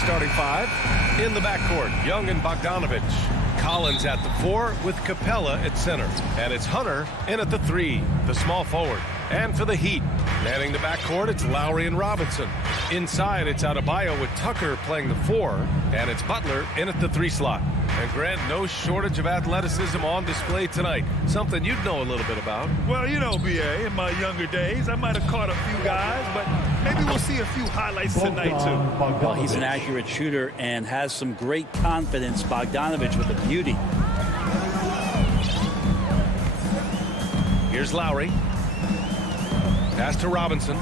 starting five. In the backcourt, Young and Bogdanovich. Collins at the 4 with Capella at center. And it's Hunter in at the 3, the small forward. And for the Heat, manning the backcourt, it's Lowry and Robinson. Inside, it's Adebayo with Tucker playing the 4, and it's Butler in at the 3 slot. And Grant, no shortage of athleticism on display tonight. Something you'd know a little bit about. Well, you know, B.A., in my younger days, I might have caught a few guys, but maybe we'll see a few highlights tonight, too. Well, he's an accurate shooter and has some great confidence. Bogdanovich with a beauty. Here's Lowry. Pass to Robinson.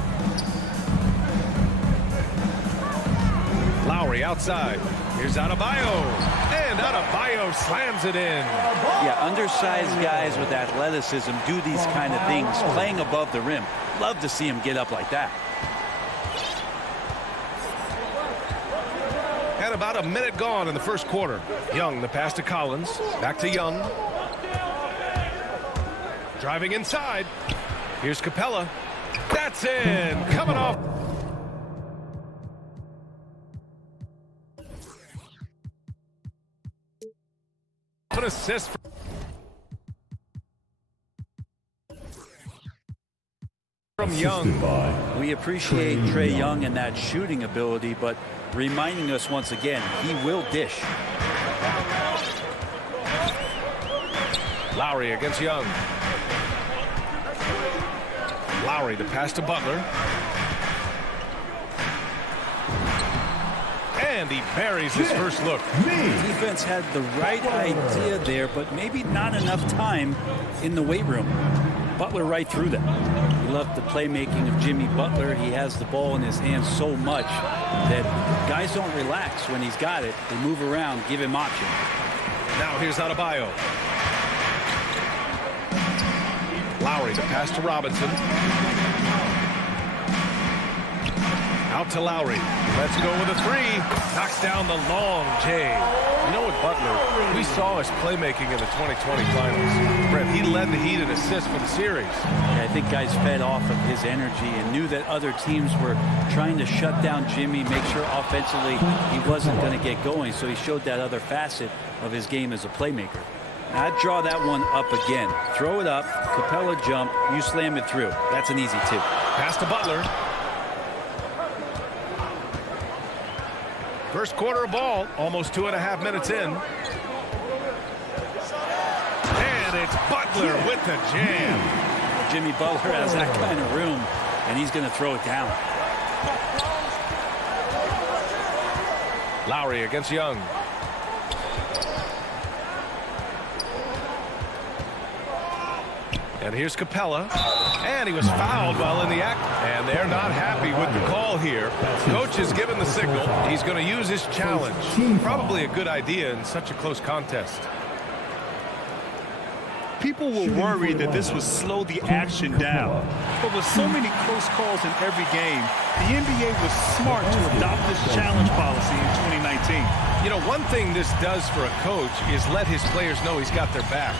Lowry outside. Here's Adebayo. And Adebayo slams it in. Yeah, undersized guys with athleticism do these kind of things, playing above the rim. Love to see him get up like that. And about a minute gone in the first quarter. Young, the pass to Collins. Back to Young. Driving inside. Here's Capella. That's in. Coming off. An assist from Young. We appreciate Trae Young and that shooting ability, but reminding us once again, he will dish. Lowry against Young. Lowry, the pass to Butler. And he buries his first look. Defense had the right idea there, but maybe not enough time in the weight room. Butler right through them. He loved the playmaking of Jimmy Butler. He has the ball in his hands so much that guys don't relax when he's got it. They move around, give him option. Now here's Adebayo. Lowry, the pass to Robinson. Out to Lowry. Let's go with a 3. Knocks down the long J. You know what, Butler, we saw his playmaking in the 2020 finals. Brett, he led the Heat in assists for the series. Yeah, I think guys fed off of his energy and knew that other teams were trying to shut down Jimmy, make sure offensively he wasn't going to get going. So he showed that other facet of his game as a playmaker. Now, I'd draw that one up again. Throw it up, Capella jump, you slam it through. That's an easy 2. Pass to Butler. First quarter of ball, almost 2.5 minutes in. And it's Butler with the jam. Jimmy Butler has that kind of room, and he's going to throw it down. Lowry against Young. And here's Capella. And he was fouled while in the act. And they're not happy with the call here. Coach has given the signal. He's going to use his challenge. Probably a good idea in such a close contest. People were worried that this would slow the action down. But with so many close calls in every game, the NBA was smart to adopt this challenge policy in 2019. You know, one thing this does for a coach is let his players know he's got their back.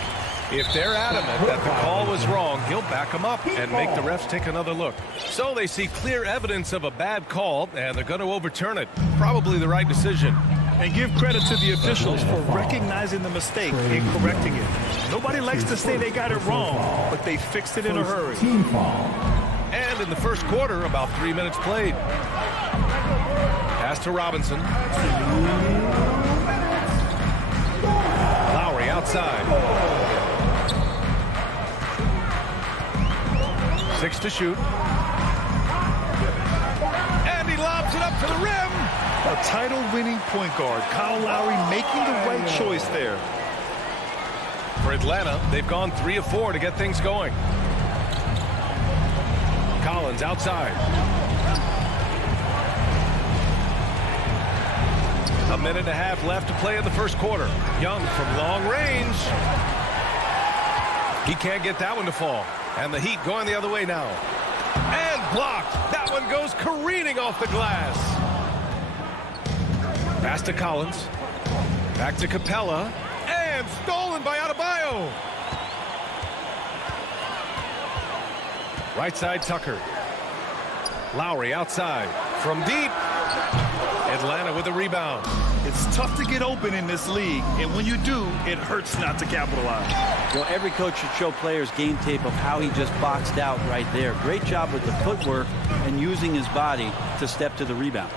If they're adamant that the call was wrong, he'll back them up and make the refs take another look. So they see clear evidence of a bad call, and they're going to overturn it. Probably the right decision. And give credit to the officials for recognizing the mistake and correcting it. Nobody likes to say they got it wrong, but they fixed it in a hurry. And in the first quarter, about 3 minutes played. Pass to Robinson. Lowry outside. 6 to shoot. And he lobs it up to the rim. A title-winning point guard, Kyle Lowry, making the right choice there. For Atlanta, they've gone 3 of 4 to get things going. Collins outside. A minute and a half left to play in the first quarter. Young from long range. He can't get that one to fall. And the Heat going the other way now. And blocked. That one goes careening off the glass. Pass to Collins. Back to Capella. And stolen by Adebayo. Right side Tucker. Lowry outside. From deep. Atlanta with the rebound. It's tough to get open in this league, and when you do, it hurts not to capitalize. Well, every coach should show players game tape of how he just boxed out right there. Great job with the footwork and using his body to step to the rebound.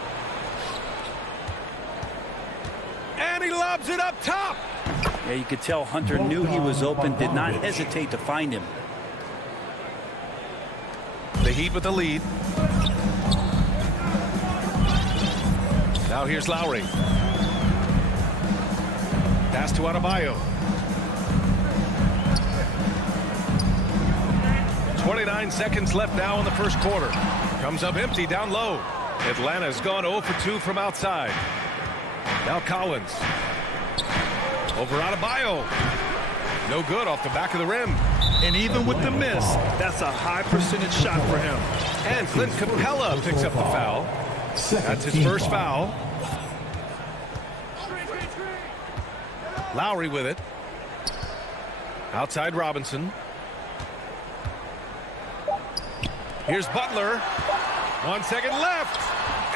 And he lobs it up top. Yeah, you could tell Hunter knew he was open, did not hesitate to find him. The Heat with the lead. Now here's Lowry. Pass to Adebayo. 29 seconds left now in the first quarter. Comes up empty down low. Atlanta's gone 0 for 2 from outside. Now Collins. Over Adebayo. No good off the back of the rim. And even with the miss, that's a high percentage shot for him. And Clint Capella picks up the foul. That's his first foul. Lowry with it. Outside Robinson. Here's Butler. 1 second left.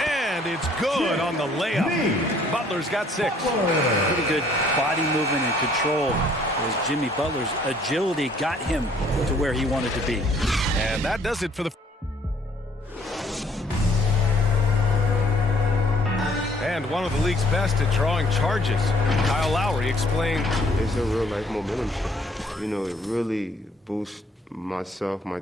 And it's good on the layup. Butler's got 6. Pretty good body movement and control as Jimmy Butler's agility got him to where he wanted to be. And that does it for the... And one of the league's best at drawing charges. Kyle Lowry explained. It's a real life momentum shift. You know, it really boosts myself, my...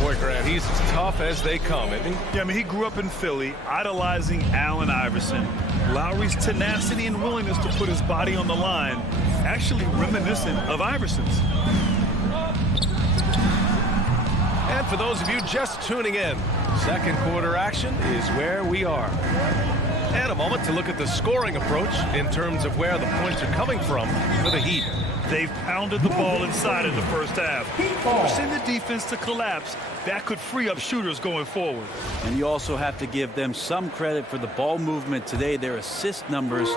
Boy, Grant, he's as tough as they come, isn't he? Yeah, I mean, he grew up in Philly, idolizing Allen Iverson. Lowry's tenacity and willingness to put his body on the line, actually reminiscent of Iverson's. And for those of you just tuning in, second quarter action is where we are. And a moment to look at the scoring approach in terms of where the points are coming from for the Heat. They've pounded the ball inside in the first half, forcing the defense to collapse. That could free up shooters going forward. And you also have to give them some credit for the ball movement today. Their assist numbers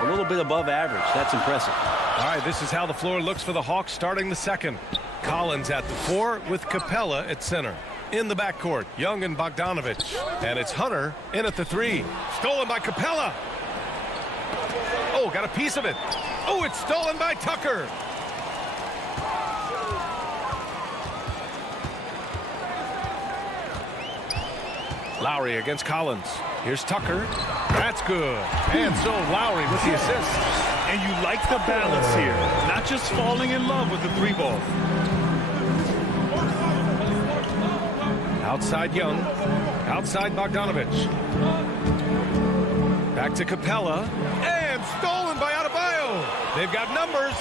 a little bit above average. That's impressive. All right, this is how the floor looks for the Hawks starting the second. Collins at the 4 with Capella at center. In the backcourt, Young and Bogdanovich. And it's Hunter in at the 3. Stolen by Capella. Oh, got a piece of it. Oh, it's stolen by Tucker. Lowry against Collins. Here's Tucker. That's good. And so Lowry with the assist. And you like the balance here, not just falling in love with the 3-ball. Outside Young. Outside Bogdanovich. Back to Capella. And stolen by Adebayo. They've got numbers.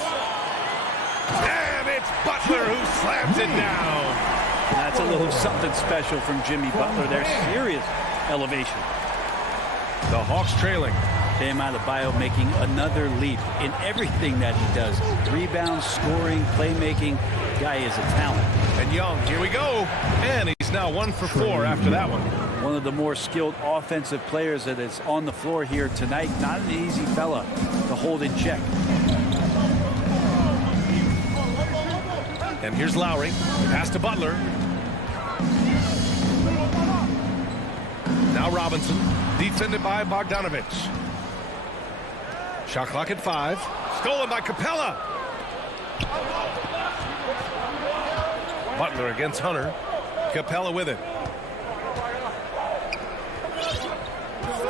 And it's Butler who slams it down. That's a little something special from Jimmy Butler. There's serious elevation. The Hawks trailing. Bam Adebayo making another leap in everything that he does. Rebounds, scoring, playmaking. Guy is a talent. And Young, here we go. And he's now 1 for 4 after that one. One of the more skilled offensive players that is on the floor here tonight. Not an easy fella to hold in check. And here's Lowry. Pass to Butler. Now Robinson. Defended by Bogdanovich. Shot clock at 5. Stolen by Capella. Butler against Hunter. Capella with it.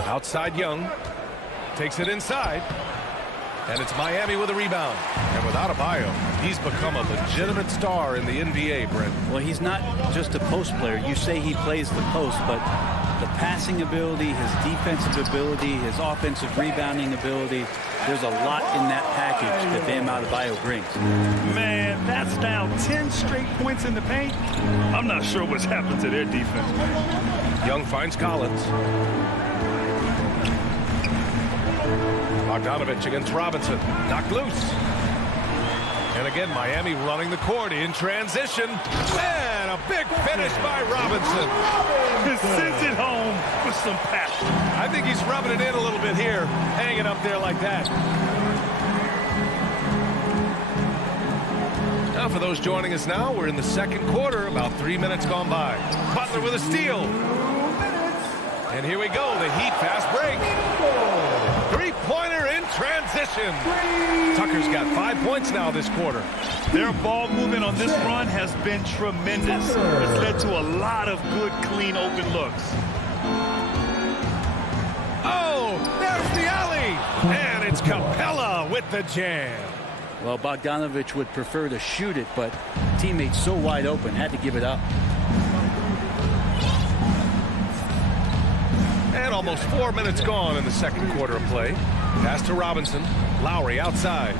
Outside Young. Takes it inside. And it's Miami with a rebound. And without Adebayo, he's become a legitimate star in the NBA, Brent. Well, he's not just a post player. You say he plays the post, but the passing ability, his defensive ability, his offensive rebounding ability, there's a lot in that package that Bam Adebayo brings. Man, that's now 10 straight points in the paint. I'm not sure what's happened to their defense. Young finds Collins. Bogdanovich against Robinson. Knocked loose. And again, Miami running the court in transition. And a big finish by Robinson. He sends it home with some passion. I think he's rubbing it in a little bit here, hanging up there like that. Now, for those joining us now, we're in the second quarter, about 3 minutes gone by. Butler with a steal. And here we go, the Heat fast break. Three-pointer in transition. Tucker's got 5 points now this quarter. Their ball movement on this run has been tremendous. It's led to a lot of good, clean, open looks. Oh, there's the alley. And it's Capella with the jam. Well, Bogdanovich would prefer to shoot it, but teammates so wide open, had to give it up. And almost 4 minutes gone in the second quarter of play. Pass to Robinson. Lowry outside.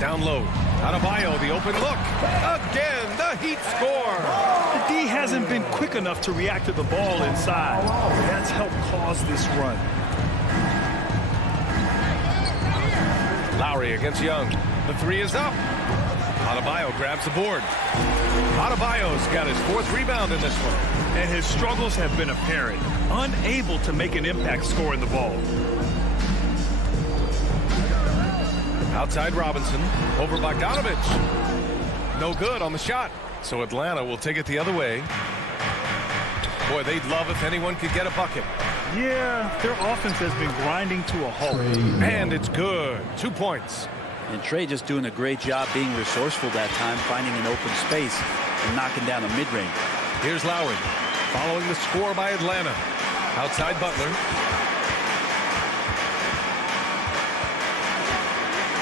Down low. Adebayo, the open look. Again, the Heat score. The D hasn't been quick enough to react to the ball inside. That's helped cause this run. Lowry against Young. The three is up. Adebayo grabs the board. Adebayo's got his 4th rebound in this one. And his struggles have been apparent. Unable to make an impact scoring the ball. Outside Robinson. Over Bogdanovich. No good on the shot. So Atlanta will take it the other way. Boy, they'd love if anyone could get a bucket. Yeah, their offense has been grinding to a halt. And it's good. 2 points. And Trey just doing a great job being resourceful that time, finding an open space and knocking down a mid-range. Here's Lowry. Following the score by Atlanta. Outside Butler.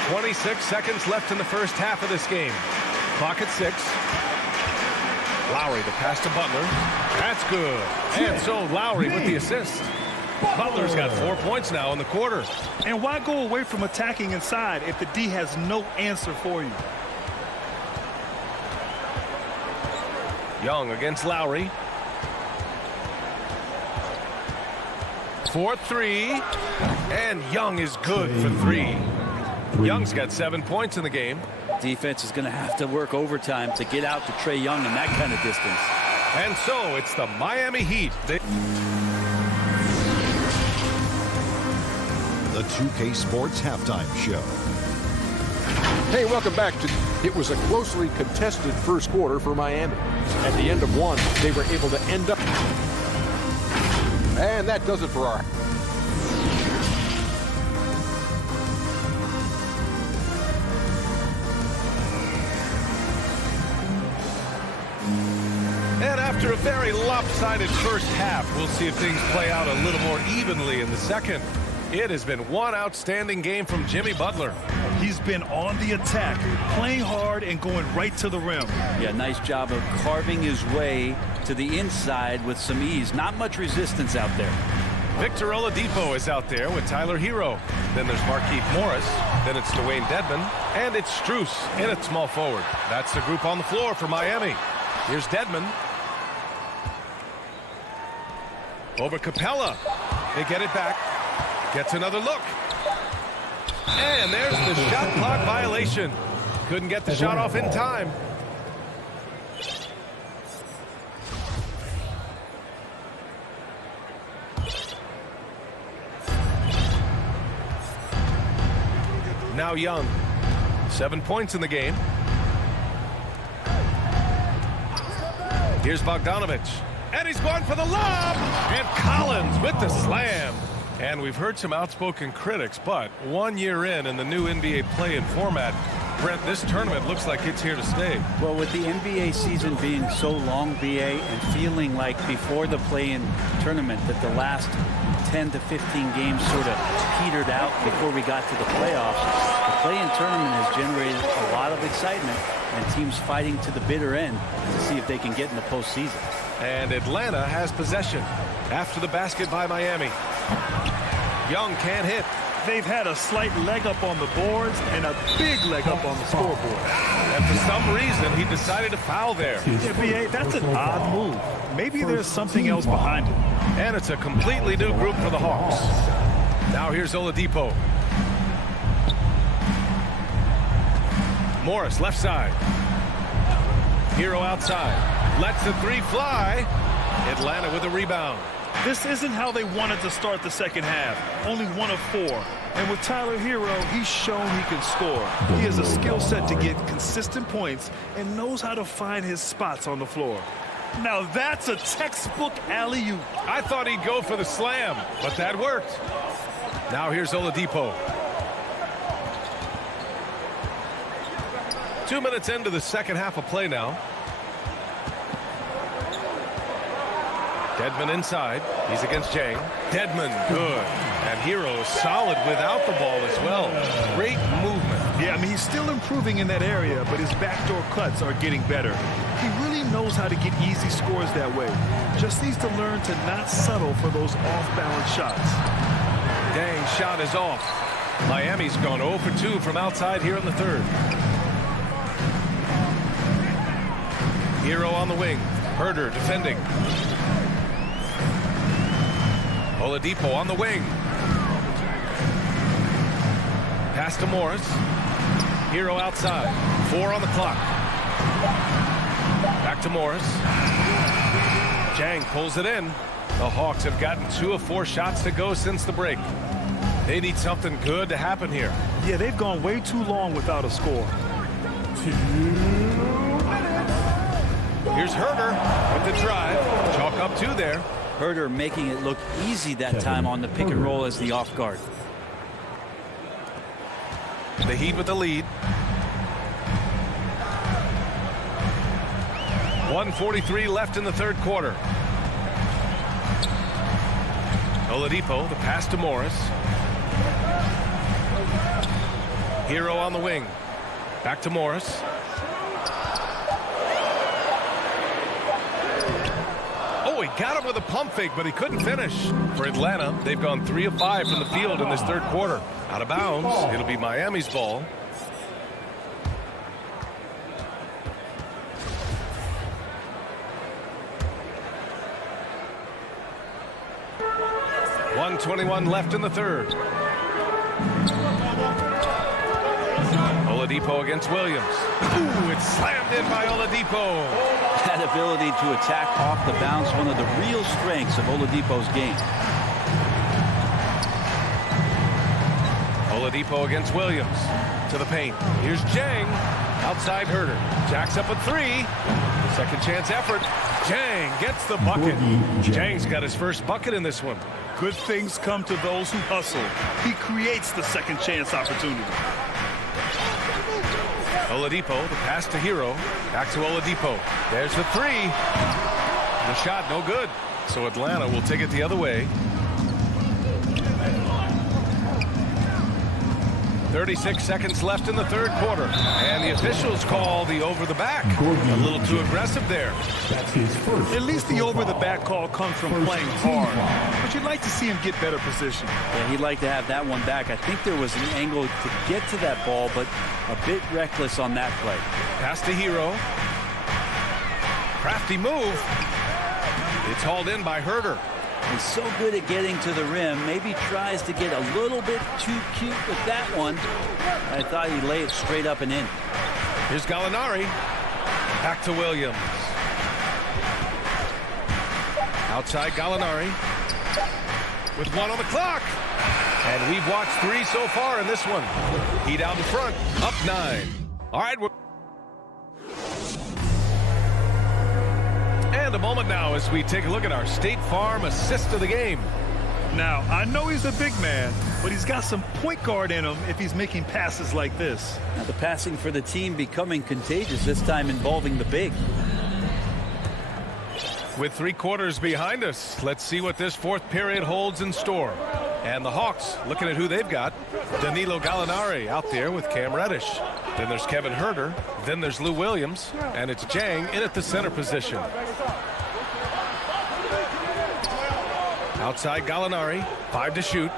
26 seconds left in the first half of this game. Clock at 6. Lowry, the pass to Butler. That's good. And so Lowry with the assist. Butler's got 4 points now in the quarter. And why go away from attacking inside if the D has no answer for you? Young against Lowry. 4-3. And Young is good for 3. Young's got 7 points in the game. Defense is going to have to work overtime to get out to Trey Young in that kind of distance. And so it's the Miami Heat. The 2K Sports Halftime Show. Hey, welcome back to. It was a closely contested first quarter for Miami. At the end of one, they were able to end up. And that does it for our. And after a very lopsided first half, we'll see if things play out a little more evenly in the second. It has been one outstanding game from Jimmy Butler. He's been on the attack, playing hard and going right to the rim. Yeah, nice job of carving his way to the inside with some ease. Not much resistance out there. Victor Oladipo is out there with Tyler Hero. Then there's Markieff Morris. Then it's Dwayne Dedmon. And it's Strus in at small forward. That's the group on the floor for Miami. Here's Dedmon. Over Capella. They get it back. Gets another look. And there's the shot clock violation. Couldn't get the shot off in time. Now Young. 7 points in the game. Here's Bogdanovich. And he's going for the lob. And Collins with the slam. And we've heard some outspoken critics, but 1 year in the new NBA play-in format, Brent, this tournament looks like it's here to stay. Well, with the NBA season being so long, BA, and feeling like before the play-in tournament that the last 10 to 15 games sort of petered out before we got to the playoffs, the play-in tournament has generated a lot of excitement and teams fighting to the bitter end to see if they can get in the postseason. And Atlanta has possession after the basket by Miami. Young can't hit. They've had a slight leg up on the boards and a big leg up on the scoreboard. And for some reason, he decided to foul there. Yeah, BA, that's an odd move. Maybe there's something else behind it. And it's a completely new group for the Hawks. Now here's Oladipo. Morris, left side. Hero outside. Lets the three fly. Atlanta with a rebound. This isn't how they wanted to start the second half. Only 1 of 4. And with Tyler Hero, he's shown he can score. He has a skill set to get consistent points and knows how to find his spots on the floor. Now that's a textbook alley-oop. I thought he'd go for the slam, but that worked. Now here's Oladipo. 2 minutes into the second half of play now. Dedmon inside. He's against Jang. Dedmon, good. And Hero is solid without the ball as well. Great movement. Yeah, I mean, he's still improving in that area, but his backdoor cuts are getting better. He really knows how to get easy scores that way. Just needs to learn to not settle for those off-balance shots. Dang, shot is off. Miami's gone 0 for 2 from outside here in the third. Hero on the wing. Herder defending. Oladipo on the wing. Pass to Morris. Hero outside. 4 on the clock. Back to Morris. Jang pulls it in. The Hawks have gotten 2 of 4 shots to go since the break. They need something good to happen here. Yeah, they've gone way too long without a score. Here's Herder with the drive. Chalk up 2 there. Herder making it look easy that time on the pick and roll as the off guard. The Heat with the lead. 1:43 left in the third quarter. Oladipo, the pass to Morris. Hero on the wing. Back to Morris. Oh, he got him with a pump fake, but he couldn't finish. For Atlanta, they've gone 3 of 5 from the field in this third quarter. Out of bounds, it'll be Miami's ball. .121 left in the third. Oladipo against Williams. Ooh, it's slammed in by Oladipo. That ability to attack off the bounce, one of the real strengths of Oladipo's game. Oladipo against Williams. To the paint. Here's Jang. Outside Herder. Jacks up a 3. Second chance effort. Jang gets the bucket. Jang's got his first bucket in this one. Good things come to those who hustle. He creates the second chance opportunity. Oladipo, the pass to Hero. Back to Oladipo. There's the 3. The shot, no good. So Atlanta will take it the other way. 36 seconds left in the third quarter. And the officials call the over the back. A little too aggressive there. That's his first. At least the over-the-back call comes from playing hard. But you'd like to see him get better position. Yeah, he'd like to have that one back. I think there was an angle to get to that ball, but a bit reckless on that play. Pass to Hero. Crafty move. It's hauled in by Herder. He's so good at getting to the rim. Maybe tries to get a little bit too cute with that one. I thought he'd lay it straight up and in. Here's Gallinari. Back to Williams. Outside Gallinari. With 1 on the clock. And we've watched 3 so far in this one. Heat out in front. Up 9. All right. And a moment now as we take a look at our State Farm assist of the game. Now, I know he's a big man, but he's got some point guard in him if he's making passes like this. Now the passing for the team becoming contagious, this time involving the big. With 3 quarters behind us, let's see what this fourth period holds in store. And the Hawks, looking at who they've got. Danilo Gallinari out there with Cam Reddish. Then there's Kevin Herder. Then there's Lou Williams. And it's Jang in at the center position. Outside Gallinari. 5 to shoot.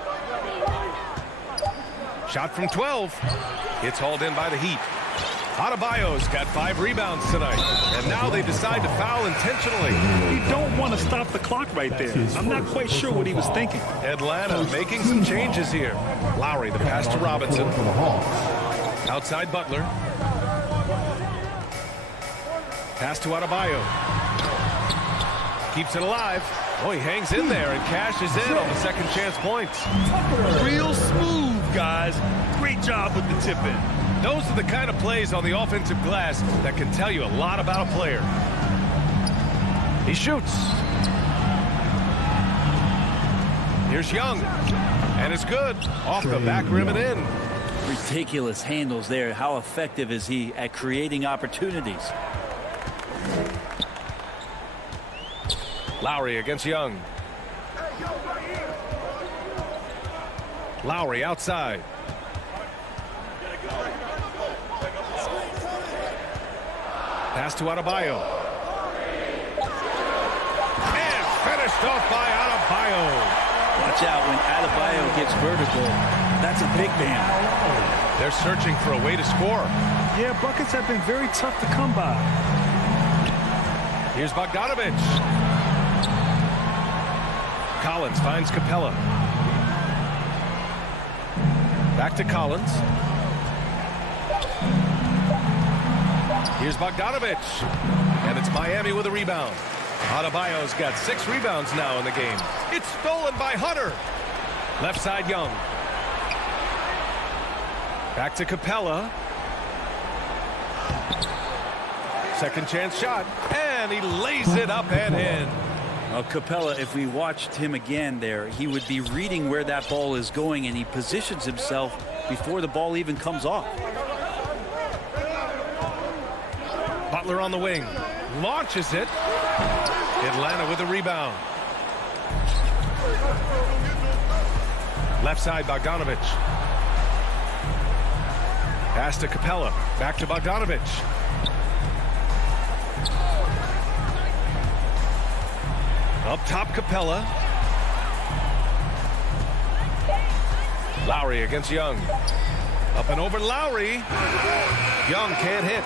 Shot from 12. It's hauled in by the Heat. Adebayo's got 5 rebounds tonight. And now they decide to foul intentionally. You don't want to stop the clock right there. I'm not quite sure what he was thinking. Atlanta making some changes here. Lowry, the pass to Robinson. Outside Butler. Pass to Adebayo. Keeps it alive. Oh, he hangs in there and cashes in on the second chance points. Real smooth, guys. Great job with the tip-in. Those are the kind of plays on the offensive glass that can tell you a lot about a player. He shoots. Here's Young. And it's good. Off the back rim and in. Ridiculous handles there. How effective is he at creating opportunities? Lowry against Young. Lowry outside. Pass to Adebayo. And finished off by Adebayo. Watch out when Adebayo gets vertical. That's a big man. They're searching for a way to score. Yeah, buckets have been very tough to come by. Here's Bogdanovich. Collins finds Capella. Back to Collins. Here's Bogdanovich. And it's Miami with a rebound. Adebayo's got 6 rebounds now in the game. It's stolen by Hunter. Left side Young. Back to Capella. Second chance shot. And he lays it up and in. Capella, if we watched him again there, he would be reading where that ball is going, and he positions himself before the ball even comes off. Butler on the wing. Launches it. Atlanta with a rebound. Left side Bogdanovich. Pass to Capella. Back to Bogdanovich. Up top Capella. Lowry against Young. Up and over Lowry. Young can't hit.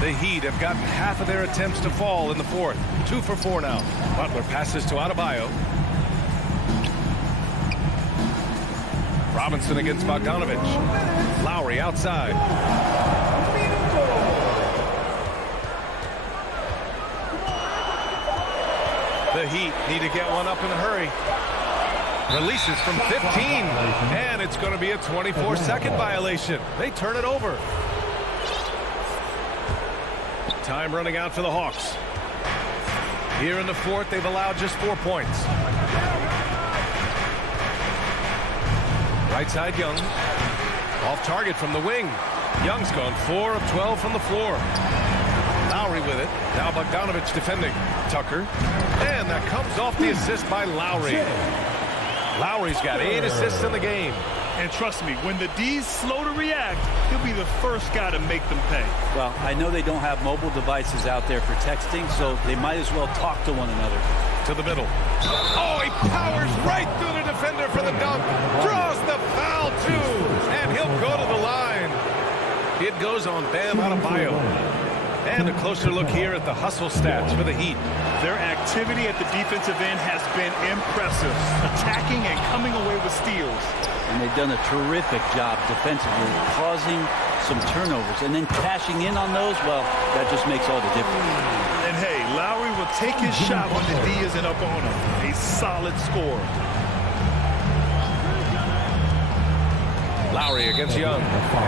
The Heat have gotten half of their attempts to fall in the fourth. 2 for 4 now. Butler passes to Adebayo. Robinson against Bogdanovich. Lowry outside. The Heat need to get one up in a hurry. Releases from 15. And it's going to be a 24-second violation. They turn it over. Time running out for the Hawks. Here in the fourth, they've allowed just 4 points. Right side Young. Off target from the wing. Young's gone 4 of 12 from the floor. Lowry with it. Now Bogdanovich defending. Tucker. And that comes off the assist by Lowry. Lowry's got 8 assists in the game. And trust me, when the D's slow to react, he'll be the first guy to make them pay. Well, I know they don't have mobile devices out there for texting, so they might as well talk to one another. To the middle. Oh, he powers right through the defender for the dunk. Draws the foul, too. And he'll go to the line. It goes on Bam Adebayo. And a closer look here at the hustle stats for the Heat. Their activity at the defensive end has been impressive, attacking and coming away with steals. And they've done a terrific job defensively, causing some turnovers. And then cashing in on those, well, that just makes all the difference. And hey, Lowry will take his shot when the D isn't up on him. A solid scorer. Lowry against Young.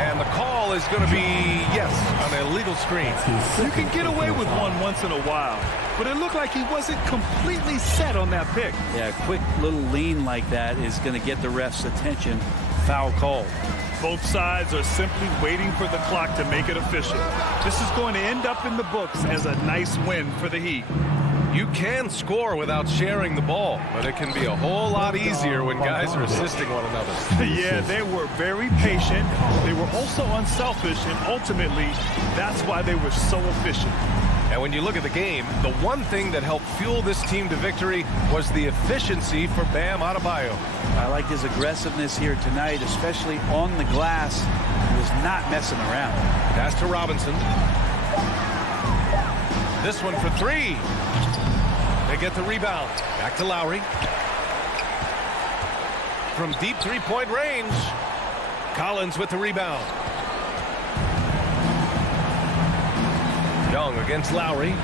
And the call is going to be, yes, an illegal screen. You can get away with one once in a while, but it looked like he wasn't completely set on that pick. Yeah, a quick little lean like that is going to get the ref's attention. Foul call. Both sides are simply waiting for the clock to make it official. This is going to end up in the books as a nice win for the Heat. You can score without sharing the ball, but it can be a whole lot easier when guys are assisting one another. Yeah, they were very patient. They were also unselfish, and ultimately, that's why they were so efficient. And when you look at the game, the one thing that helped fuel this team to victory was the efficiency for Bam Adebayo. I like his aggressiveness here tonight, especially on the glass. He was not messing around. Pass to Robinson. This one for 3. They get the rebound. Back to Lowry. From deep three-point range. Collins with the rebound. Young against Lowry.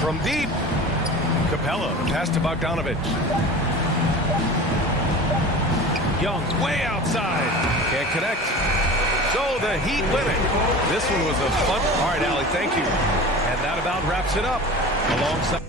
From deep. Capella. Pass to Bogdanovich. Young way outside. Can't connect. So the Heat win it. This one was a fun. All right, Allie, thank you. And that about wraps it up. Alongside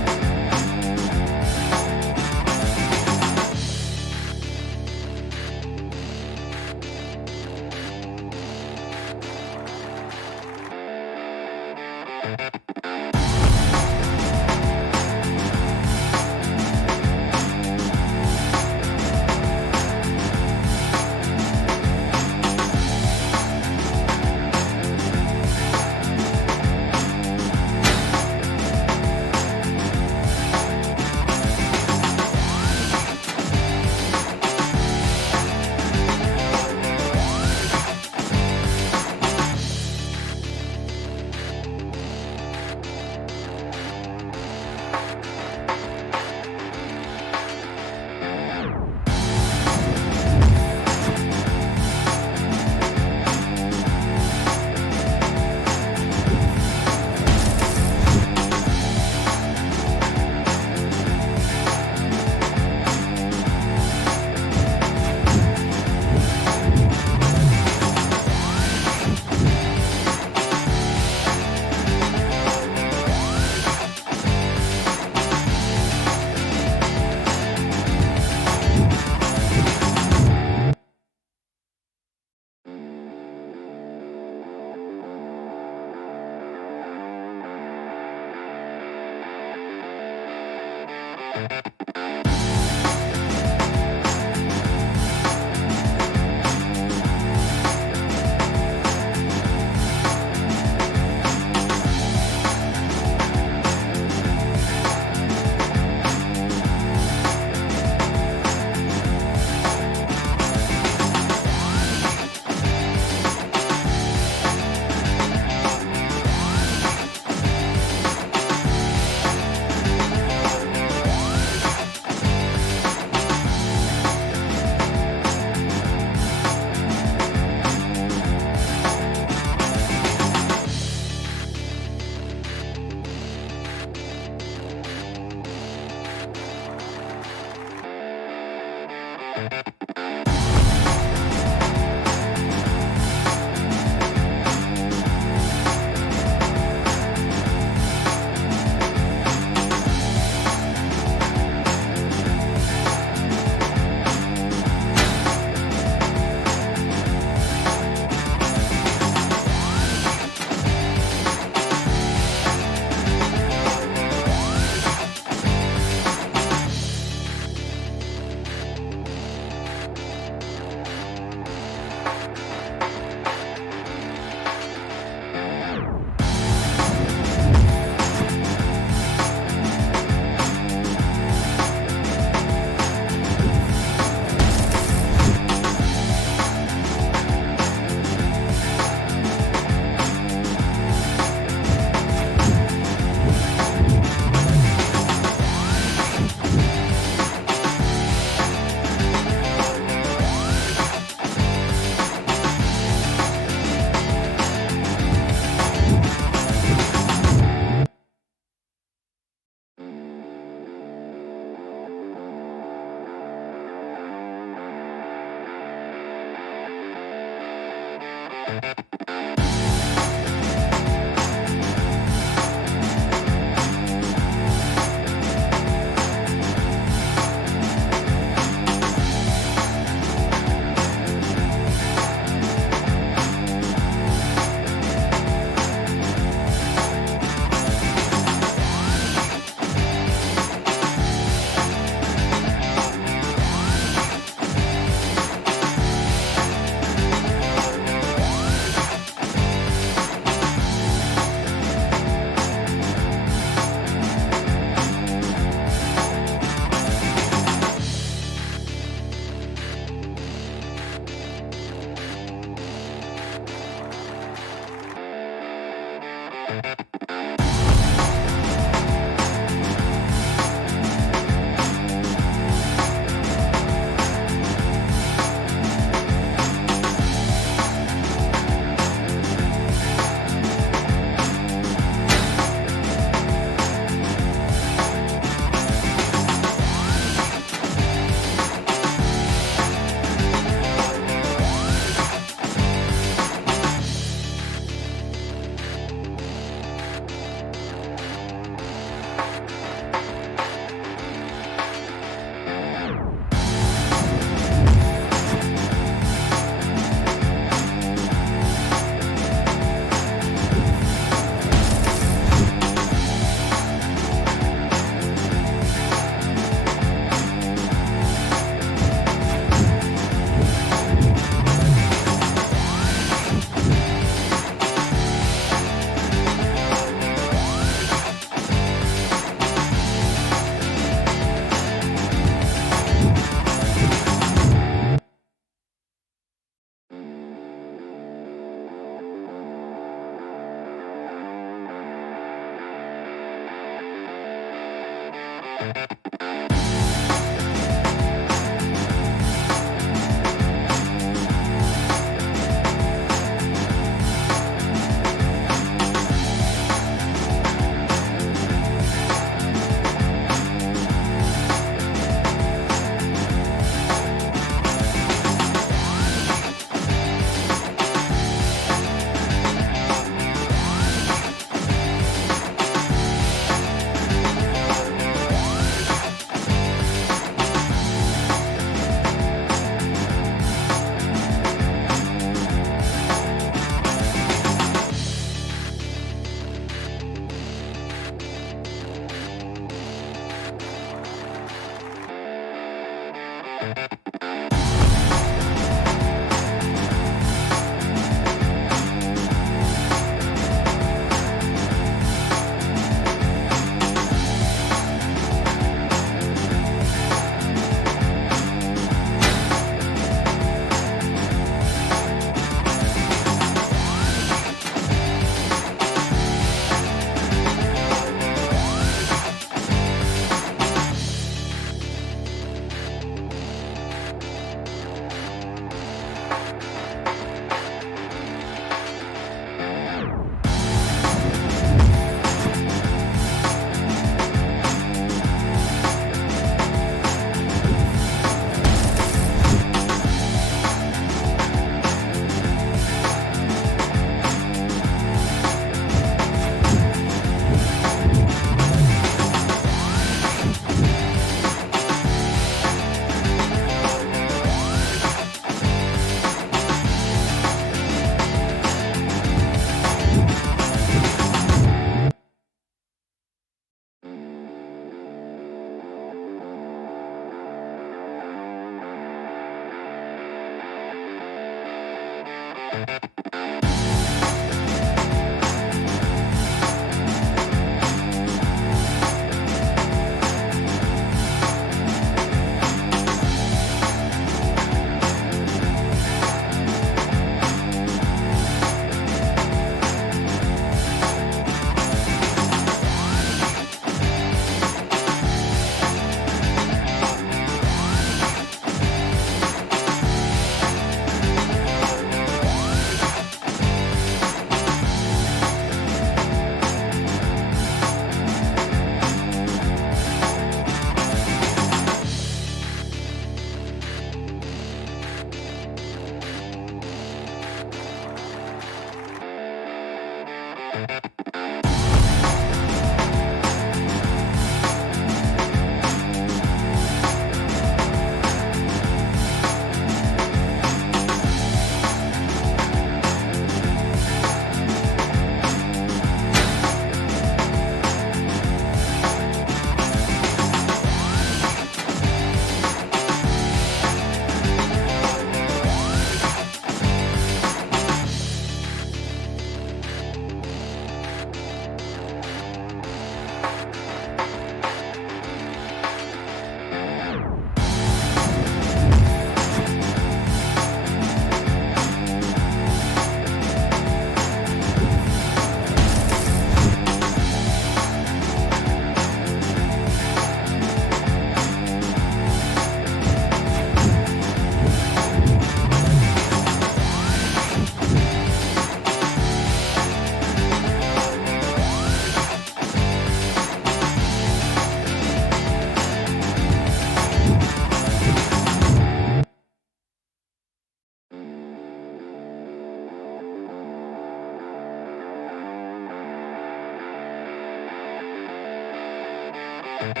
So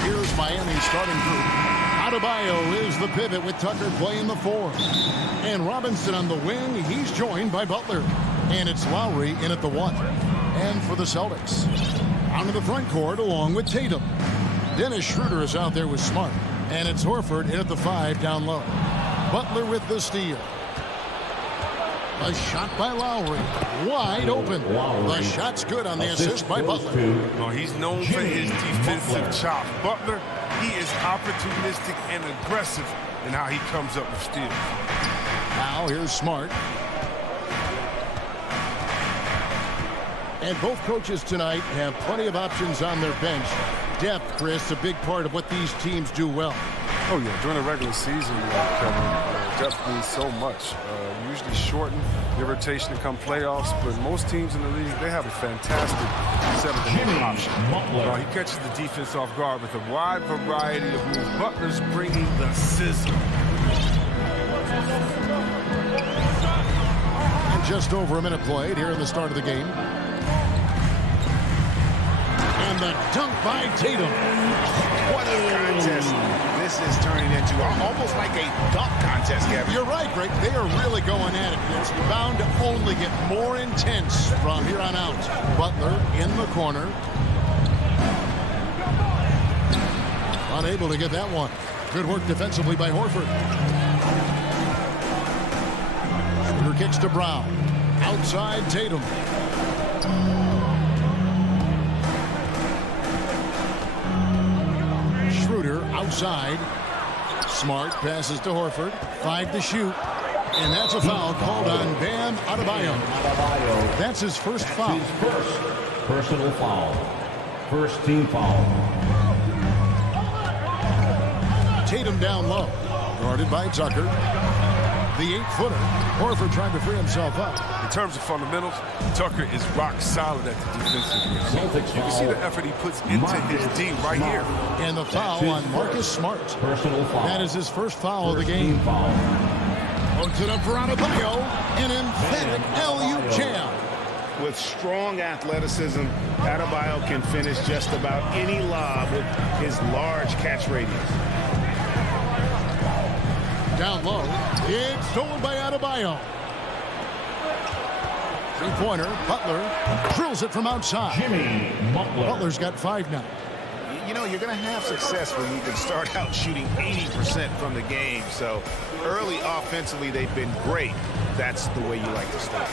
here's Miami's starting group. Adebayo is the pivot with Tucker playing the 4. And Robinson on the wing. He's joined by Butler. And it's Lowry in at the 1. And for the Celtics, onto the front court along with Tatum. Dennis Schroeder is out there with Smart. And it's Horford in at the 5 down low. Butler with the steal. A shot by Lowry. Wide open. The shot's good on the assist by Butler. Well, he's known for his defensive chop. Butler, he is opportunistic and aggressive in how he comes up with steals. Now here's Smart. And both coaches tonight have plenty of options on their bench. Depth, Chris, a big part of what these teams do well. Oh, yeah. During the regular season, Kevin, depth means so much. Usually shorten your rotation to come playoffs, but most teams in the league, they have a fantastic set of options. He catches the defense off guard with a wide variety of moves. Butler's bringing the sizzle. And just over a minute played here in the start of the game. And the dunk by Tatum. What a contest this is turning into. Almost like a dunk contest, Kevin. You're right, Greg. They are really going at it. It's bound to only get more intense from here on out. Butler in the corner. Unable to get that one. Good work defensively by Horford. Schroeder kicks to Brown. Outside Tatum. Schroeder outside. Smart passes to Horford. 5 to shoot. And that's a foul called on Bam Adebayo. That's his first foul. First personal foul. First team foul. Tatum down low. Guarded by Tucker. The 8-footer. Horford trying to free himself up. In terms of fundamentals, Tucker is rock solid at the defensive end. You can see the effort he puts into his D right here. And the foul on Marcus Smart. Personal foul. That is his first foul of the game. Puts it up for Adebayo. An emphatic LU jam. With strong athleticism, Adebayo can finish just about any lob with his large catch radius. Down low. It's stolen by Adebayo. Three-pointer. Butler drills it from outside. Jimmy Butler. Butler's got 5 now. You know, you're going to have success when you can start out shooting 80% from the game. So early offensively, they've been great. That's the way you like to start.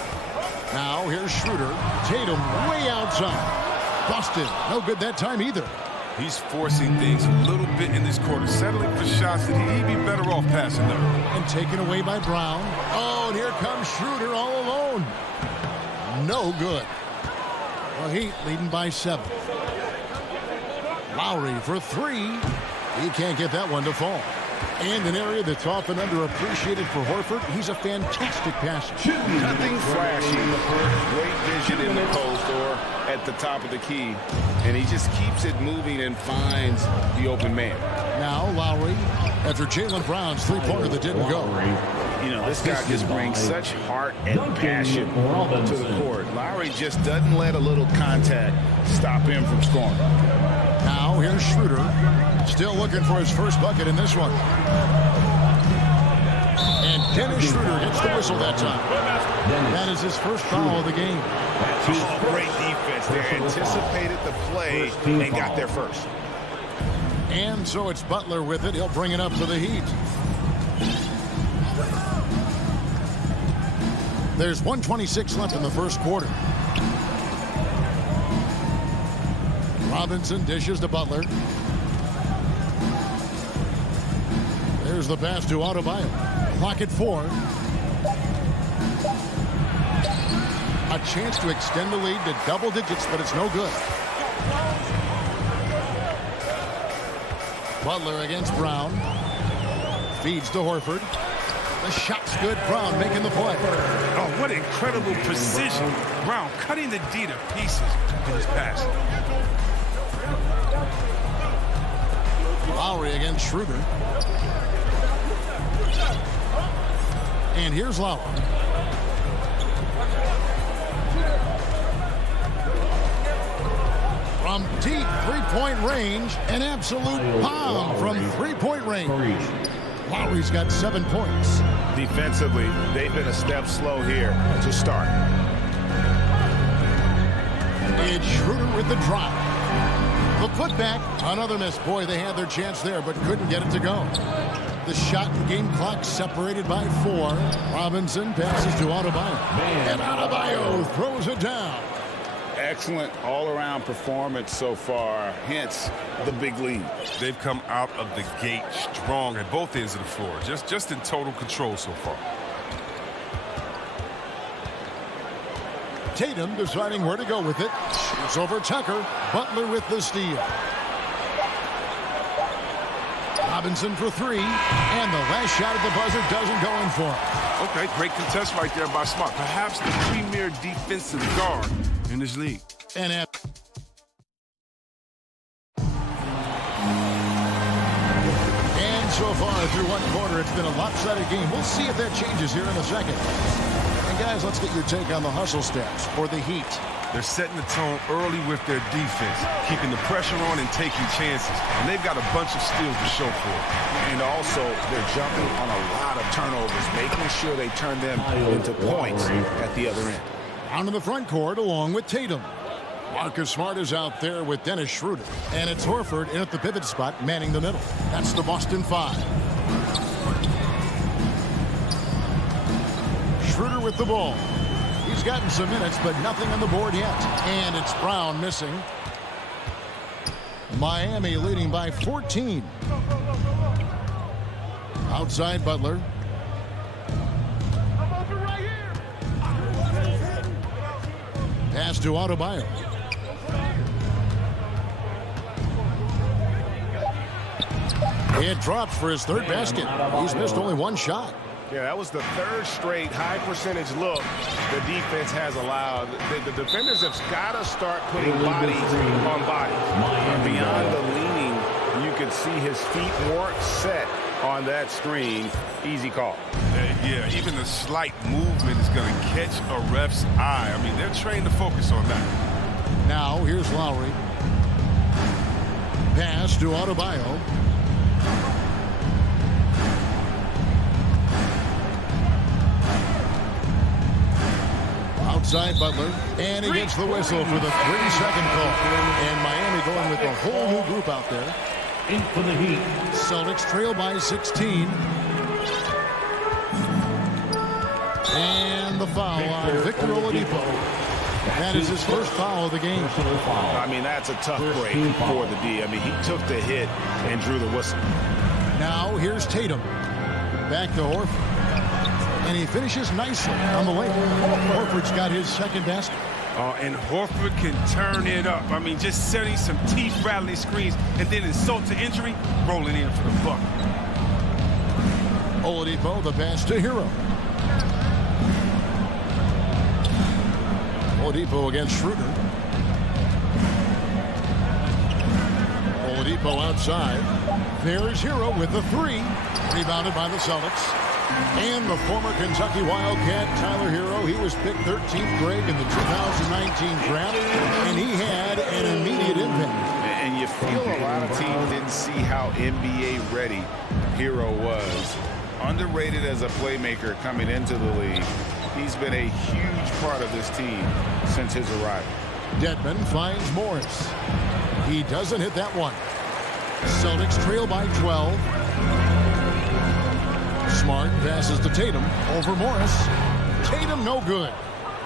Now here's Schroeder. Tatum way outside. Busted. No good that time either. He's forcing things a little bit in this quarter, settling for shots that he'd be better off passing them. And taken away by Brown. Oh, and here comes Schroeder all alone. No good. Well, Heat leading by 7. Lowry for 3. He can't get that one to fall. And an area that's often underappreciated for Horford. He's a fantastic passer. Nothing flashy. Great vision in the post or at the top of the key. And he just keeps it moving and finds the open man. Now Lowry after Jaylen Brown's 3-pointer that didn't go. You know, this guy just brings such heart and passion to the court. Lowry just doesn't let a little contact stop him from scoring. Now here's Schroeder. Still looking for his first bucket in this one. And Dennis Schroeder gets the whistle that time. That is his first foul of the game. Oh, great defense there. Anticipated the play and got there first. And so it's Butler with it. He'll bring it up for the Heat. There's 1:26 left in the first quarter. Robinson dishes to Butler. There's the pass to Adebayo. Clock at 4. A chance to extend the lead to double digits, but it's no good. Butler against Brown. Feeds to Horford. The shot's good. Brown making the play. Oh, what incredible precision. Brown cutting the D to pieces in his pass. Lowry against Schroeder. And here's Lowry. From deep three-point range, an absolute bomb from three-point range. Lowry's got 7 points. Defensively, they've been a step slow here to start. It's Schroeder with the drive. The putback, another miss. Boy, they had their chance there, but couldn't get it to go. The shot and game clock separated by 4. Robinson passes to Adebayo. And Adebayo throws it down. Excellent all-around performance so far, hence the big lead. They've come out of the gate strong at both ends of the floor, just in total control so far. Tatum deciding where to go with it. Shoots over Tucker. Butler with the steal. Robinson for 3. And the last shot at the buzzer doesn't go in for him. Okay, great contest right there by Smart. Perhaps the premier defensive guard in this league. And so far through one quarter, it's been a lopsided game. We'll see if that changes here in a second. And guys, let's get your take on the hustle steps for the Heat. They're setting the tone early with their defense, keeping the pressure on and taking chances. And they've got a bunch of steals to show for it. And also, they're jumping on a lot of turnovers, making sure they turn them into points at the other end. Down in the front court along with Tatum. Marcus Smart is out there with Dennis Schroeder. And it's Horford in at the pivot spot, manning the middle. That's the Boston 5. Schroeder with the ball. He's gotten some minutes, but nothing on the board yet. And it's Brown missing. Miami leading by 14. Outside Butler. Pass to Adebayo. It drops for his third basket. He's missed only 1 shot. Yeah, that was the 3rd straight high percentage look the defense has allowed. The defenders have got to start putting bodies on bodies. And beyond the leaning, you could see his feet weren't set on that screen. Easy call. Yeah, even a slight movement is going to catch a ref's eye. I mean, they're trained to focus on that. Now, here's Lowry. Pass to Adebayo. Outside Butler, and he gets the whistle for the 3-second call. And Miami going with a whole new group out there. In for the Heat. Celtics trail by 16. And the foul on Victor Oladipo. That is his first foul of the game. I mean, that's a tough break for the D. I mean, he took the hit and drew the whistle. Now here's Tatum. Back to Horford. And he finishes nicely on the layup. Horford's got his second basket. And Horford can turn it up. I mean, just setting some teeth-rattling screens and then insult to injury, rolling in for the buck. Oladipo, the pass to Hero. Oladipo against Schroeder. Oladipo outside. There's Hero with the 3. Rebounded by the Celtics. And the former Kentucky Wildcat, Tyler Hero, he was picked 13th grade in the 2019 draft, and he had an immediate impact. And you feel a lot of teams didn't see how NBA ready Hero was. Underrated as a playmaker coming into the league. He's been a huge part of this team since his arrival. Dedmon finds Morris. He doesn't hit that one. Celtics trail by 12. Smart passes to Tatum over Morris. Tatum no good.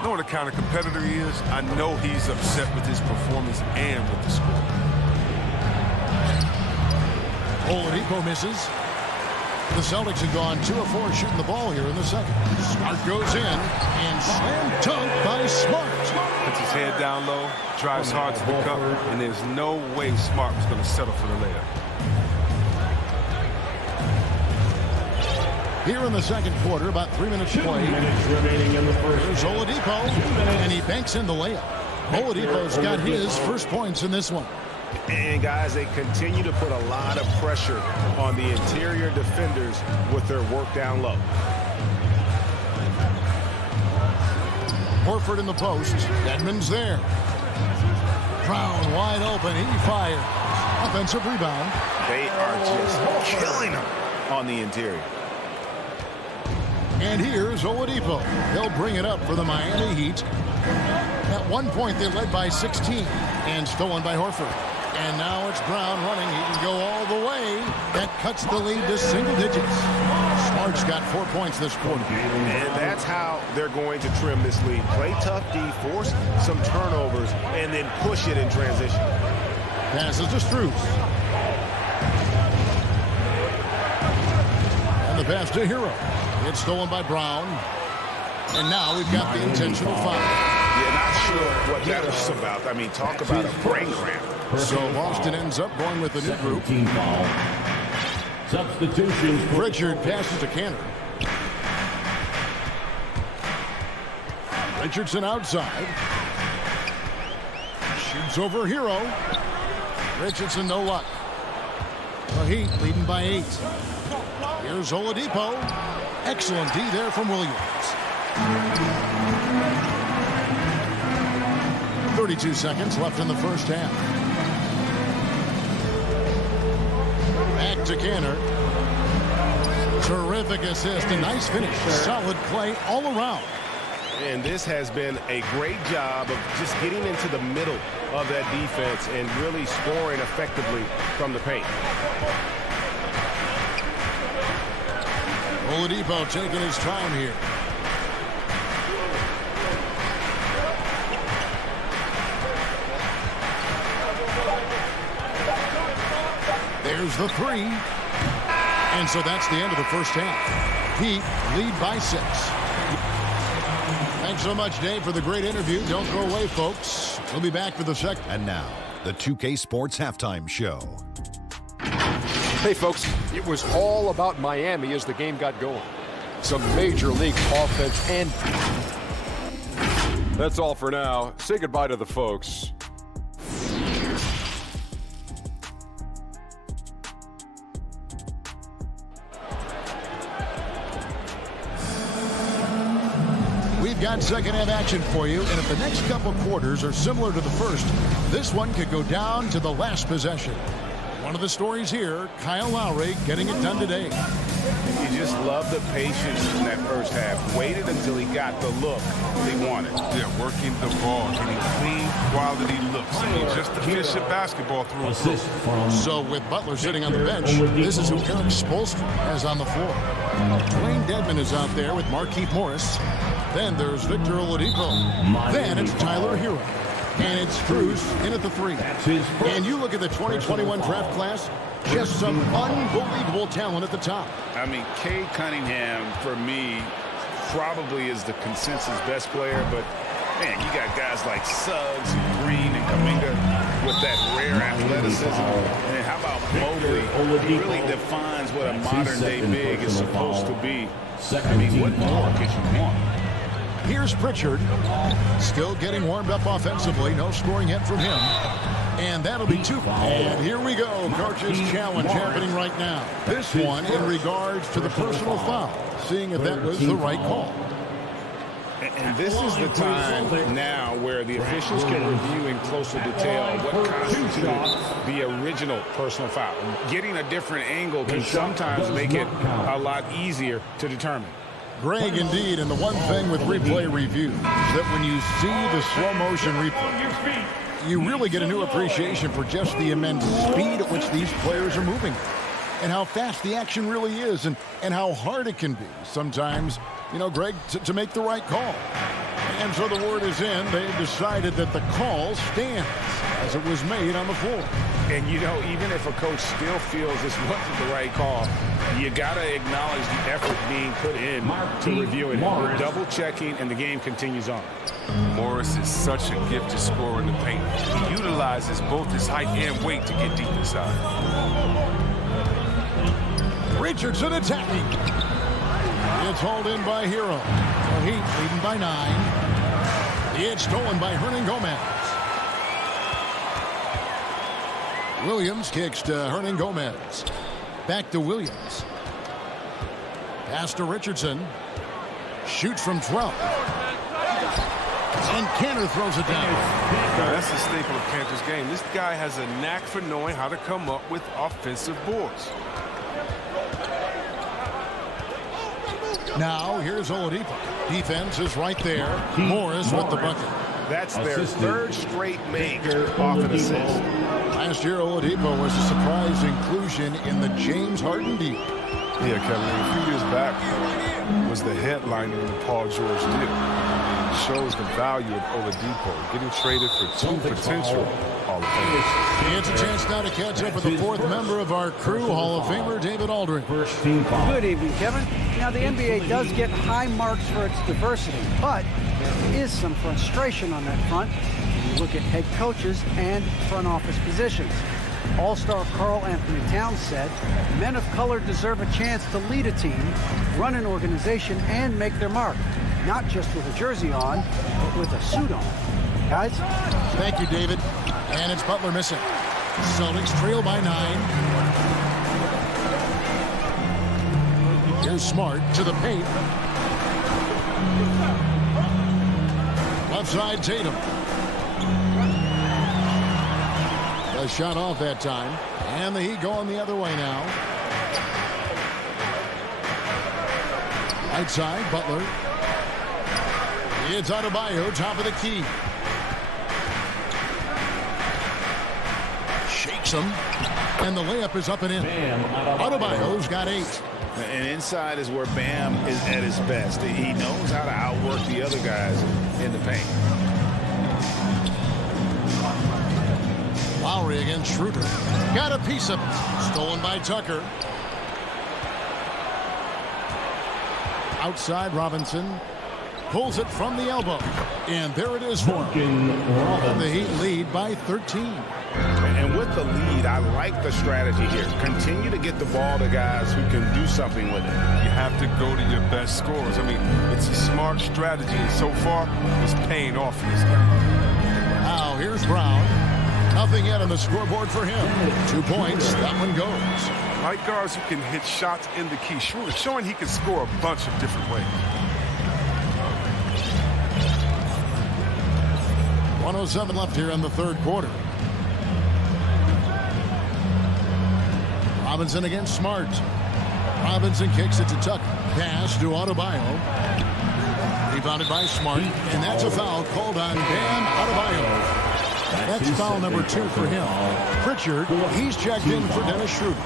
Know what the kind of competitor he is? I know he's upset with his performance and with the score. Oladipo misses. The Celtics have gone 2 of 4 shooting the ball here in the second. Smart goes in and slam dunk by Smart. Puts his head down low, drives hard to the cup, and there's no way Smart was going to settle for the layup. Here in the second quarter, about 3 minutes to play. 2 minutes remaining in the first. There's Oladipo, and he banks in the layup. Oladipo's got his first points in this one. And, guys, they continue to put a lot of pressure on the interior defenders with their work down low. Horford in the post. Edmonds there. Brown wide open. He fires. Offensive rebound. They are just killing them on the interior. And here's Oladipo. They'll bring it up for the Miami Heat. At one point, they led by 16 and stolen by Horford. And now it's Brown running. He can go all the way. That cuts the lead to single digits. Smart's got 4 points this quarter. And that's how they're going to trim this lead. Play tough D, force some turnovers, and then push it in transition. Passes to Strus. And the pass to Hero. It's stolen by Brown. And now we've got the intentional foul. Yeah, not sure what that was about. I mean, talk about a brain cramp. So Boston ends up going with the new group. Substitutions. Pritchard passes to Canner. Richardson outside. Shoots over Hero. Richardson no luck. The Heat leading by 8. Here's Oladipo. Excellent D there from Williams. 32 seconds left in the first half. Back to Canner. Terrific assist. A nice finish. Solid play all around. And this has been a great job of just getting into the middle of that defense and really scoring effectively from the paint. Oladipo taking his time here. There's the three. And so that's the end of the first half. Heat lead by 6. Thanks so much, Dave, for the great interview. Don't go away, folks. We'll be back for the second. And now, the 2K Sports Halftime Show. Hey, folks, it was all about Miami as the game got going. Some major league offense and... That's all for now. Say goodbye to the folks. We've got second half action for you, and if the next couple quarters are similar to the first, this one could go down to the last possession. One of the stories here, Kyle Lowry getting it done today. You just love the patience in that first half. Waited until he got the look he wanted. Yeah, working the ball, getting clean, quality looks. I mean, just efficient basketball through and through. So with Butler sitting on the bench, this is who Eric Spoelstra has on the floor. Dwayne Dedmon is out there with Markieff Morris. Then there's Victor Oladipo. Then it's Tyler Hero. And it's Strus in at the 3. And you look at the 2021 draft class, just some unbelievable talent at the top. I mean, Cade Cunningham, for me, probably is the consensus best player. But, man, you got guys like Suggs and Green and Kuminga with that rare athleticism. And how about Mobley? He really defines what a modern-day big is supposed to be. I mean, what more could you want? Here's Pritchard, still getting warmed up offensively. No scoring yet from him. And that'll be 2. And here we go. Coach's challenge happening right now. This one in regards to the personal foul. Seeing if that was the right call. And this is the time now where the officials can review in closer detail what constitutes the original personal foul. Getting a different angle can sometimes make it a lot easier to determine. Greg, indeed, and the one thing with replay review is that when you see the slow motion replay, you really get a new appreciation for just the immense speed at which these players are moving and how fast the action really is and how hard it can be sometimes, you know, Greg, to make the right call. And so the word is in. They've decided that the call stands as it was made on the floor. And, you know, even if a coach still feels this wasn't the right call, you got to acknowledge the effort being put in to reviewing it. We're double-checking, and the game continues on. Morris is such a gift to score in the paint. He utilizes both his height and weight to get deep inside. Richardson attacking. It's hauled in by Hero. The Heat leading by 9. It's stolen by Hernan Gomez. Williams kicks to Hernan Gomez. Back to Williams. Pass to Richardson. Shoots from 12. And Cantor throws it down. Now, that's the staple of Cantor's game. This guy has a knack for knowing how to come up with offensive boards. Now, here's Oladipo. Defense is right there. Morris with the bucket. That's their third straight make off an assist. Last year, Oladipo was a surprise inclusion in the James Harden deal. Yeah, Kevin, a few years back was the headliner in the Paul George deal. Shows the value of Oladipo getting traded for 2 potential Hall of Famers. It's a chance now to catch up with the fourth member of our crew, Hall of Famer David Aldridge. Good evening, Kevin. Now, the NBA does get high marks for its diversity, but there is some frustration on that front when you look at head coaches and front office positions. All-star Karl Anthony Towns said, men of color deserve a chance to lead a team, run an organization, and make their mark. Not just with a jersey on, but with a suit on. Guys? Thank you, David. And it's Butler missing. Celtics trail by 9. Here's Smart to the paint. Left side, Tatum. A shot off that time. And the Heat going the other way now. Right side, Butler. It's Adebayo, top of the key. Shakes him. And the layup is up and in. Adebayo's got 8. And inside is where Bam is at his best. He knows how to outwork the other guys in the paint. Lowry against Schroeder. Got a piece of it. Stolen by Tucker. Outside, Robinson. Pulls it from the elbow. And there it is for him. And the Heat lead by 13. And with the lead, I like the strategy here. Continue to get the ball to guys who can do something with it. You have to go to your best scorers. I mean, it's a smart strategy, and so far, it's paying off in this game. Now, here's Brown. Nothing yet on the scoreboard for him. 2 points. That one goes. Like guards who can hit shots in the key, showing he can score a bunch of different ways. 1:07 left here in the third quarter. Robinson against Smart. Robinson kicks it to Tucker. Pass to Adebayo. Rebounded by Smart. And that's a foul called on Bam Adebayo. That's foul number 2 for him. Pritchard, he's checked in for Dennis Schroeder.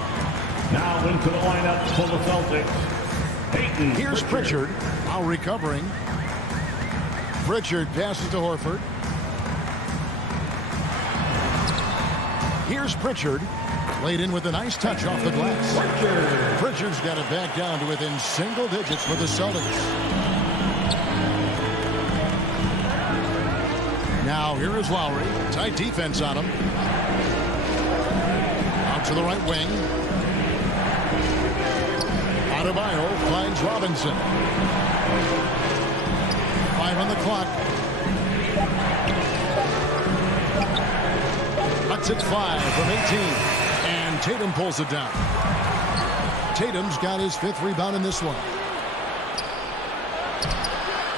Now into the lineup for the Celtics. Here's Pritchard. Now recovering. Pritchard passes to Horford. Here's Pritchard. Laid in with a nice touch off the glass. Pritchard's got it back down to within single digits for the Celtics. Now here is Lowry. Tight defense on him. Out to the right wing. Adebayo finds Robinson. 5 on the clock. Cuts it 5 from 18. And Tatum pulls it down. Tatum's got his 5th rebound in this one.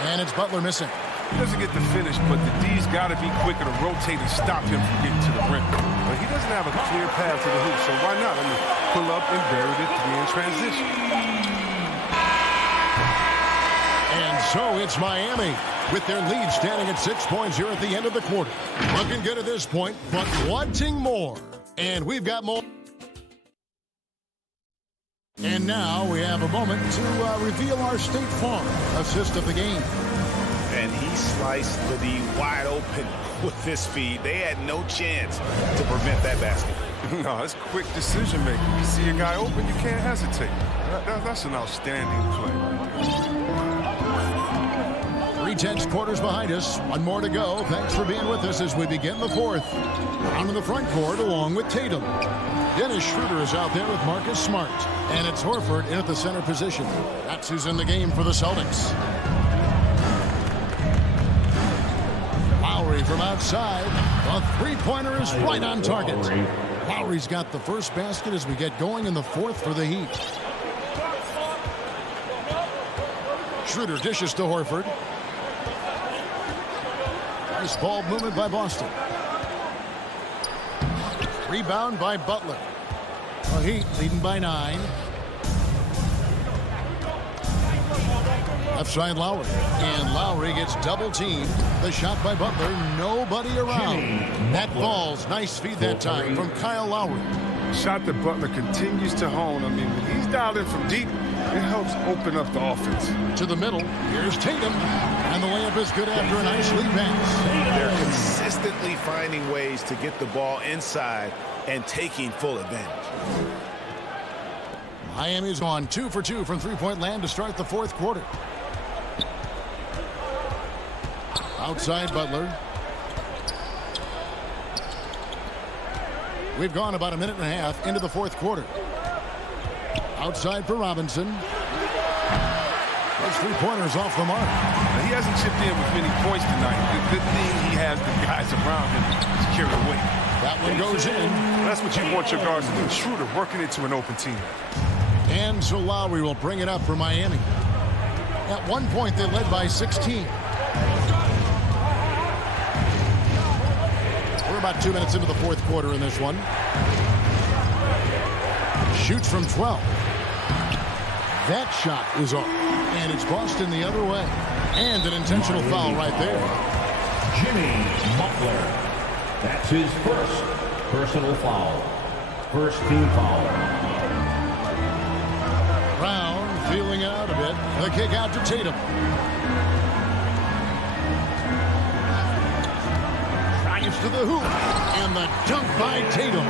And it's Butler missing. He doesn't get the finish, but the D's got to be quicker to rotate and stop him from getting to the rim. But he doesn't have a clear path to the hoop, so why not? I mean, pull up and bury the 3 in transition. And so it's Miami with their lead standing at 6 points here at the end of the quarter. Looking good at this point, but wanting more. And we've got more. And now we have a moment to reveal our State Farm assist of the game. And he sliced the D wide open with this feed. They had no chance to prevent that basket. No, it's quick decision making. You see a guy open, you can't hesitate. That's an outstanding play right there. 3 quarters behind us. One more to go. Thanks for being with us as we begin the fourth. Down in the front court along with Tatum. Dennis Schroeder is out there with Marcus Smart. And it's Horford in at the center position. That's who's in the game for the Celtics. Lowry from outside. The three-pointer is right on target. Lowry's got the first basket as we get going in the fourth for the Heat. Schroeder dishes to Horford. Nice ball movement by Boston. Rebound by Butler. The Heat leading by 9. Left side Lowry. And Lowry gets double teamed. The shot by Butler. Nobody around. That falls. Nice feed that time from Kyle Lowry. Shot that Butler continues to hone. I mean, when he's dialed in from deep, it helps open up the offense. To the middle. Here's Tatum. And the layup is good after a nice lead pass. They're consistently finding ways to get the ball inside and taking full advantage. Miami's on 2 for 2 from three-point land to start the fourth quarter. Outside Butler. We've gone about a minute and a half into the fourth quarter. Outside for Robinson. Those three-pointers off the mark. Now, he hasn't chipped in with many points tonight. The good thing he has the guys around him to carry the weight. That one goes in. That's what you want your guards to do. Schroeder working into an open team. And so Lowry will bring it up for Miami. At one point, they led by 16. We're about 2 minutes into the fourth quarter in this one. Shoots from 12. That shot is off. And it's Boston the other way. And an intentional foul right there. Jimmy Butler. That's his first personal foul. First team foul. Brown feeling it out a bit. The kick out to Tatum. Drives to the hoop. And the dunk by Tatum.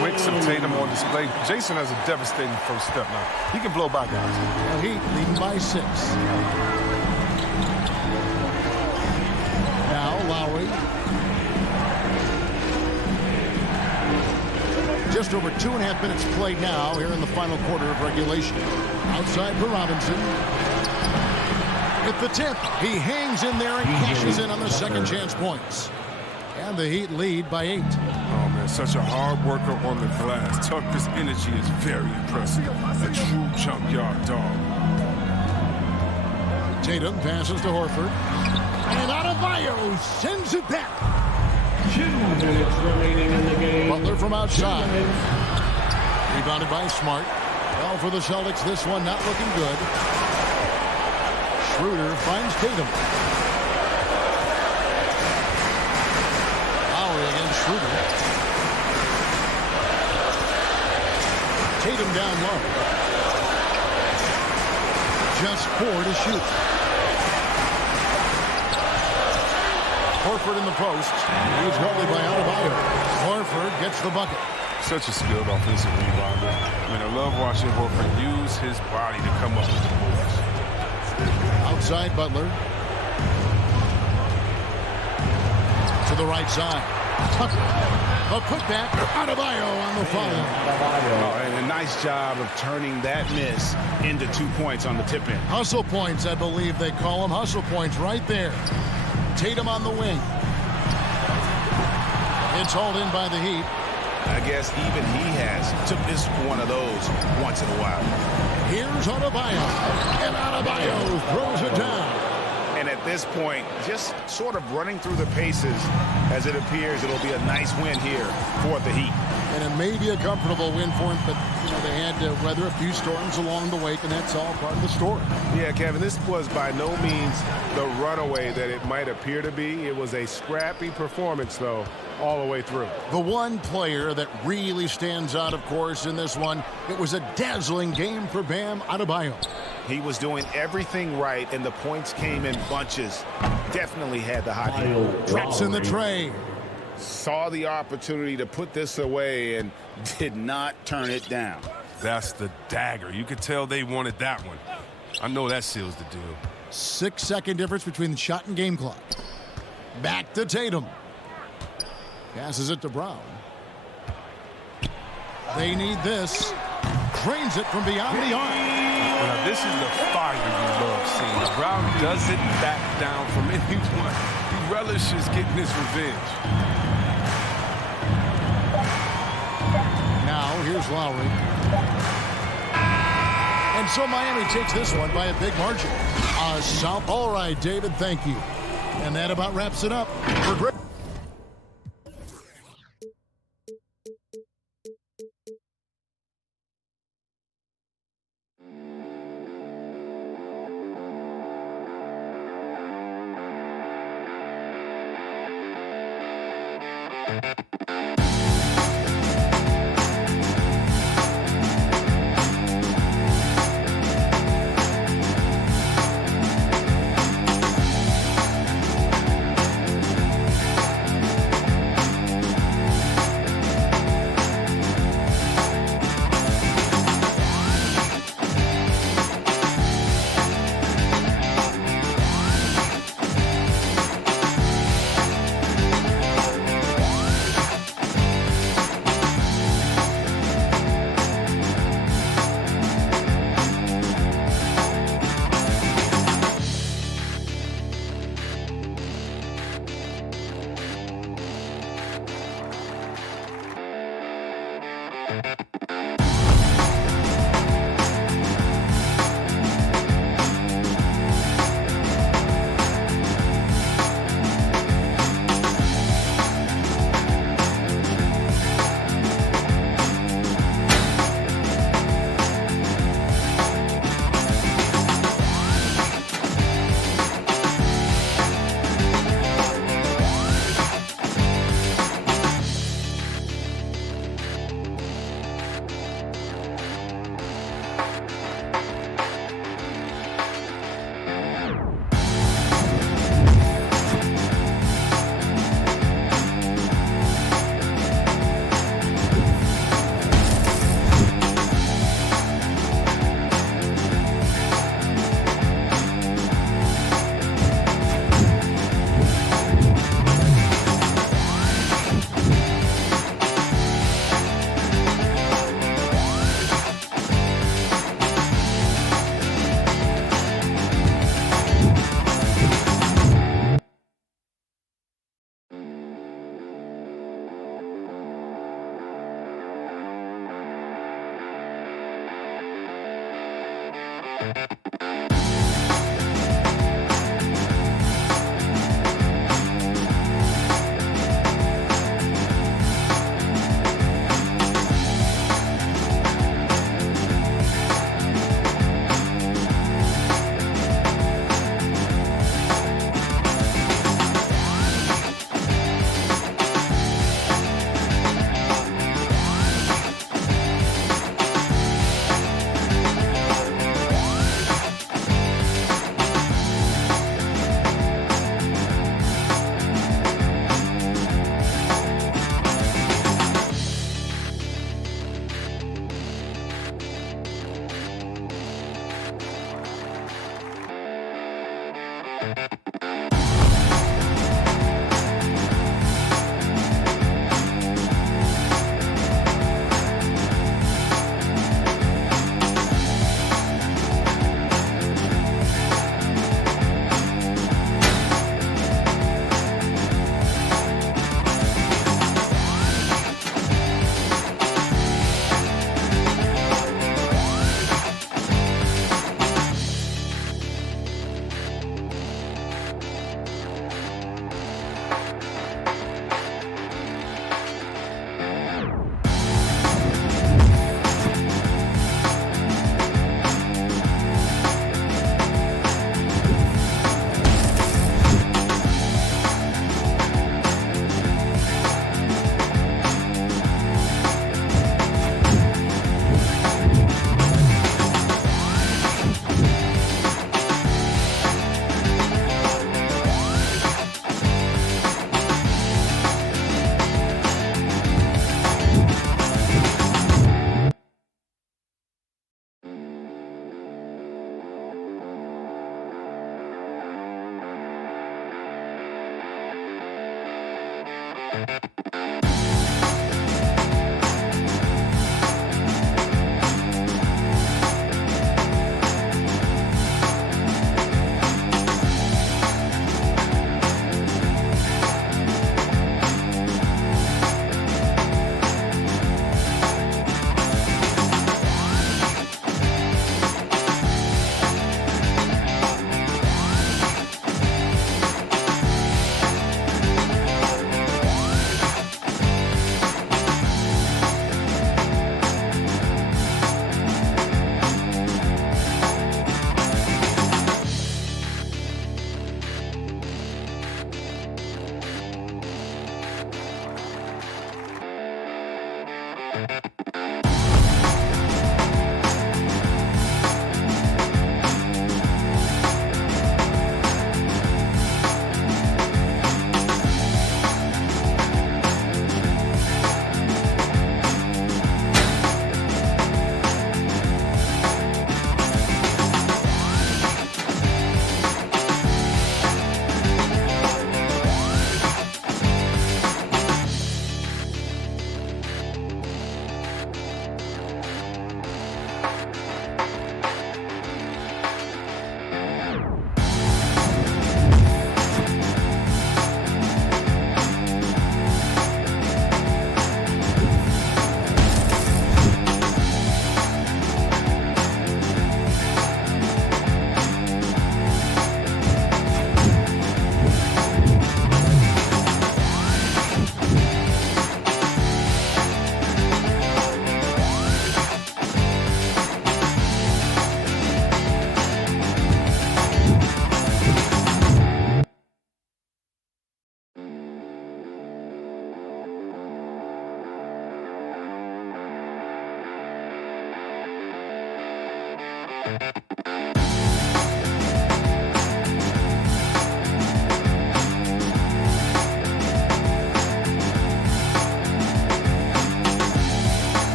Quicks of Tatum on display. Jason has a devastating first step now. He can blow by guys. The Heat leading by 6. Now Lowry. Just over 2.5 minutes played now here in the final quarter of regulation. Outside for Robinson. At the tip, he hangs in there and cashes in on the second chance points. And the Heat lead by 8. Oh, man, such a hard worker on the glass. Tucker's energy is very impressive. A true junkyard dog. Tatum passes to Horford. And Adebayo sends it back. 2 minutes remaining in the game. Butler from outside. Rebounded by Smart. Well, for the Celtics, this one not looking good. Schroeder finds Tatum. Lowry against Schroeder. Tatum down low. Just 4 to shoot. Horford in the post. He's guarded by Adebayo. Horford gets the bucket. Such a skilled offensive rebounder. I mean, I love watching Horford use his body to come up with the boards. Outside Butler. To the right side. Tucker. A putback. Adebayo on the follow. Oh, and a nice job of turning that miss into 2 points on the tip-in. Hustle points, I believe they call them. Hustle points right there. Tatum on the wing. It's hauled in by the Heat. I guess even he has to miss one of those once in a while. Here's Adebayo. And Adebayo throws it down. And at this point, just sort of running through the paces as it appears it'll be a nice win here for the Heat. And it may be a comfortable win for him, but they had to weather a few storms along the way, and that's all part of the story. Yeah, Kevin, this was by no means the runaway that it might appear to be. It was a scrappy performance, though, all the way through. The one player that really stands out, of course, in this one, it was a dazzling game for Bam Adebayo. He was doing everything right, and the points came in bunches. Definitely had the hot hand. Drops in the tray. Saw the opportunity to put this away and did not turn it down. That's the dagger. You could tell they wanted that one. I know that seals the deal. 6-second difference between the shot and game clock. Back to Tatum. Passes it to Brown. They need this. Drains it from beyond the arc. Now, this is the fire you love seeing. Brown doesn't back down from anyone. He relishes getting his revenge. Here's Lowry. And so Miami takes this one by a big margin. All right, David, thank you. And that about wraps it up for Greg.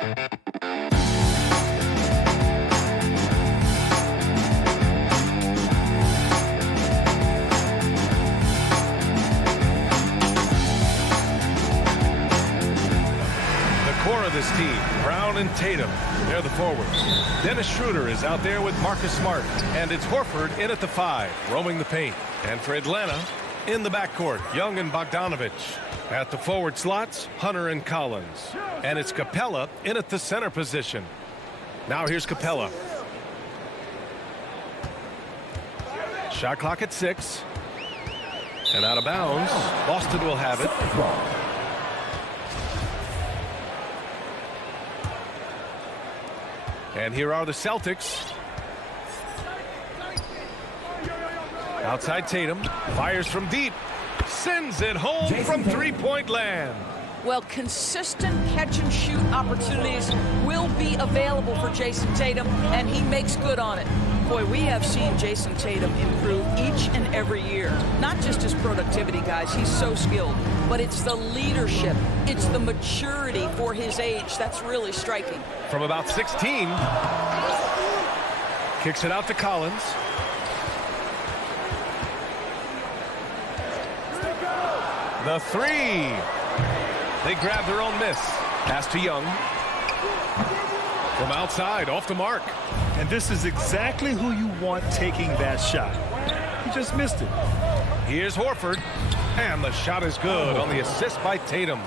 Core of this team, Brown and Tatum, they're the forwards. Dennis Schroeder is out there with Marcus Smart, and it's Horford in at the 5, roaming the paint. And for Atlanta, in the backcourt, Young and Bogdanovich. At the forward slots, Hunter and Collins. And it's Capella in at the center position. Now here's Capella. Shot clock at 6. And out of bounds, Boston will have it. And here are the Celtics. Outside Tatum, fires from deep, sends it home from three-point land. Well, consistent catch-and-shoot opportunities will be available for Jason Tatum, and he makes good on it. Boy, we have seen Jason Tatum improve each and every year. Not just his productivity, guys. He's so skilled. But it's the leadership. It's the maturity for his age. That's really striking. From about 16. Kicks it out to Collins. The 3. They grab their own miss. Pass to Young. From outside, off the mark. And this is exactly who you want taking that shot. He just missed it. Here's Horford. And the shot is good on the assist by Tatum.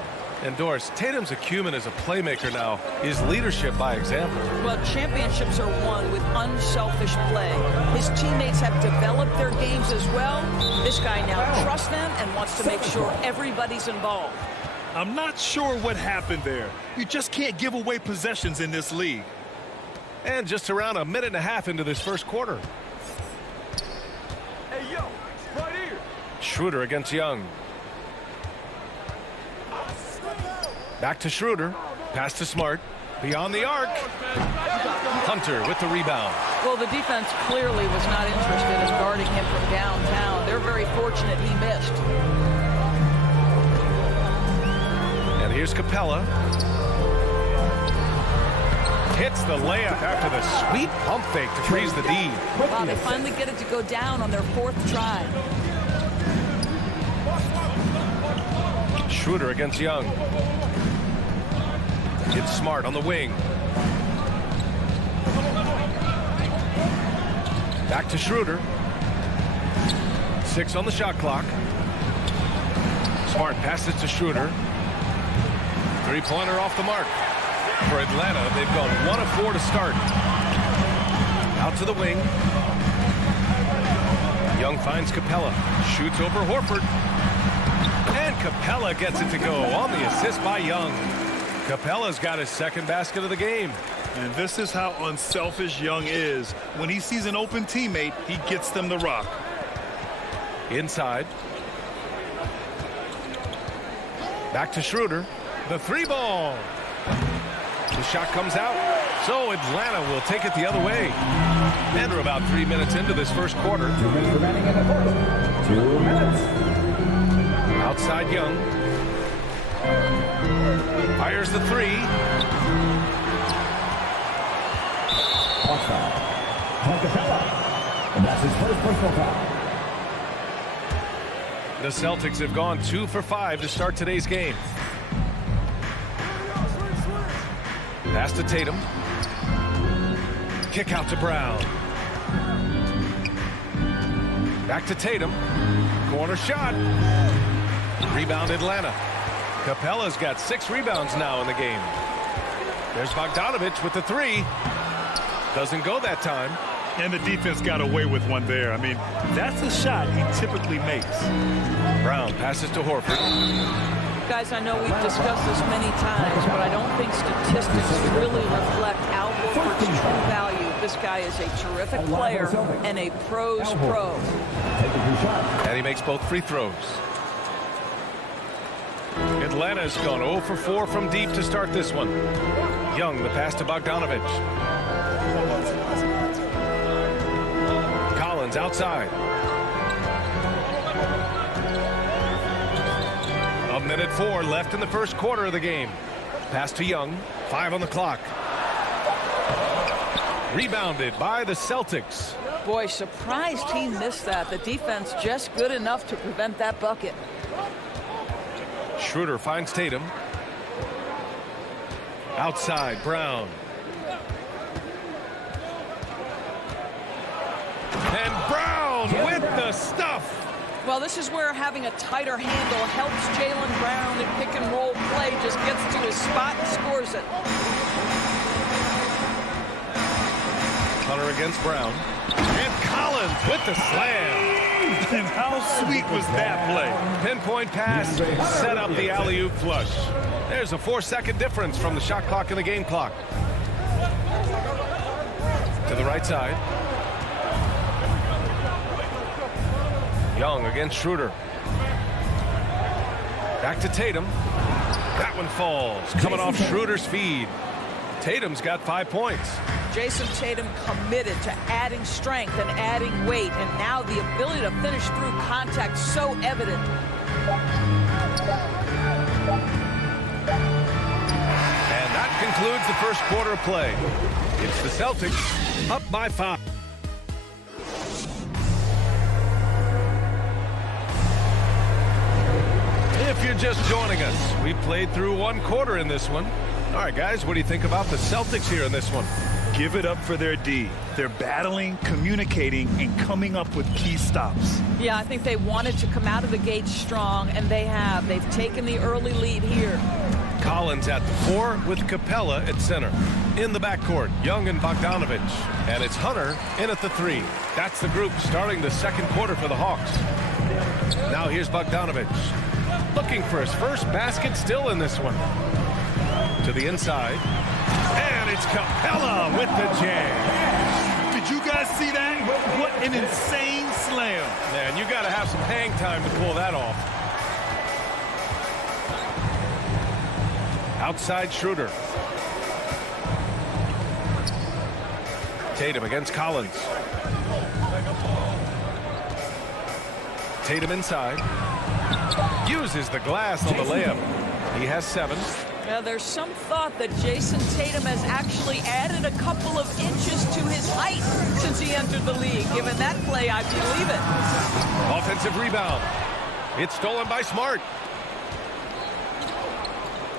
And Doris, Tatum's acumen as a playmaker now is leadership by example. Well, championships are won with unselfish play. His teammates have developed their games as well. This guy now trusts them and wants to make sure everybody's involved. I'm not sure what happened there. You just can't give away possessions in this league. And just around a minute and a half into this first quarter. Hey, yo, right here. Schroeder against Young. Back to Schroeder. Pass to Smart. Beyond the arc. Hunter with the rebound. Well, the defense clearly was not interested in guarding him from downtown. They're very fortunate he missed. And here's Capella. Hits the layup after the sweet pump fake to freeze the D. Wow, they finally get it to go down on their 4th try. Schroeder against Young. It's Smart on the wing. Back to Schroeder. 6 on the shot clock. Smart passes to Schroeder. Three-pointer off the mark. For Atlanta, they've gone 1 of 4 to start. Out to the wing. Young finds Capella. Shoots over Horford. And Capella gets it to go on the assist by Young. Capella's got his second basket of the game. And this is how unselfish Young is. When he sees an open teammate, he gets them the rock. Inside. Back to Schroeder. The 3-ball. The shot comes out. So Atlanta will take it the other way. And we're about 3 minutes into this first quarter. 2 minutes remaining in the first. 2 minutes. Outside Young. Fires the 3. Offside. Capella. And that's his first personal foul. The Celtics have gone 2 for 5 to start today's game. Pass to Tatum. Kick out to Brown. Back to Tatum. Corner shot. Rebound Atlanta. Capella's got 6 rebounds now in the game. There's Bogdanovich with the 3. Doesn't go that time. And the defense got away with one there. I mean, that's a shot he typically makes. Brown passes to Horford. Guys, I know we've discussed this many times, but I don't think statistics really reflect Al Horford's true value. This guy is a terrific player and a pro's pro. And he makes both free throws. Atlanta's gone 0 for 4 from deep to start this one. Young, the pass to Bogdanovich. Collins outside. 1:04 left in the first quarter of the game. Pass to Young. 5 on the clock. Rebounded by the Celtics. Boy, surprised he missed that. The defense just good enough to prevent that bucket. Schroeder finds Tatum. Outside, Brown. And Brown with the stuff. Well, this is where having a tighter handle helps Jaylen Brown in pick and roll play. Just gets to his spot and scores it. Hunter against Brown. And Collins with the slam. And how sweet was that play? Pinpoint pass, set up the alley-oop flush. There's a 4-second difference from the shot clock and the game clock. To the right side. Young against Schroeder. Back to Tatum. That one falls. Coming off Schroeder's feed. Tatum's got 5 points. Jason Tatum committed to adding strength and adding weight, and now the ability to finish through contact so evident. And that concludes the first quarter of play. It's the Celtics up by 5. If you're just joining us, we played through 1 quarter in this one. All right, guys, what do you think about the Celtics here in this one? Give it up for their D. They're battling, communicating, and coming up with key stops. Yeah, I think they wanted to come out of the gate strong, and they have. They've taken the early lead here. Collins at the 4 with Capella at center. In the backcourt, Young and Bogdanovich. And it's Hunter in at the 3. That's the group starting the second quarter for the Hawks. Now here's Bogdanovich. Looking for his first basket still in this one. To the inside. And it's Capella with the jam. Did you guys see that? What an insane slam. Man, you got to have some hang time to pull that off. Outside Schroeder. Tatum against Collins. Tatum inside. Uses the glass on the layup. He has 7. Now, there's some thought that Jason Tatum has actually added a couple of inches to his height since he entered the league. Given that play, I believe it. Offensive rebound. It's stolen by Smart.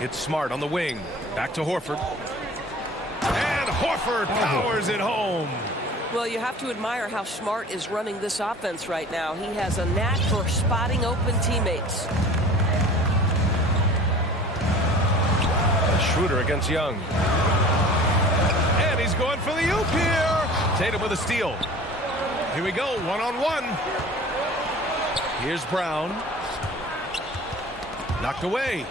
It's Smart on the wing. Back to Horford. And Horford powers it home. Well, you have to admire how Smart is running this offense right now. He has a knack for spotting open teammates. Schroeder against Young. And he's going for the oop here. Tatum with a steal. Here we go, 1-on-1. Here's Brown. Knocked away.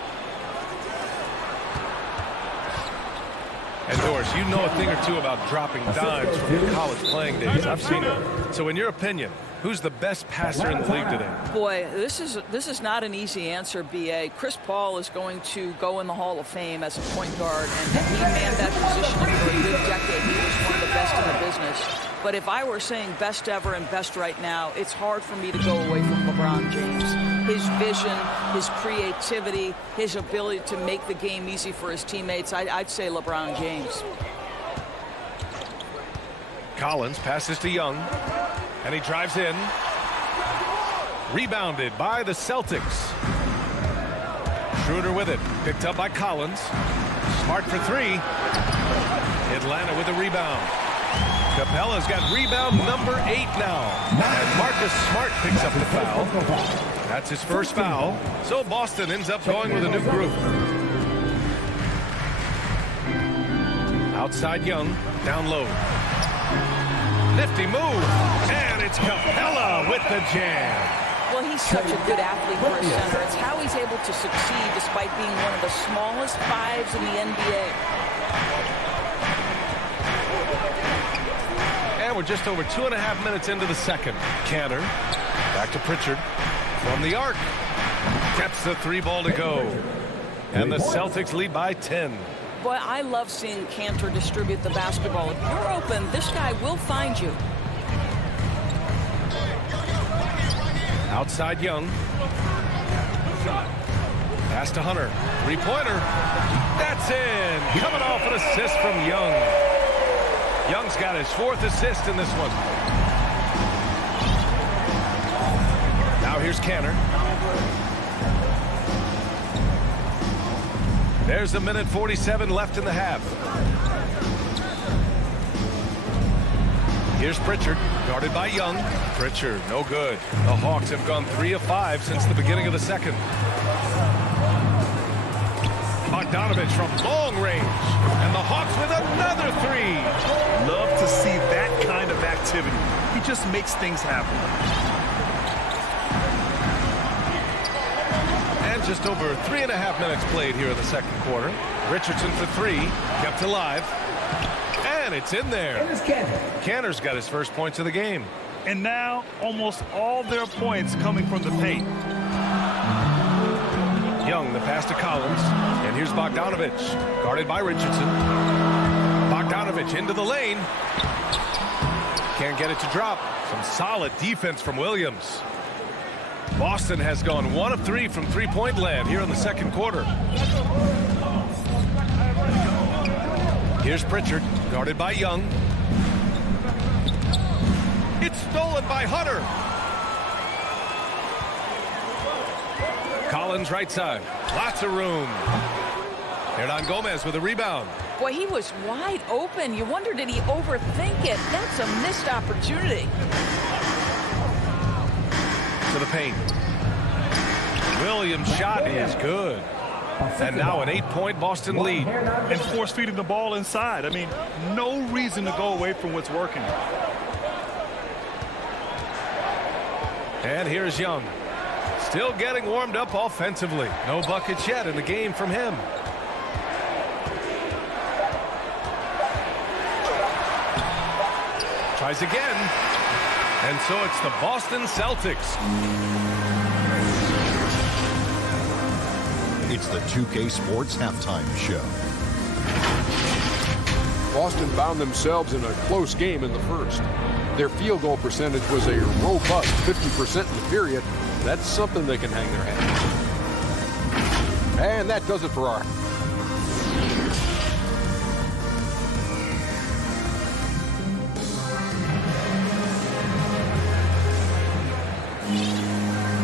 And Doris, you know a thing or two about dropping dimes from your college playing days. I've seen it. So in your opinion, who's the best passer in the league today? Boy, this is not an easy answer, B.A. Chris Paul is going to go in the Hall of Fame as a point guard, and he manned that position for a good decade. He was one of the best in the business. But if I were saying best ever and best right now, it's hard for me to go away from LeBron James. His vision, his creativity, his ability to make the game easy for his teammates, I'd say LeBron James. Collins passes to Young, and he drives in. Rebounded by the Celtics. Schroeder with it, picked up by Collins. Smart for 3. Atlanta with a rebound. Capella's got rebound number 8 now. And Marcus Smart picks up the foul. That's his first foul. So Boston ends up going with a new group. Outside Young, down low. Nifty move. And it's Capella with the jam. Well, he's such a good athlete for a center. It's how he's able to succeed despite being one of the smallest 5s in the NBA. And we're just over 2.5 minutes into the second. Cantor, back to Pritchard. From the arc. Gets the 3 ball to go. And the Celtics lead by 10. Boy, I love seeing Cantor distribute the basketball. If you're open, this guy will find you. Outside Young. Pass to Hunter. Three-pointer. That's in. Coming off an assist from Young. Young's got his 4th assist in this one. Now here's Canner. There's a minute 47 left in the half. Here's Pritchard, guarded by Young. Pritchard, no good. The Hawks have gone 3 of 5 since the beginning of the second. Bogdanovich from long range. And the Hawks with another 3. Love to see that kind of activity. He just makes things happen. And just over 3.5 minutes played here in the second quarter. Richardson for 3, kept alive. And it's in there. Canner's got his first points of the game. And now almost all their points coming from the paint. Young, the pass to Collins. And here's Bogdanovich, guarded by Richardson. Bogdanovich into the lane. Can't get it to drop. Some solid defense from Williams. Boston has gone 1 of 3 from three-point land here in the second quarter. Here's Pritchard, guarded by Young. It's stolen by Hunter. Collins right side. Lots of room. Hernan Gomez with a rebound. Boy, he was wide open. You wonder, did he overthink it? That's a missed opportunity. To the paint. Williams' shot is good. And now an 8-point Boston lead. And force-feeding the ball inside. I mean, no reason to go away from what's working. And here's Young. Still getting warmed up offensively. No buckets yet in the game from him. Tries again. And so it's the Boston Celtics. It's the 2K Sports Halftime Show. Boston found themselves in a close game in the first. Their field goal percentage was a robust 50% in the period. That's something they can hang their hat on. And that does it for our...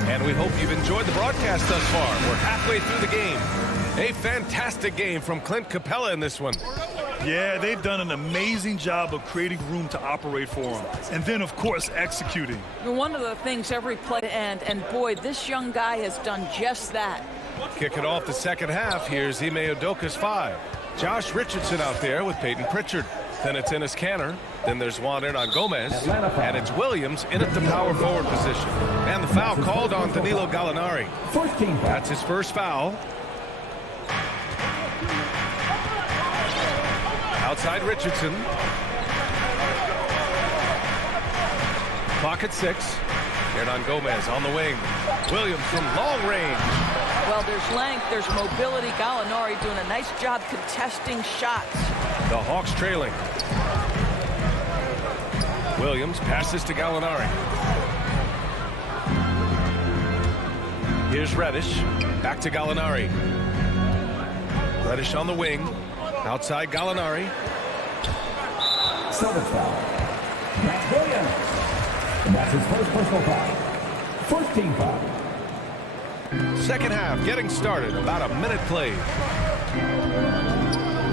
And we hope you've enjoyed the broadcast thus far. We're halfway through the game. A fantastic game from Clint Capella in this one. Yeah, they've done an amazing job of creating room to operate for him. And then, of course, executing. One of the things every play end, and boy, this young guy has done just that. Kicking off the second half, here's Ime Udoka's 5. Josh Richardson out there with Peyton Pritchard. Then it's Enes Kanter. Then there's Juan Hernan Gomez. And it's Williams in at the power forward position. And the foul called on Danilo Gallinari. That's his first foul. Outside Richardson. Clock at 6. Hernan Gomez on the wing. Williams from long range. Well, there's length, there's mobility. Gallinari doing a nice job contesting shots. The Hawks trailing. Williams passes to Gallinari. Here's Reddish. Back to Gallinari. Reddish on the wing. Outside Gallinari. Seventh foul. That's Williams. And that's his first personal foul. First team foul. Second half getting started. About a minute played.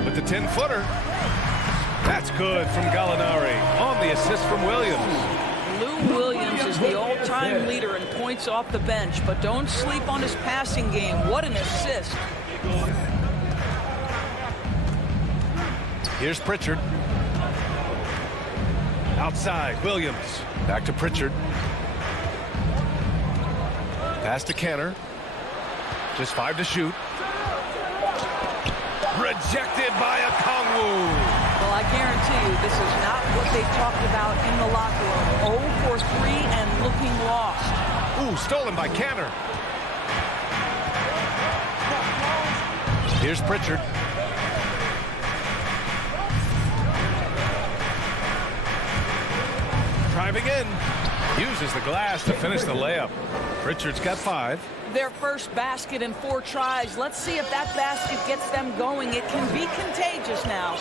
With the 10-footer. That's good from Gallinari. On the assist from Williams. Lou Williams is the all-time leader in points off the bench, but don't sleep on his passing game. What an assist. Here's Pritchard. Outside, Williams. Back to Pritchard. Pass to Kanter. Just 5 to shoot. Rejected by Okongwu. Well, I guarantee you this is not what they talked about in the locker room. 0 for 3 and looking lost. Ooh, stolen by Kanter. Here's Pritchard. Driving in. Uses the glass to finish the layup. Pritchard's got 5. Their first basket in 4 tries. Let's see if that basket gets them going. It can be contagious now.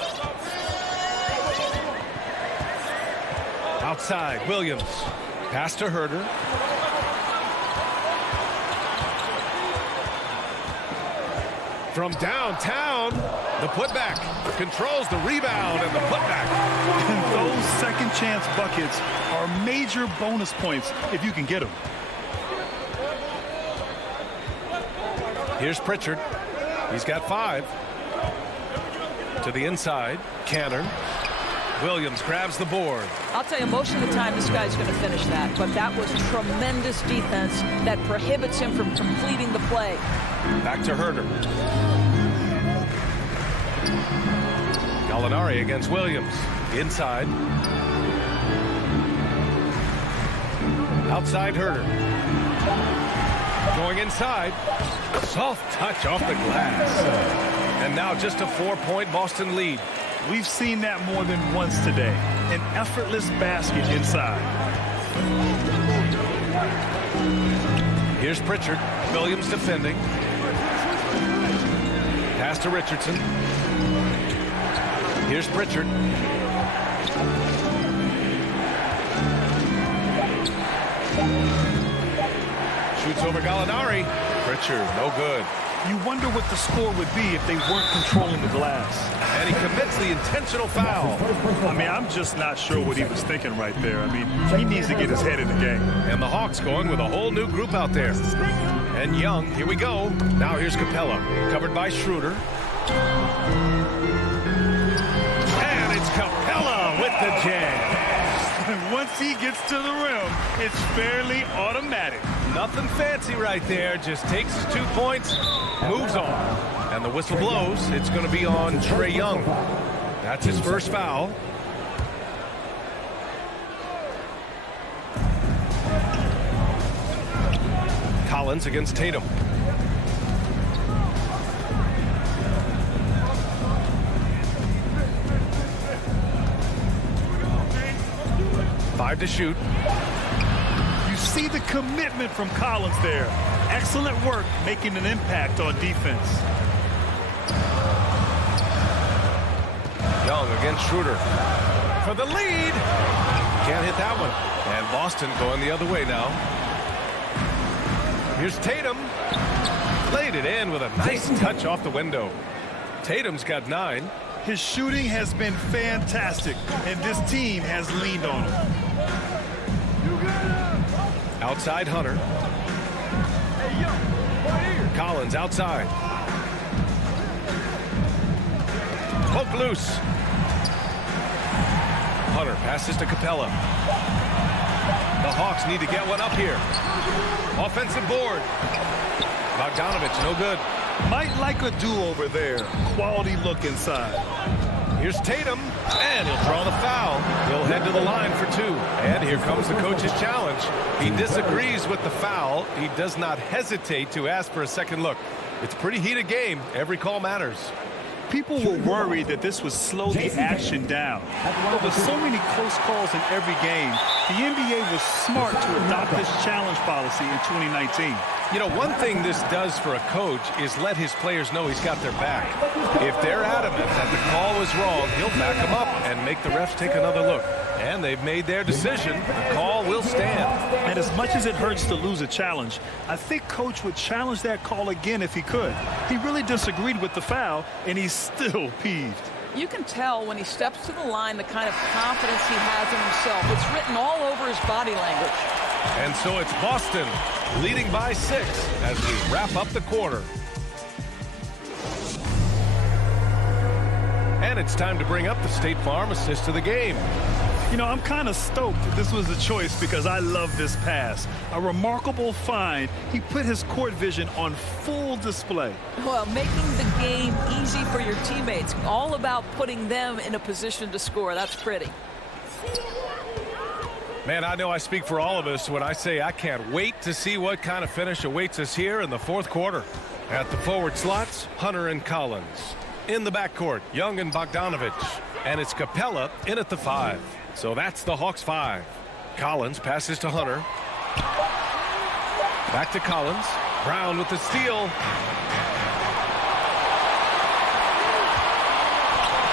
Outside, Williams. Pass to Herder. From downtown, the putback. Controls the rebound and the putback. And those second chance buckets are major bonus points if you can get them. Here's Pritchard. He's got 5. To the inside, Canner. Williams grabs the board. I'll tell you, most of the time this guy's going to finish that, but that was tremendous defense that prohibits him from completing the play. Back to Herder. Gallinari against Williams. Inside. Outside Herder. Going inside. Soft touch off the glass. And now just a 4-point Boston lead. We've seen that more than once today. An effortless basket inside. Here's Pritchard. Williams defending. Pass to Richardson. Here's Pritchard. Shoots over Gallinari. Pritchard, no good. You wonder what the score would be if they weren't controlling the glass. And he commits the intentional foul. I mean, I'm just not sure what he was thinking right there. I mean, he needs to get his head in the game. And the Hawks going with a whole new group out there. And Young, here we go. Now here's Capella, covered by Schroeder. And it's Capella with the jam. Once he gets to the rim, it's fairly automatic. Nothing fancy right there. Just takes his 2 points, moves on. And the whistle blows. It's going to be on Trae Young. That's his first foul. Collins against Tatum. Five to shoot. You see the commitment from Collins there. Excellent work making an impact on defense. Young against Schroeder. For the lead. Can't hit that one. And Boston going the other way now. Here's Tatum. Laid it in with a nice touch off the window. Tatum's got 9. His shooting has been fantastic, and this team has leaned on him. Outside Hunter. Collins outside. Poke loose. Hunter passes to Capella. The Hawks need to get one up here. Offensive board. Bogdanovich, no good. Might like a do-over there. Quality look inside. Here's Tatum, and he'll draw the foul. He'll head to the line for 2. And here comes the coach's challenge. He disagrees with the foul. He does not hesitate to ask for a second look. It's a pretty heated game. Every call matters. People were worried that this would slow the action down. But with so many close calls in every game, the NBA was smart to adopt this challenge policy in 2019. You know, one thing this does for a coach is let his players know he's got their back. If they're adamant that the call was wrong, he'll back them up and make the refs take another look. And they've made their decision. The call will stand. And as much as it hurts to lose a challenge, I think Coach would challenge that call again if he could. He really disagreed with the foul, and he's still peeved. You can tell when he steps to the line the kind of confidence he has in himself. It's written all over his body language. And so it's Boston leading by 6 as we wrap up the quarter. And it's time to bring up the State Farm assist of the game. You know, I'm kind of stoked this was a choice because I love this pass. A remarkable find. He put his court vision on full display. Well, making the game easy for your teammates. All about putting them in a position to score. That's pretty. Man, I know I speak for all of us when I say I can't wait to see what kind of finish awaits us here in the 4th quarter. At the forward slots, Hunter and Collins. In the backcourt, Young and Bogdanovich. And it's Capella in at the 5. So that's the Hawks 5. Collins passes to Hunter. Back to Collins. Brown with the steal.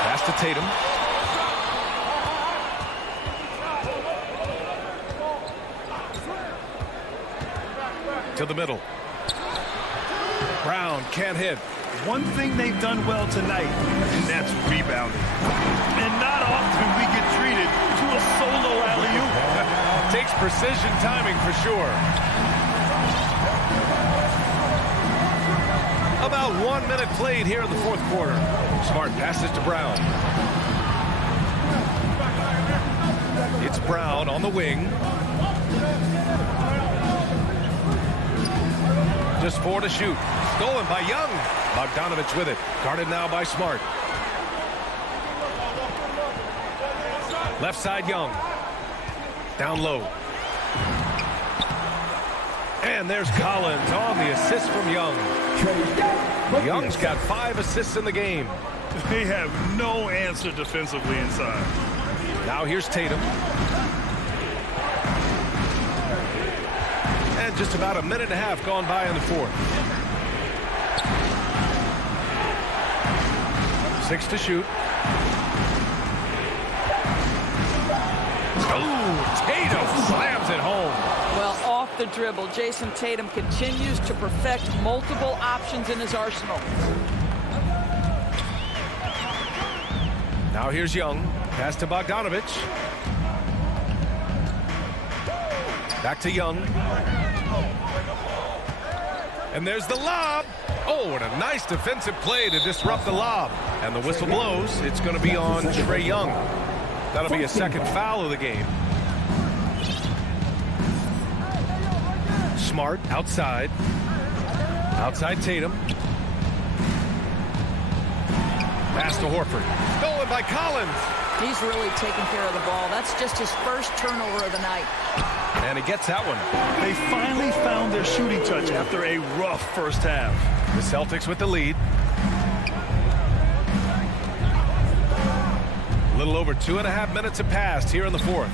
Pass to Tatum. To the middle. Brown can't hit. One thing they've done well tonight, and that's rebounding. And not often we get treated to a solo alley-oop. Takes precision timing for sure. About 1 minute played here in the fourth quarter. Smart passes to Brown. It's Brown on the wing. Just 4 to shoot. Stolen by Young. Bogdanovich with it. Guarded now by Smart. Left side Young. Down low. And there's Collins on the assist from Young. Young's got 5 assists in the game. They have no answer defensively inside. Now here's Tatum. And just about a minute and a half gone by in the fourth. 6 to shoot. Oh, Tatum slams it home. Well, off the dribble, Jason Tatum continues to perfect multiple options in his arsenal. Now here's Young. Pass to Bogdanovich. Back to Young. And there's the lob. Oh, and a nice defensive play to disrupt the lob. And the whistle blows. It's going to be on Trae Young. That'll be a second foul of the game. Smart outside. Outside Tatum. Pass to Horford. Stolen by Collins. He's really taking care of the ball. That's just his first turnover of the night. And he gets that one. They finally found their shooting touch after a rough first half. The Celtics with the lead. A little over 2.5 minutes have passed here in the fourth.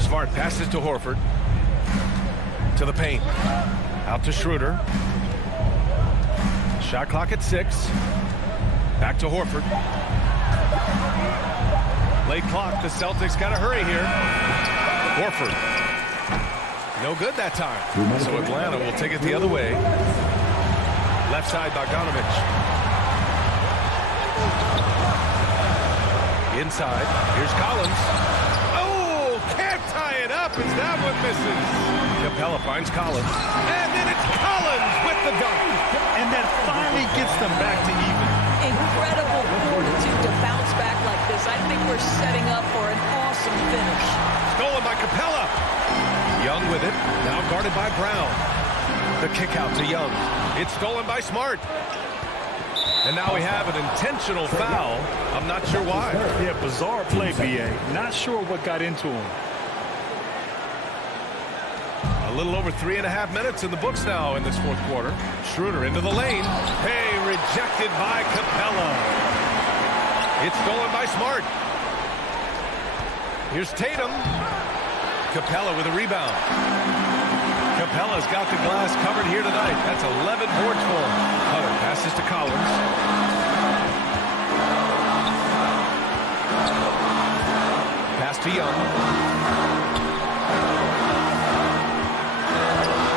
Smart passes to Horford. To the paint. Out to Schroeder. Shot clock at 6. Back to Horford. Late clock. The Celtics got to hurry here. Horford. No good that time. So Atlanta will take it the other way. Left side, Bogdanovich. Inside. Here's Collins. Oh, can't tie it up as that one misses. Capella finds Collins. And then it's Collins with the dunk. And that finally gets them back to even. Incredible fortitude to bounce back like this. I think we're setting up for an awesome finish. Stolen by Capella. Young with it. Now guarded by Brown. The kick out to Young. It's stolen by Smart. And now we have an intentional foul. I'm not sure why. Yeah, bizarre play, B.A. Not sure what got into him. A little over 3.5 minutes in the books now in this fourth quarter. Schroeder into the lane. Hey, rejected by Capella. It's stolen by Smart. Here's Tatum. Capella with a rebound. Capella's got the glass covered here tonight. That's 11 boards for him. Hunter passes to Collins. Pass to Young.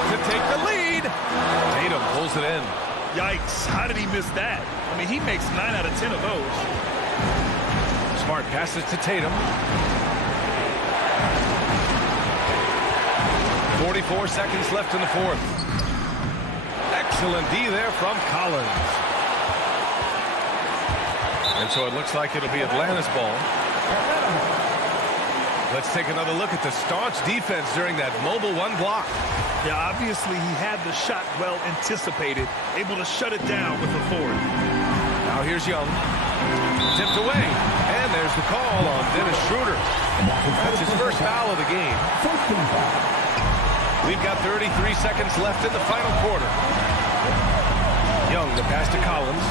To take the lead. Tatum pulls it in. Yikes. How did he miss that? I mean, he makes 9 out of 10 of those. Smart passes to Tatum. 44 seconds left in the fourth. Excellent D there from Collins. And so it looks like it'll be Atlanta's ball. Let's take another look at the staunch defense during that mobile one block. Yeah, obviously he had the shot well anticipated, able to shut it down with the forward. Now here's Young. Tipped away. And there's the call on Dennis Schroeder. That's his first foul of the game. We've got 33 seconds left in the final quarter. Young, the pass to Collins.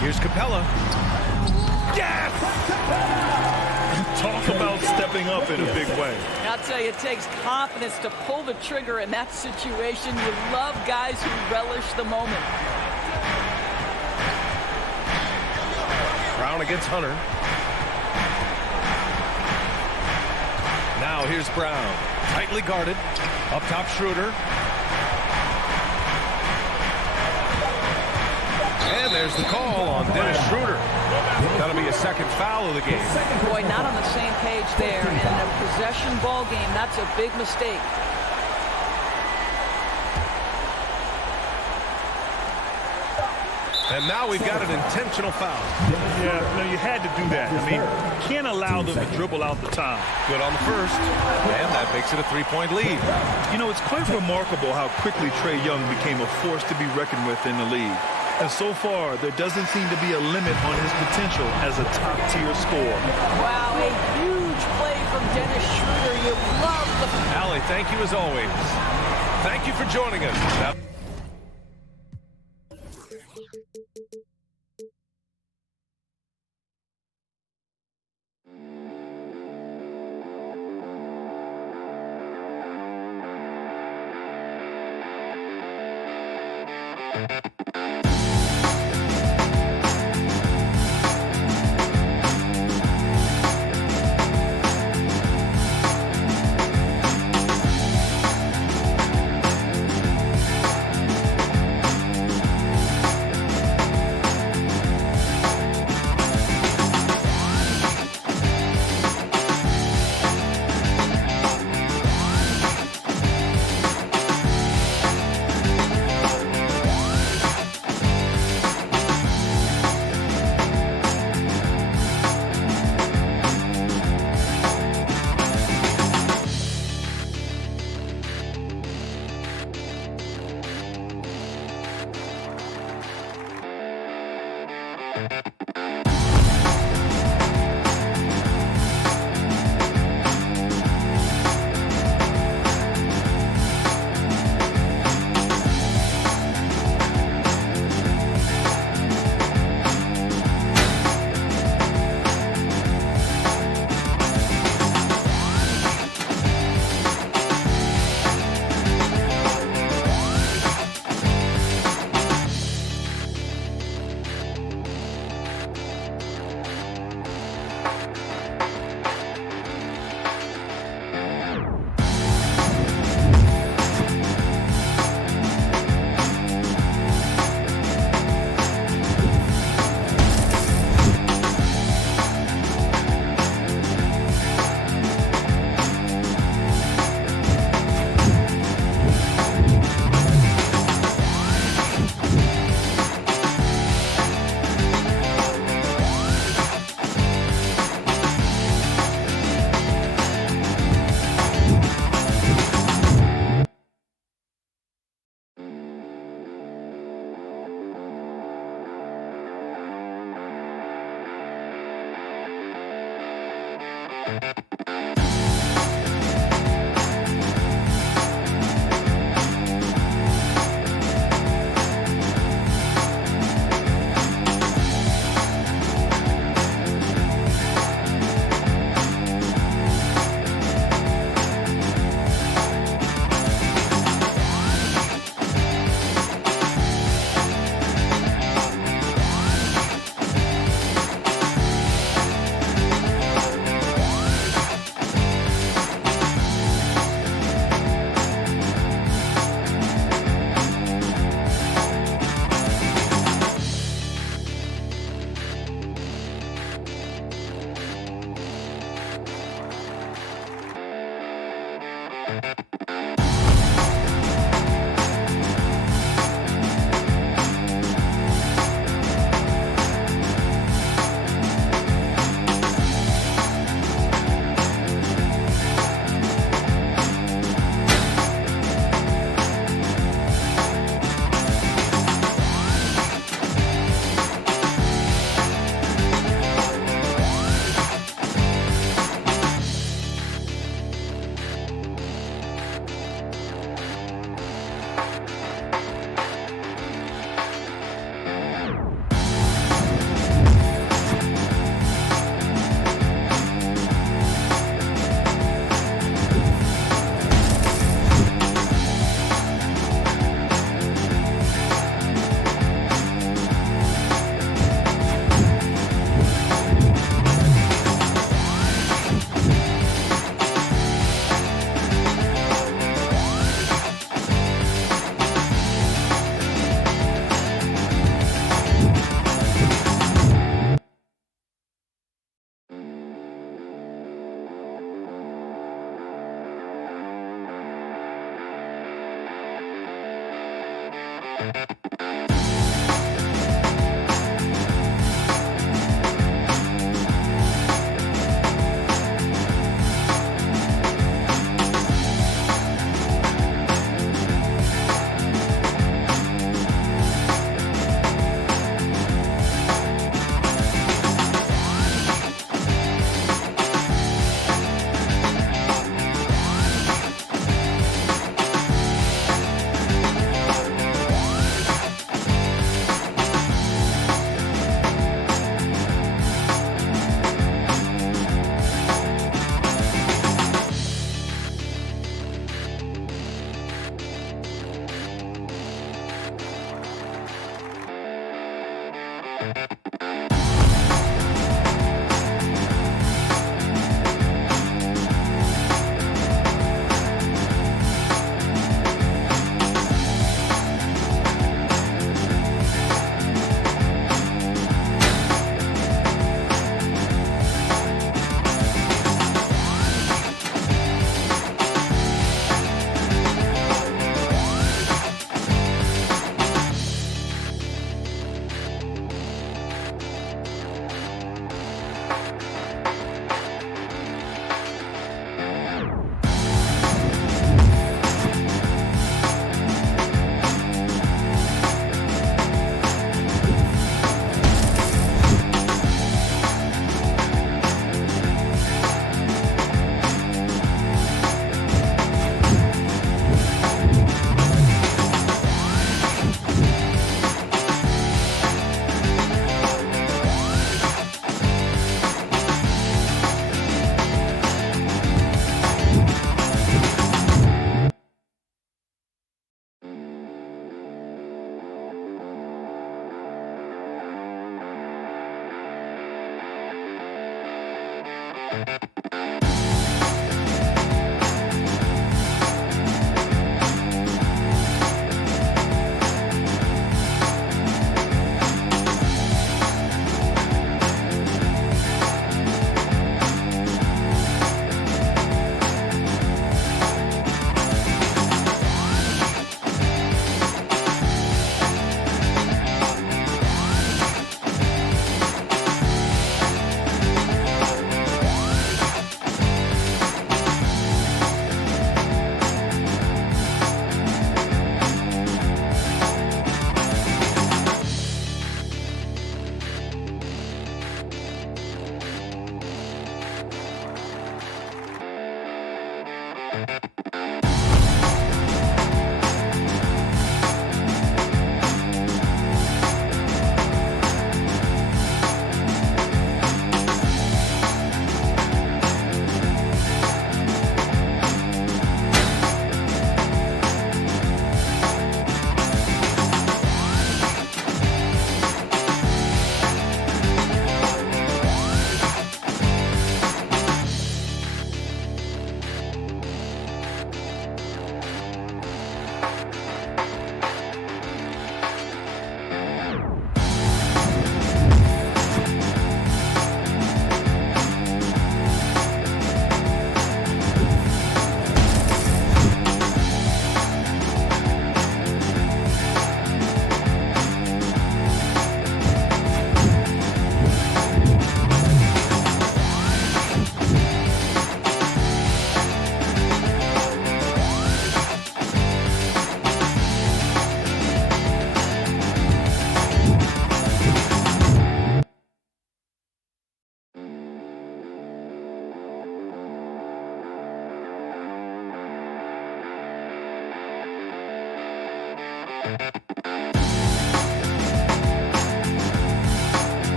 Here's Capella. Yes! Talk about stepping up in a big way. I'll tell you, it takes confidence to pull the trigger in that situation. You love guys who relish the moment. Brown against Hunter. Now here's Brown. Tightly guarded. Up top, Schroeder. And there's the call on Dennis Schroeder. That'll be a second foul of the game. Boy, not on the same page there. And in a possession ball game, that's a big mistake. And now we've got an intentional foul. Yeah, no, you had to do that. I mean, you can't allow them to dribble out the time. Good on the first. And that makes it a 3-point lead. You know, it's quite remarkable how quickly Trae Young became a force to be reckoned with in the league. And so far, there doesn't seem to be a limit on his potential as a top-tier scorer. Wow, a huge play from Dennis Schroeder. You love the... Allie, thank you as always. Thank you for joining us. Now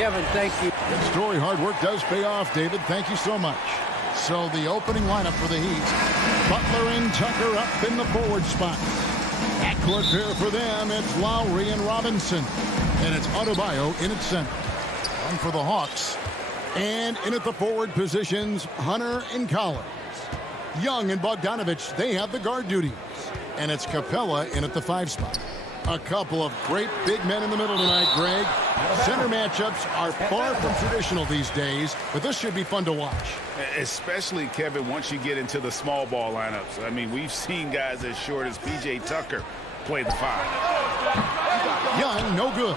Kevin, thank you. Good story. Hard work does pay off, David. Thank you so much. So the opening lineup for the Heat. Butler and Tucker up in the forward spot. Backcourt pair for them. It's Lowry and Robinson. And it's Adebayo in its center. One for the Hawks. And in at the forward positions, Hunter and Collins. Young and Bogdanovich, they have the guard duties. And it's Capella in at the 5 spot. A couple of great big men in the middle tonight, Greg. Center matchups are far from traditional these days, but this should be fun to watch. Especially, Kevin, once you get into the small ball lineups. I mean, we've seen guys as short as P.J. Tucker play the 5. Young, no good.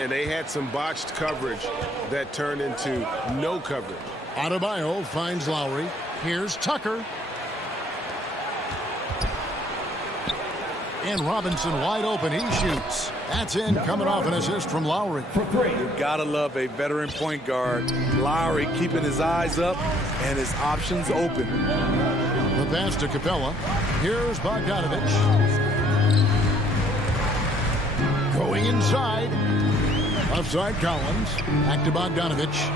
And they had some botched coverage that turned into no coverage. Adebayo finds Lowry. Here's Tucker. And Robinson wide open. He shoots. That's in, coming off an assist from Lowry. You gotta love a veteran point guard. Lowry keeping his eyes up and his options open. The pass to Capella. Here's Bogdanovich. Going inside. Offside Collins. Back to Bogdanovich.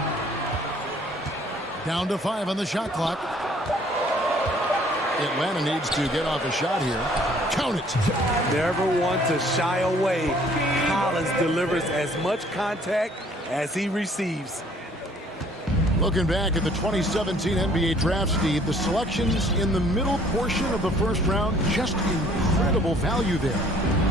Down to 5 on the shot clock. Atlanta needs to get off a shot here. Count it. Never want to shy away. Collins delivers as much contact as he receives. Looking back at the 2017 NBA draft, Steve, the selections in the middle portion of the first round, just incredible value there.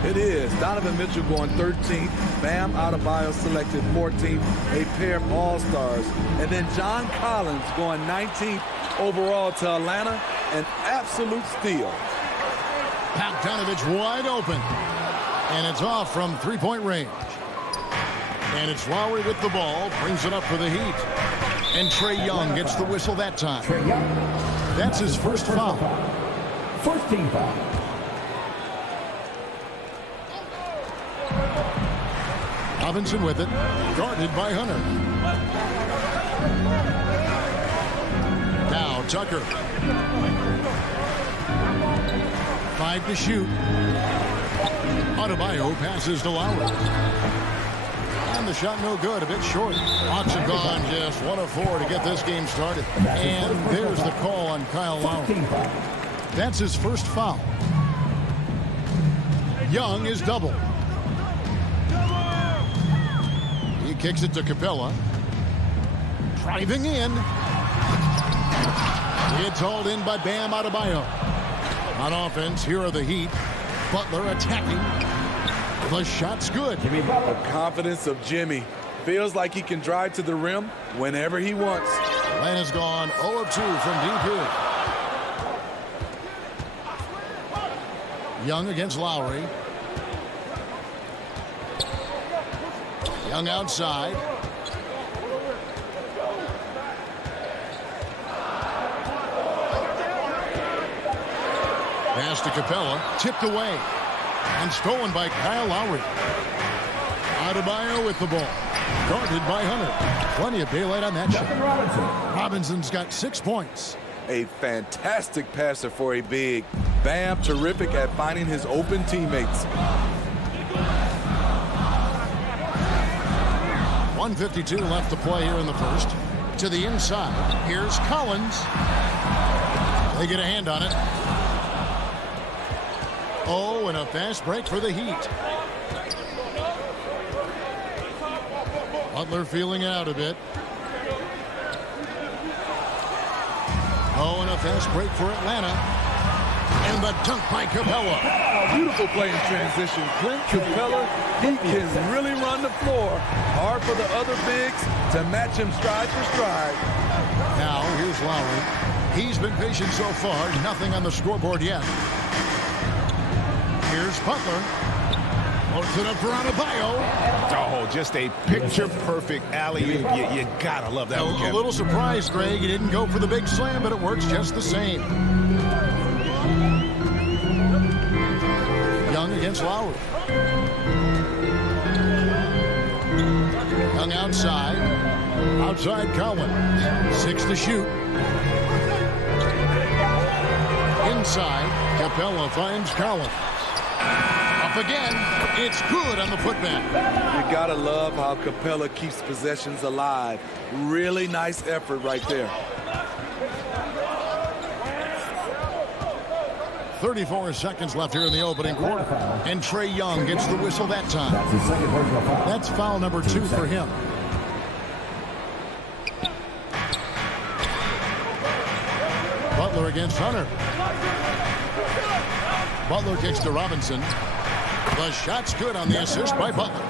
It is. Donovan Mitchell going 13th. Bam Adebayo selected 14th. A pair of all-stars. And then John Collins going 19th overall to Atlanta. An absolute steal. Bogdanovich wide open. And it's off from three-point range. And it's Lowry with the ball. Brings it up for the Heat. And Trae Young gets the whistle that time. That's his first foul. First team foul. Robinson with it. Guarded by Hunter. Now Tucker. 5 to shoot. Adebayo passes to Lowry. And the shot no good, a bit short. Hawks have gone just 1 of 4 to get this game started. And there's the call on Kyle Lowry. That's his first foul. Young is doubled. He kicks it to Capella. Driving in. It's hauled in by Bam Adebayo. On offense, here are the Heat. Butler attacking. The shot's good. The confidence of Jimmy. Feels like he can drive to the rim whenever he wants. Atlanta's gone 0 of 2 from deep here. Young against Lowry. Young outside. Pass to Capella, tipped away, and stolen by Kyle Lowry. Adebayo with the ball, guarded by Hunter. Plenty of daylight on that shot. Robinson's got 6 points. A fantastic passer for a big. Bam, terrific at finding his open teammates. 1:52 left to play here in the first. To the inside, here's Collins. They get a hand on it. Oh, and a fast break for the Heat. Butler feeling it out a bit. Oh, and a fast break for Atlanta. And the dunk by Capella. Oh, beautiful play in transition. Clint Capella, he can really run the floor. Hard for the other bigs to match him stride for stride. Now, here's Lowry. He's been patient so far. Nothing on the scoreboard yet. Here's Butler. Puts it up for Adebayo. Oh, just a picture-perfect alley-oop. You gotta love that one, Kevin. A little surprised, Greg. He didn't go for the big slam, but it works just the same. Young against Lowry. Young outside. Outside Collins. 6 to shoot. Inside, Capella finds Collins. A off again. It's good on the putback. You got to love how Capella keeps possessions alive. Really nice effort right there. 34 seconds left here in the opening quarter. And Trae Young gets the whistle that time. That's his second personal foul. That's foul number 2 for him. Butler against Hunter. Butler kicks to Robinson. The shot's good on the assist by Butler.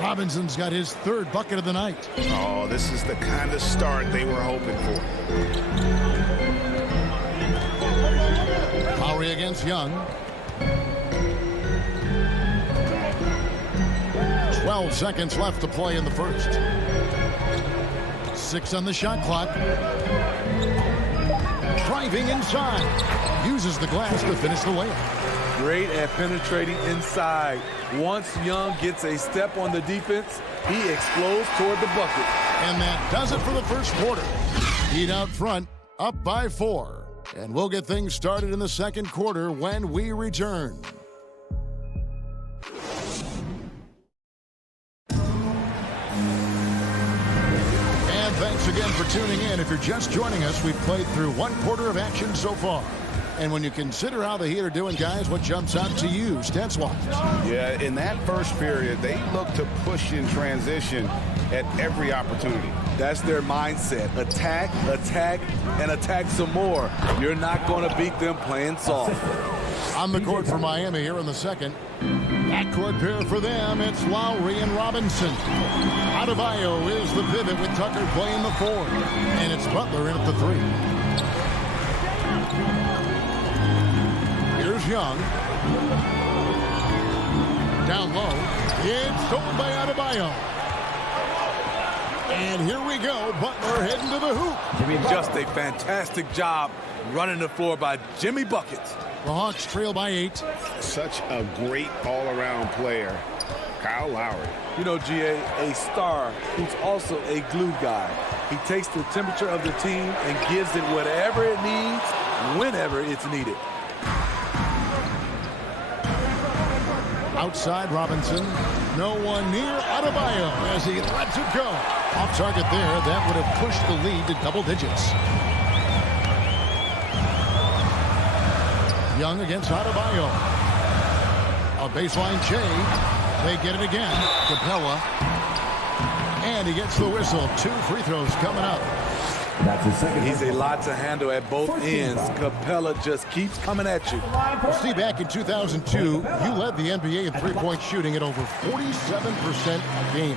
Robinson's got his 3rd bucket of the night. Oh, this is the kind of start they were hoping for. Lowry against Young. 12 seconds left to play in the first. 6 on the shot clock. Driving inside. Uses the glass to finish the layup. Great at penetrating inside. Once Young gets a step on the defense, he explodes toward the bucket. And that does it for the first quarter. Heat out front, up by 4. And we'll get things started in the second quarter when we return. And thanks again for tuning in. If you're just joining us, we've played through 1 quarter of action so far. And when you consider how the Heat are doing, guys, what jumps out to you, stats-wise? Yeah, in that first period, they look to push in transition at every opportunity. That's their mindset. Attack, attack, and attack some more. You're not going to beat them playing soft. On the court for Miami here in the second. Backcourt pair for them, it's Lowry and Robinson. Adebayo is the pivot with Tucker playing the 4. And it's Butler in at the 3. Here's Young. Down low. It's stolen by Adebayo. And here we go. Butler heading to the hoop. Just a fantastic job running the floor by Jimmy Buckets. The Hawks trail by 8. Such a great all-around player, Kyle Lowry. You know, GA, a star who's also a glue guy. He takes the temperature of the team and gives it whatever it needs, whenever it's needed. Outside Robinson. No one near Adebayo as he lets it go. Off target there. That would have pushed the lead to double digits. Young against Adebayo. A baseline Shea. They get it again. Capella. And he gets the whistle. 2 free throws coming up. That's his second. He's a lot to handle at both ends. Capella just keeps coming at you. See, back in 2002, you led the NBA in three-point shooting at over 47% a game.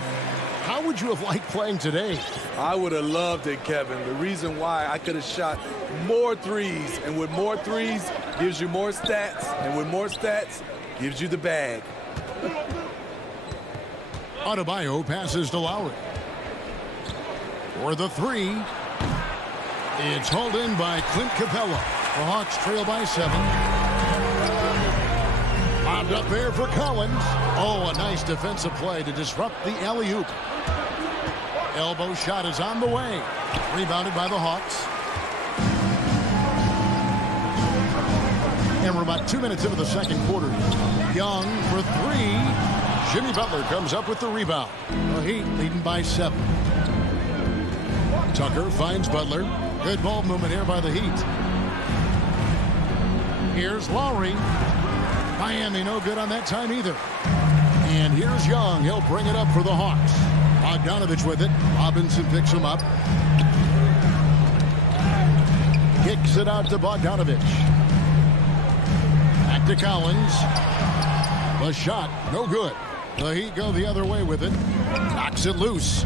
How would you have liked playing today? I would have loved it, Kevin. The reason why, I could have shot more threes. And with more threes, gives you more stats. And with more stats, gives you the bag. Adebayo passes to Lowry. For the 3. It's hauled in by Clint Capella. The Hawks trail by 7. Lobbed up there for Collins. Oh, a nice defensive play to disrupt the alley-oop. Elbow shot is on the way. Rebounded by the Hawks. And we're about 2 minutes into the second quarter. Young for 3. Jimmy Butler comes up with the rebound. The Heat leading by 7. Tucker finds Butler. Good ball movement here by the Heat. Here's Lowry. Miami no good on that time either. And here's Young. He'll bring it up for the Hawks. Bogdanovich with it. Robinson picks him up. Kicks it out to Bogdanovich. Back to Collins. The shot, no good. The Heat go the other way with it. Knocks it loose.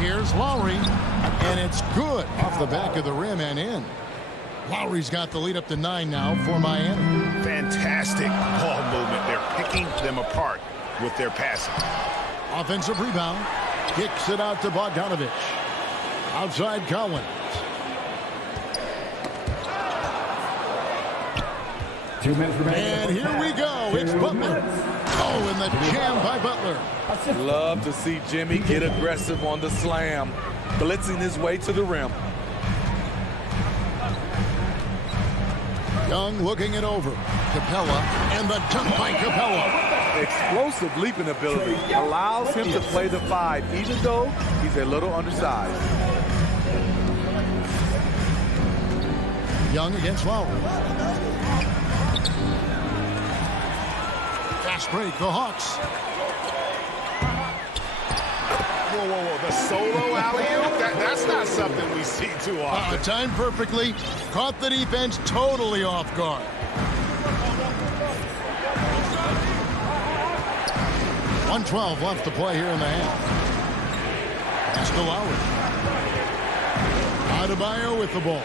Here's Lowry, and it's good off the back of the rim and in. Lowry's got the lead up to 9 now for Miami. Fantastic ball movement. They're picking them apart with their passing. Offensive rebound. Kicks it out to Bogdanovich. Outside Collins. And here we go. It's Butler. Oh, and the jam by Butler. Love to see Jimmy get aggressive on the slam, blitzing his way to the rim. Young looking it over. Capella, and the dunk by Capella. Explosive leaping ability allows him to play the 5, even though he's a little undersized. Young against Lowry. Fast break, the Hawks. Whoa, whoa, whoa. The solo alley-oop? That's not something we see too often. Timed perfectly. Caught the defense totally off guard. .112 left to play here in the half. Pass to Lowry. Adebayo with the ball.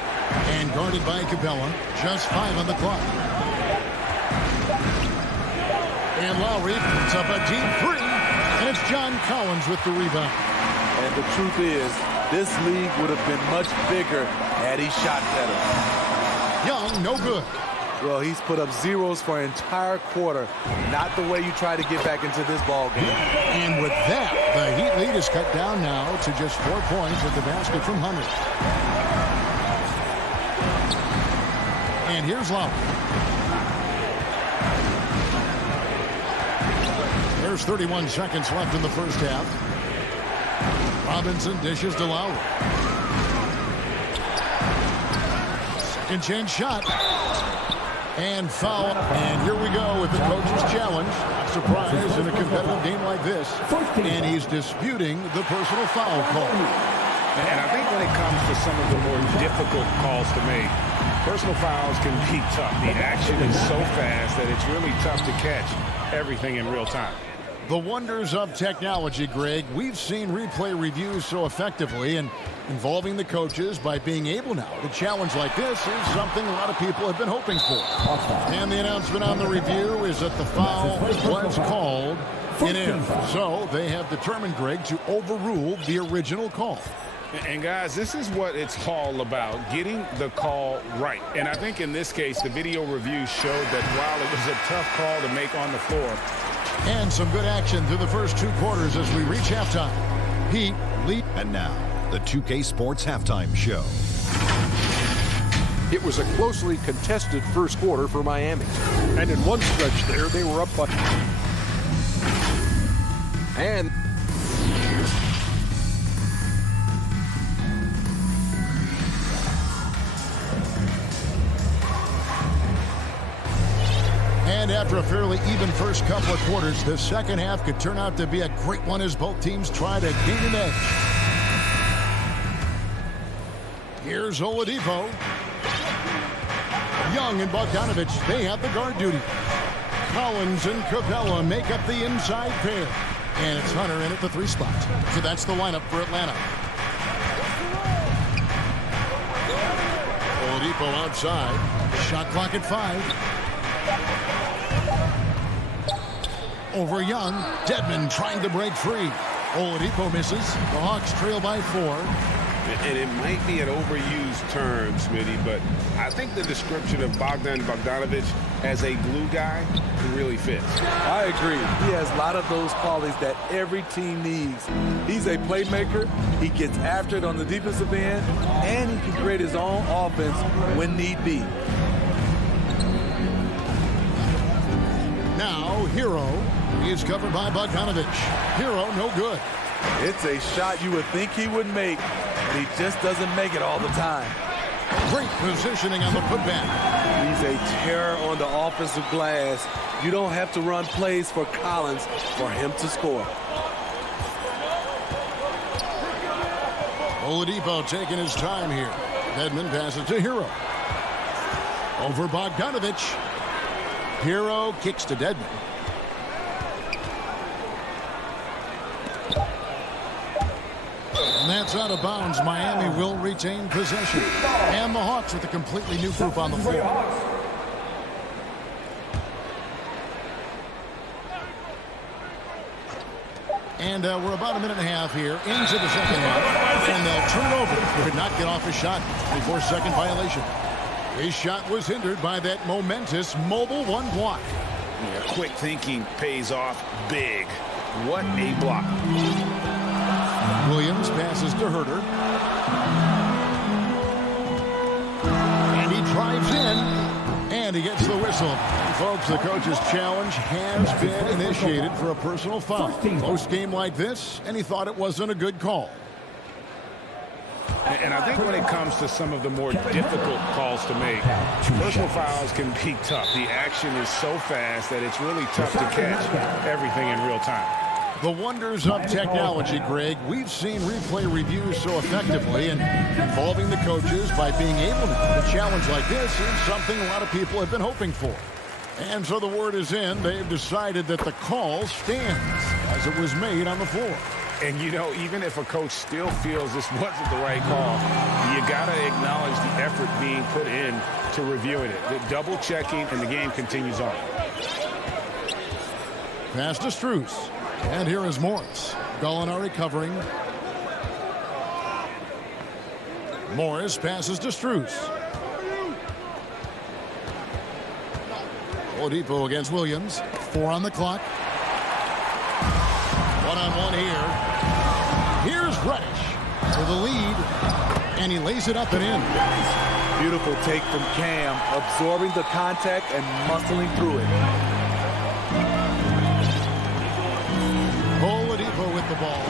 And guarded by Capella. Just 5 on the clock. And Lowry puts up a deep 3. And it's John Collins with the rebound. And the truth is, this league would have been much bigger had he shot better. Young, no good. Well, he's put up zeros for an entire quarter. Not the way you try to get back into this ball game. And with that, the Heat lead is cut down now to just 4 points at the basket from Hunter. And here's Lowry. There's 31 seconds left in the first half. Robinson dishes to Lowry. Second chance shot. And foul. And here we go with the coach's challenge. Not surprised in a competitive game like this. And he's disputing the personal foul call. And I think when it comes to some of the more difficult calls to make, personal fouls can be tough. The action is so fast that it's really tough to catch everything in real time. The wonders of technology, Greg. We've seen replay reviews so effectively, and involving the coaches by being able now to challenge like this is something a lot of people have been hoping for. And the announcement on the review is that the foul was called in air. So they have determined, Greg, to overrule the original call. And guys, this is what it's all about, getting the call right. And I think in this case, the video review showed that while it was a tough call to make on the floor, and some good action through the first 2 quarters as we reach halftime. Heat lead. And now, the 2K Sports Halftime Show. It was a closely contested first quarter for Miami. And in one stretch there, they were up by... And... And after a fairly even first couple of quarters, the second half could turn out to be a great one as both teams try to gain an edge. Here's Oladipo. Young and Bogdanovich, they have the guard duty. Collins and Capella make up the inside pair. And it's Hunter in at the 3 spot. So that's the lineup for Atlanta. Oladipo outside. Shot clock at 5. Over Young. Dedmon trying to break free. Oladipo misses. The Hawks trail by 4. and it might be an overused term, Smitty, but I think the description of Bogdan Bogdanovic as a glue guy really fits. I agree. He has a lot of those qualities that every team needs. He's a playmaker. He gets after it on the defensive end, and he can create his own offense when need be. Now, Hero is covered by Bogdanovic. Hero, no good. It's a shot you would think he would make, but he just doesn't make it all the time. Great positioning on the putback. He's a terror on the offensive glass. You don't have to run plays for Collins for him to score. Oladipo taking his time here. Dedmon passes to Hero. Over Bogdanovic. Hero kicks to Dedmon. And that's out of bounds. Miami will retain possession. And the Hawks with a completely new group on the floor. And we're about a minute and a half here into the second half. And they'll turn it over. Could not get off his shot. 24-second violation. His shot was hindered by that momentous mobile one block. Yeah, quick thinking pays off big. What a block. Williams passes to Herter. And he drives in. And he gets the whistle. And folks, the coach's challenge has been initiated for a personal foul. Close game like this, and he thought it wasn't a good call. And I think when it comes to some of the more difficult calls to make, personal fouls can be tough. The action is so fast that it's really tough to catch everything in real time. The wonders of technology, Greg. We've seen replay reviews so effectively, and involving the coaches by being able to do a challenge like this is something a lot of people have been hoping for. And so the word is in. They've decided that the call stands as it was made on the floor. And, you know, even if a coach still feels this wasn't the right call, you got to acknowledge the effort being put in to reviewing it. The double checking, and the game continues on. Pass to Strus. And here is Morris. Gallinari covering. Morris passes to Strus. Oladipo against Williams. 4 on the clock. One-on-one here. Here's Reddish for the lead. And he lays it up and in. Beautiful take from Cam, absorbing the contact and muscling through it. Oladipo with the ball.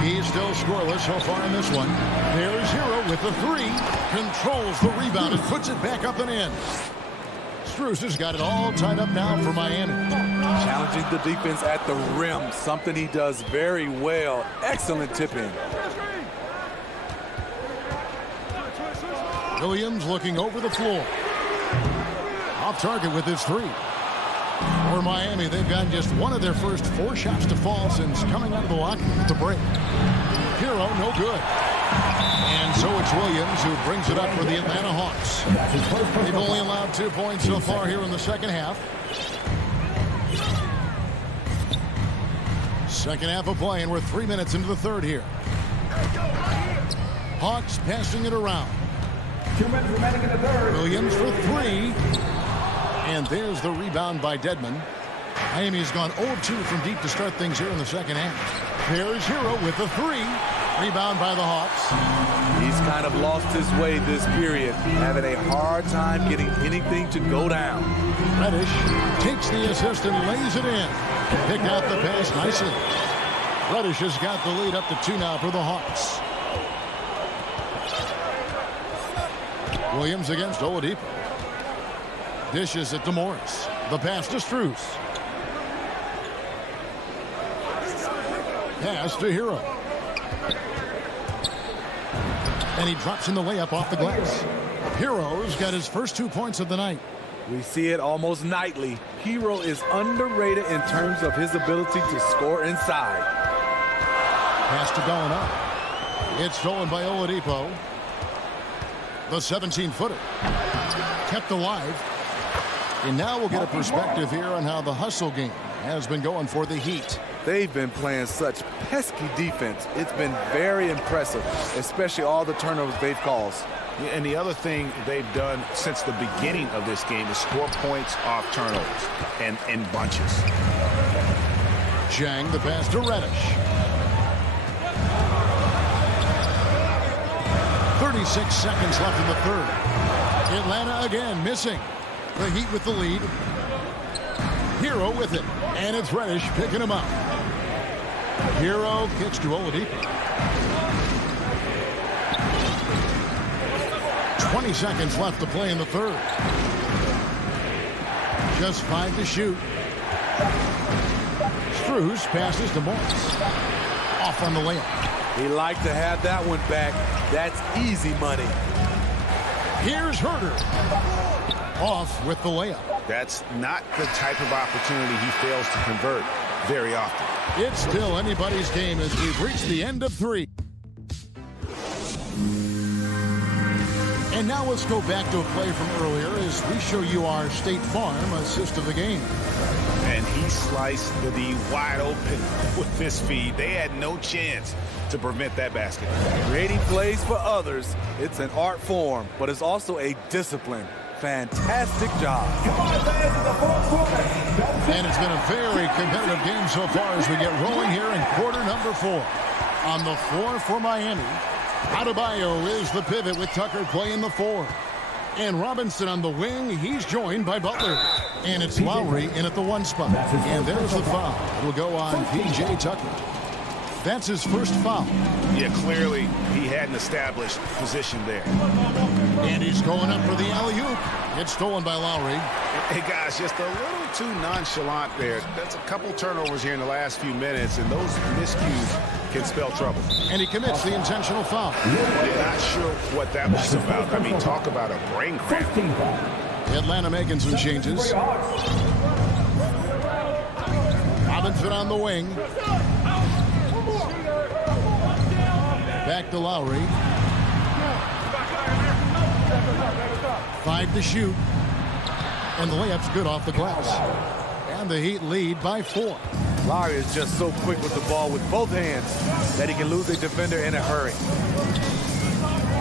He's still scoreless so far in this one. There's Hero with the 3. Controls the rebound and puts it back up and in. Strus has got it all tied up now for Miami. Challenging the defense at the rim, something he does very well. Excellent tipping. Williams looking over the floor. Off target with his 3. For Miami, they've gotten just one of their first 4 shots to fall since coming out of the locker room to break. Hero, no good. And so it's Williams who brings it up for the Atlanta Hawks. They've only allowed 2 points so far here in the second half. Second half of play, and we're 3 minutes into the third here. Hawks passing it around. 2 minutes remaining in the third. Williams for 3. And there's the rebound by Dedmon. Miami's gone 0-2 from deep to start things here in the second half. There's Hero with the 3. Rebound by the Hawks. He's kind of lost his way this period, having a hard time getting anything to go down. Reddish takes the assist and lays it in. Picked out the pass nicely. Reddish has got the lead up to 2 now for the Hawks. Williams against Oladipo. Dishes it to Morris. The pass to Strus. Pass to Hero. And he drops in the layup off the glass. Hero's got his first 2 points of the night. We see it almost nightly. Hero is underrated in terms of his ability to score inside. Pass to Gallinari. It's stolen by Oladipo. The 17-footer. Kept alive. And now we'll get a perspective here on how the hustle game has been going for the Heat. They've been playing such pesky defense. It's been very impressive, especially all the turnovers they've caused. And the other thing they've done since the beginning of this game is score points off turnovers and in bunches. Chang, the pass to Reddish. 36 seconds left in the third. Atlanta again missing. The Heat with the lead. Hero with it. And it's Reddish picking him up. Hero kicks to Oladipo. 20 seconds left to play in the third. Just 5 to shoot. Strus passes to Morris. Off on the layup. He liked to have that one back. That's easy money. Here's Herter. Off with the layup. That's not the type of opportunity he fails to convert very often. It's still anybody's game as we've reached the end of 3. And now let's go back to a play from earlier as we show you our State Farm assist of the game. And he sliced the D wide open with this feed. They had no chance to prevent that basket. Creating plays for others, it's an art form, but it's also a discipline. Fantastic job. And it's been a very competitive game so far as we get rolling here in quarter number 4. On the floor for Miami, Adebayo is the pivot with Tucker playing the 4. And Robinson on the wing. He's joined by Butler. And it's Lowry in at the 1 spot. And there's the foul. It'll go on P.J. Tucker. That's his first foul. Yeah, clearly he hadn't established position there. And he's going up for the alley-oop. It's stolen by Lowry. Hey, guys, just a little too nonchalant there. That's a couple turnovers here in the last few minutes, and those miscues can spell trouble. And he commits the intentional foul. Yeah, not sure what that was about. I mean, talk about a brain cramp. Atlanta making some changes. Robinson on the wing. Back to Lowry. 5 to shoot. And the layup's good off the glass. And the Heat lead by 4. Lowry is just so quick with the ball with both hands that he can lose a defender in a hurry.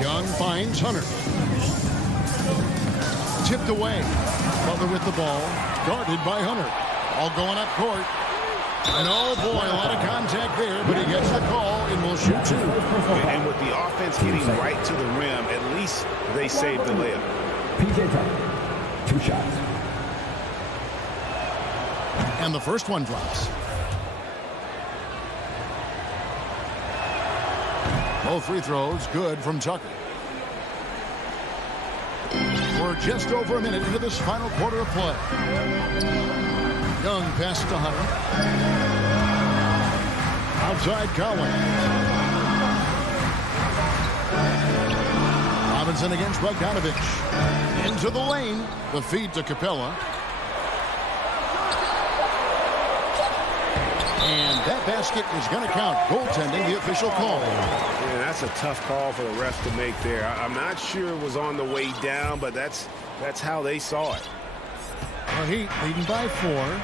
Young finds Hunter. Tipped away. Butler with the ball. Guarded by Hunter. All going up court. And oh boy, a lot of contact there, but he gets the call and will shoot 2. And with the offense getting right to the rim, at least they saved the layup. P.J. Tucker, 2 shots. And the first one drops. Both free throws good from Tucker. We're just over a minute into this final quarter of play. Young passes to Hunter. Outside Collins. Robinson against Bogdanovich. Into the lane. The feed to Capella. And that basket is going to count. Goaltending, the official call. Yeah, that's a tough call for the refs to make there. I'm not sure it was on the way down, but that's how they saw it. The Heat leading by 4.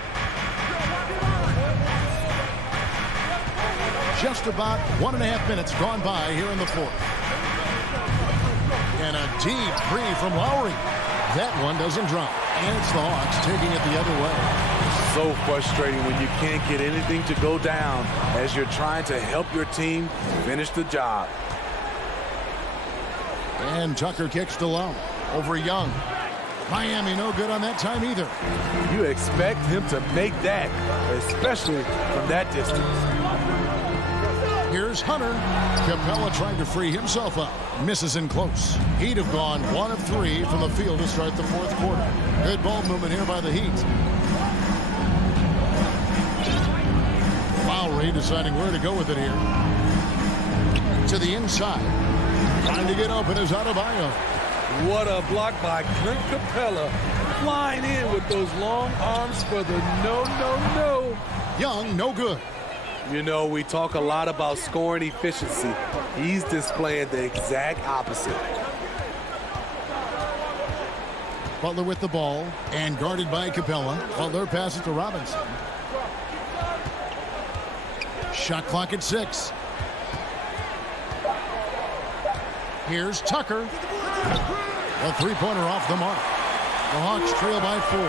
Just about 1.5 minutes gone by here in the 4th. And a deep 3 from Lowry. That one doesn't drop. And it's the Hawks taking it the other way. So frustrating when you can't get anything to go down as you're trying to help your team finish the job. And Tucker kicks to Low over Young. Miami no good on that time either. You expect him to make that, especially from that distance. Here's Hunter. Capella trying to free himself up. Misses in close. Heat have gone 1 of 3 from the field to start the 4th quarter. Good ball movement here by the Heat. Lowry deciding where to go with it here. To the inside. Trying to get open is Adebayo. What a block by Clint Capella. Flying in with those long arms for the no. Young, no good. You know, we talk a lot about scoring efficiency. He's displaying the exact opposite. Butler with the ball and guarded by Capella. Butler passes to Robinson. Shot clock at 6. Here's Tucker. A 3-pointer off the mark. The Hawks trail by 4.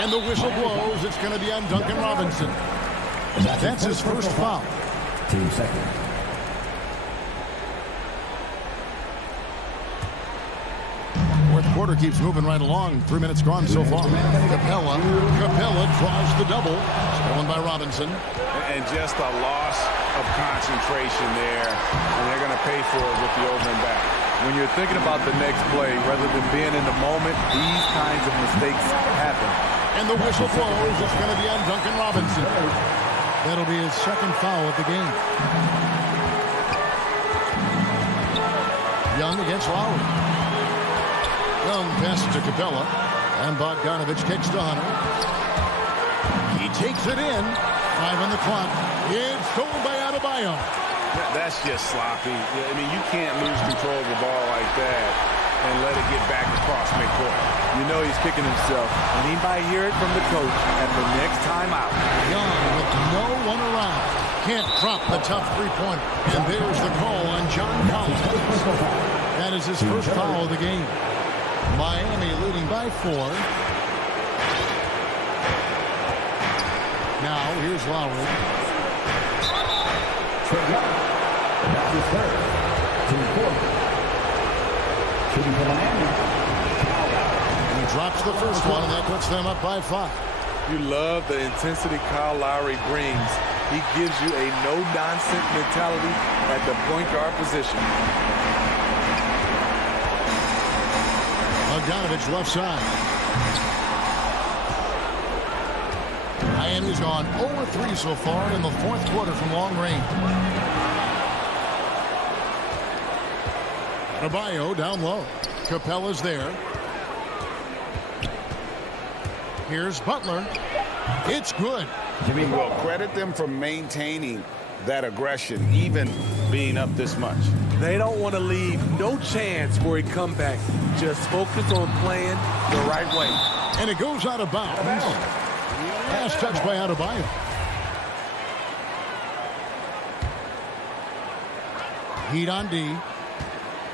And the whistle blows. It's going to be on Duncan Robinson. That's his first foul. Team second. Fourth quarter keeps moving right along. 3 minutes gone so far. Capella draws the double. Stolen by Robinson. And just a loss of concentration there. And they're going to pay for it with the over and back. When you're thinking about the next play, rather than being in the moment, these kinds of mistakes happen. And the whistle blows. It's going to be on Duncan Robinson. That'll be his second foul of the game. Young against Lowry. Young passes to Capella. And Bogdanovich kicks to Hunter. He takes it in. 5 on the clock. It's stolen by Adebayo. That's just sloppy. I mean, you can't lose control of the ball like that and let it get back across midcourt. You know he's kicking himself, and he might hear it from the coach at the next time out. Young with no one around. Can't drop the tough 3-pointer. And there's the call on John Collins. That is his first foul of the game. Miami leading by 4. Now, here's Lowry. That's his third. Team 4. He drops the first one, and that puts them up by 5. You love the intensity Kyle Lowry brings. He gives you a no-nonsense mentality at the point guard position. Bogdanovich left side. Miami's gone 0-3 so far in the fourth quarter from long range. Adebayo down low. Capella's there. Here's Butler. It's good. Well, credit them for maintaining that aggression, even being up this much. They don't want to leave no chance for a comeback. Just focus on playing the right way. And it goes out of bounds. Pass touched by Adebayo. Heat on D.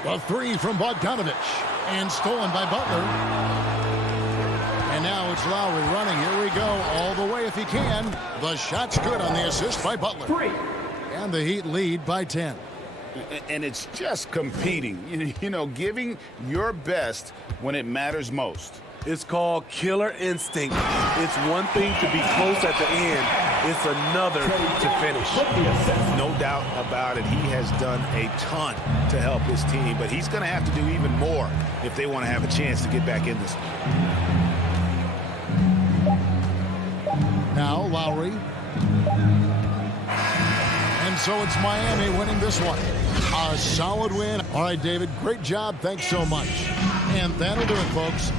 The three from Bogdanovich. And stolen by Butler. And now it's Lowry running. Here we go. All the way if he can. The shot's good on the assist by Butler. And the Heat lead by 10. And it's just competing. You know, giving your best when it matters most. It's called killer instinct. It's one thing to be close at the end. It's another to finish. No doubt about it. He has done a ton to help his team, but he's going to have to do even more if they want to have a chance to get back in this one. Now Lowry. And so it's Miami winning this one. A solid win. All right, David, great job. Thanks so much. And that'll do it, folks.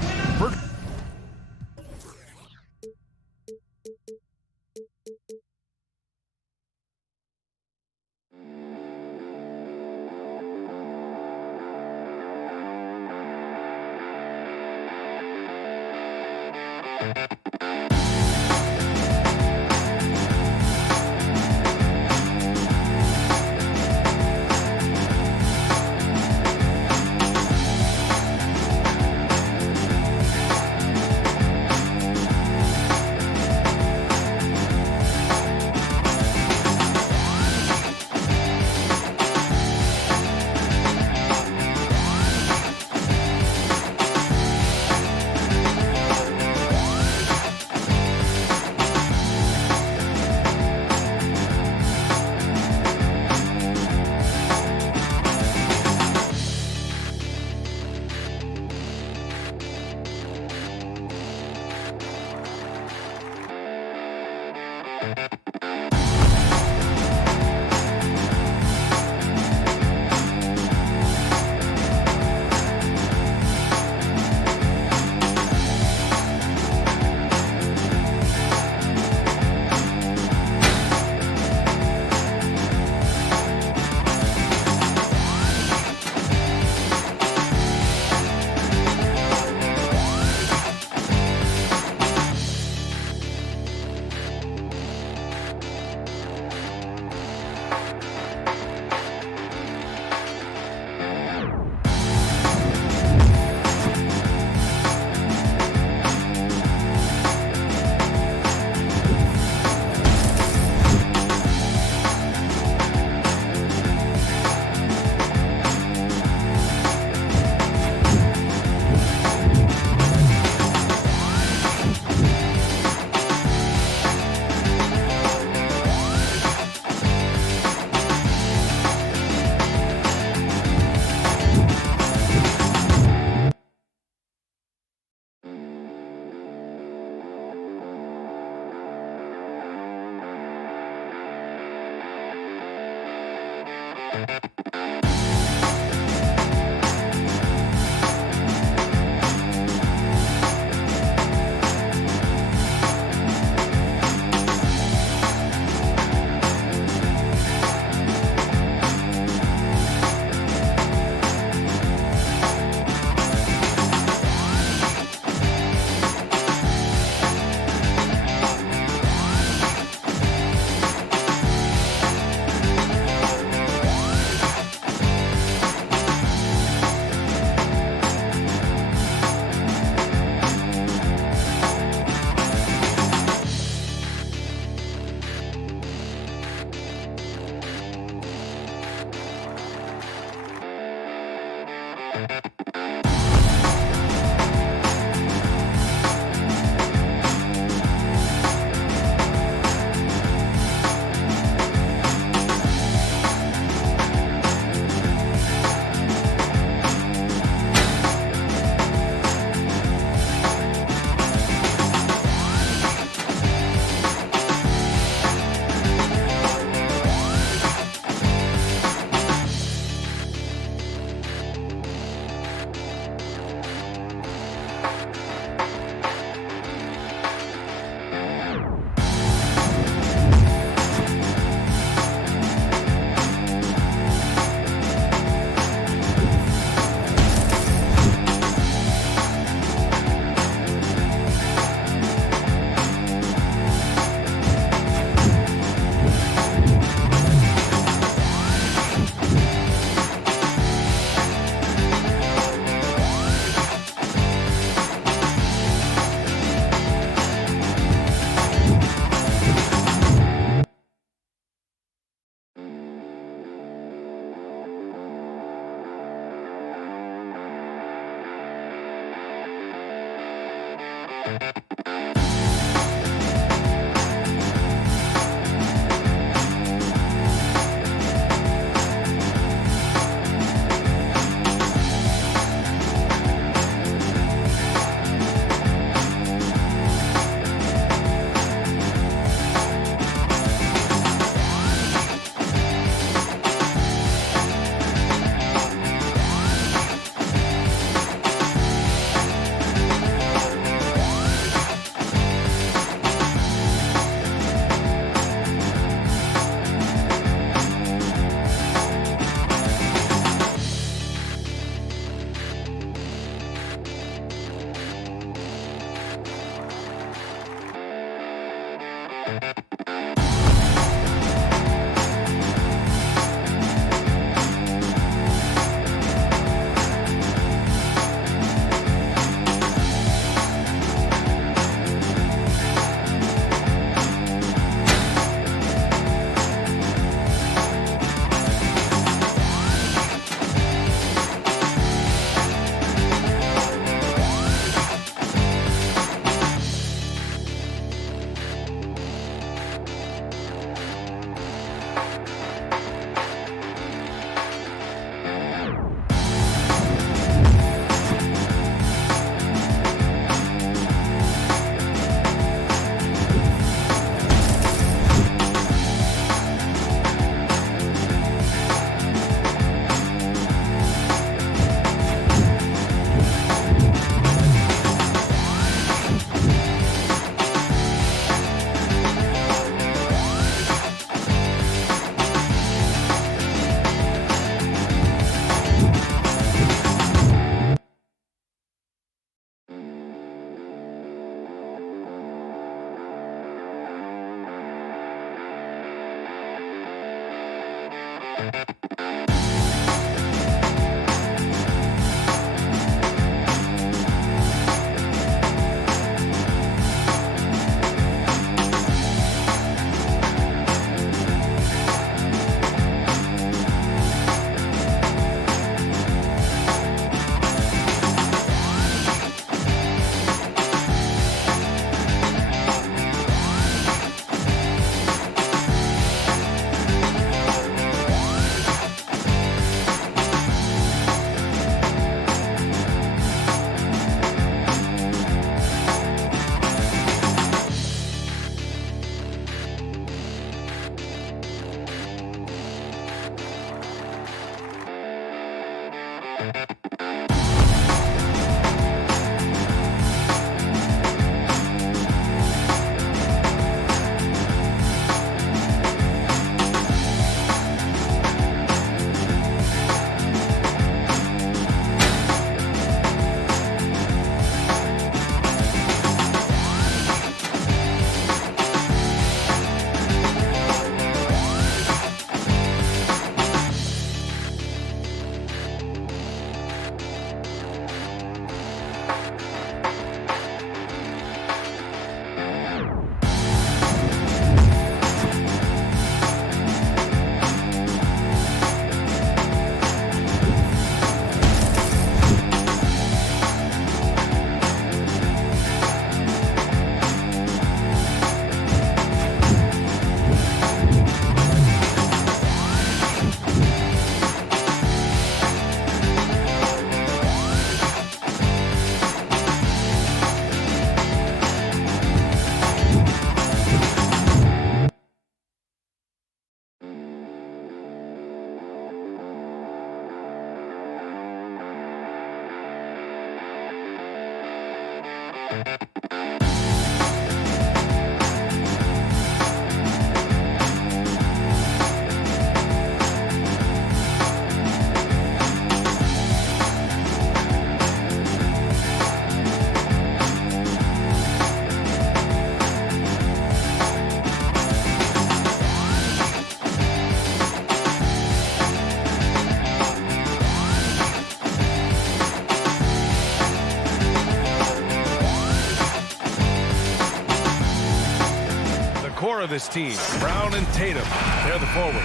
Core of this team, Brown and Tatum, they're the forwards.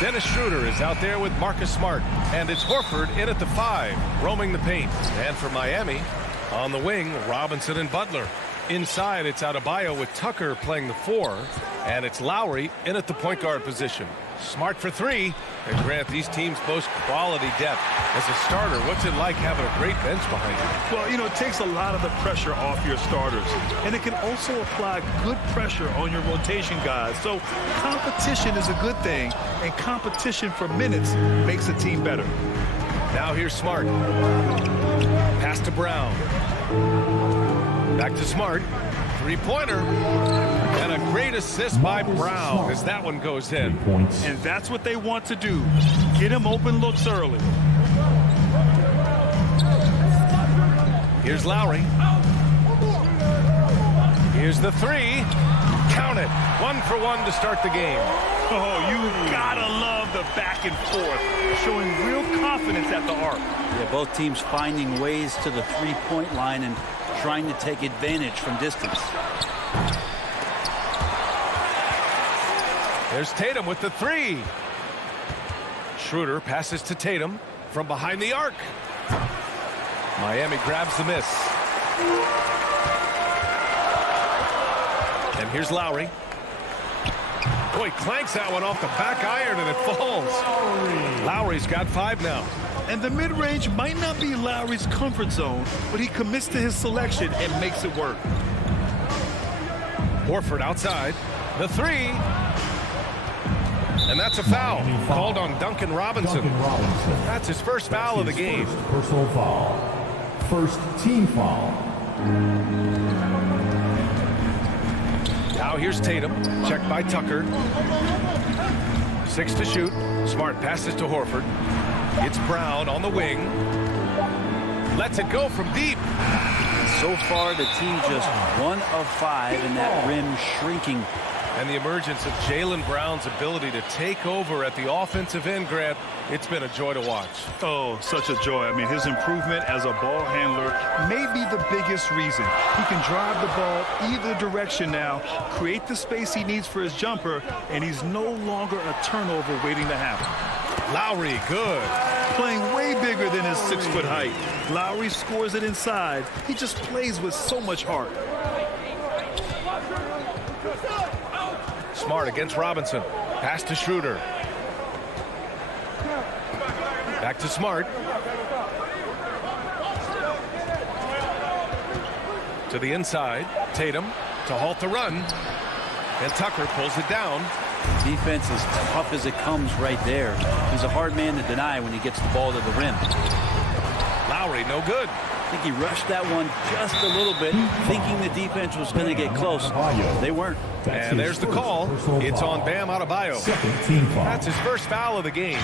Dennis Schroeder is out there with Marcus Smart, and it's Horford in at the 5, roaming the paint. And for Miami, on the wing, Robinson and Butler. Inside, it's Adebayo with Tucker playing the 4, and it's Lowry in at the point guard position. Smart for 3, and Grant, these teams boast quality depth. As a starter, what's it like having a great bench behind you? Well, you know, it takes a lot of the pressure off your starters, and it can also apply good pressure on your rotation guys. So competition is a good thing, and competition for minutes makes a team better. Now here's Smart. Pass to Brown. Back to Smart. Three-pointer. And a great assist by Brown as that one goes in. And that's what they want to do. Get him open looks early. Here's Lowry. Here's the 3. Count it. 1 for 1 to start the game. Oh, you gotta love the back and forth, showing real confidence at the arc. Yeah, both teams finding ways to the three-point line and trying to take advantage from distance. There's Tatum with the 3. Schroeder passes to Tatum from behind the arc. Miami grabs the miss. And here's Lowry. Boy, clanks that one off the back iron and it falls. Lowry's got 5 now. And the mid-range might not be Lowry's comfort zone, but he commits to his selection and makes it work. Horford outside. The 3. And that's a foul called on Duncan Robinson. That's his first foul of the game. Personal foul. First team foul. Now here's Tatum. Checked by Tucker. 6 to shoot. Smart passes to Horford. It's Brown on the wing. Lets it go from deep. So far, the team just 1 of 5 in that rim shrinking. And the emergence of Jaylen Brown's ability to take over at the offensive end, Grant, it's been a joy to watch. Oh, such a joy. I mean, his improvement as a ball handler may be the biggest reason. He can drive the ball either direction now, create the space he needs for his jumper, and he's no longer a turnover waiting to happen. Lowry, good. Playing way bigger than his 6-foot height. Lowry scores it inside. He just plays with so much heart. Smart against Robinson. Pass to Schroeder. Back to Smart. To the inside. Tatum to halt the run. And Tucker pulls it down. Defense is tough as it comes right there. He's a hard man to deny when he gets the ball to the rim. Lowry, no good. I think he rushed that one just a little bit, thinking the defense was going to get close. They weren't. And there's the call. It's on Bam Adebayo. That's his first foul of the game.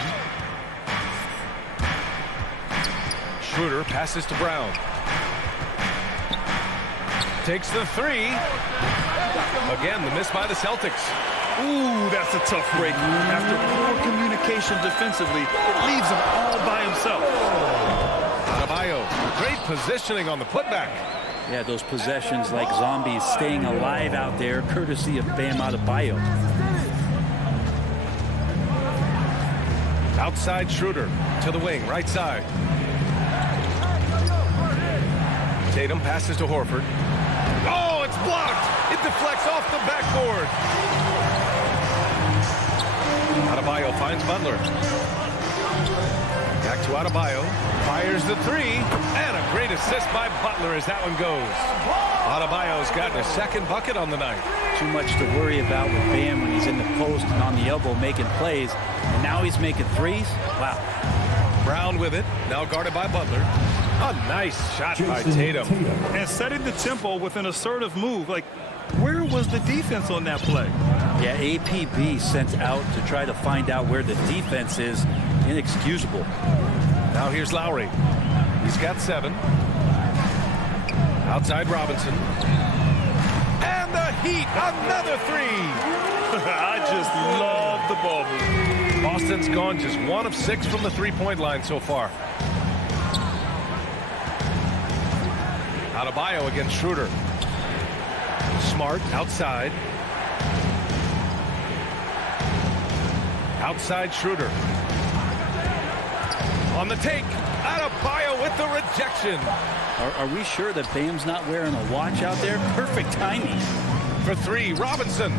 Schroeder passes to Brown. Takes the 3. Again, the miss by the Celtics. Ooh, that's a tough break. After poor communication defensively, it leaves him all by himself. Adebayo, great positioning on the putback. Yeah, those possessions like zombies staying alive out there, courtesy of Bam Adebayo. Outside Schroeder to the wing, right side. Tatum passes to Horford. Oh, it's blocked. It deflects off the backboard. Adebayo finds Butler. Back to Adebayo. Fires the 3. And a great assist by Butler as that one goes. Adebayo's gotten a second bucket on the night. Too much to worry about with Bam when he's in the post and on the elbow making plays. And now he's making threes. Wow. Brown with it. Now guarded by Butler. A nice shot by Tatum. And setting the tempo with an assertive move. Like, where was the defense on that play? Yeah, APB sent out to try to find out where the defense is. Inexcusable. Now here's Lowry. He's got 7. Outside Robinson. And the Heat, another 3. I just love the ball move. Boston's gone just 1 of 6 from the three-point line so far. Adebayo against Schroeder. Smart outside. Outside Schroeder. On the take. Adebayo with the rejection. Are we sure that Bam's not wearing a watch out there? Perfect timing. For three, Robinson.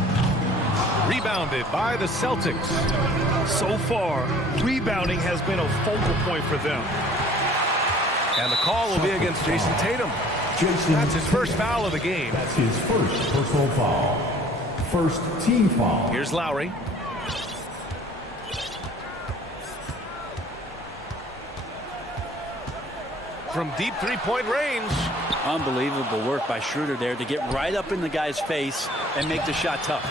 Rebounded by the Celtics. So far, rebounding has been a focal point for them. And the call will be against Jason Tatum. That's his first foul of the game. That's his first personal foul. First team foul. Here's Lowry. From deep three-point range. Unbelievable work by Schroeder there to get right up in the guy's face and make the shot tough.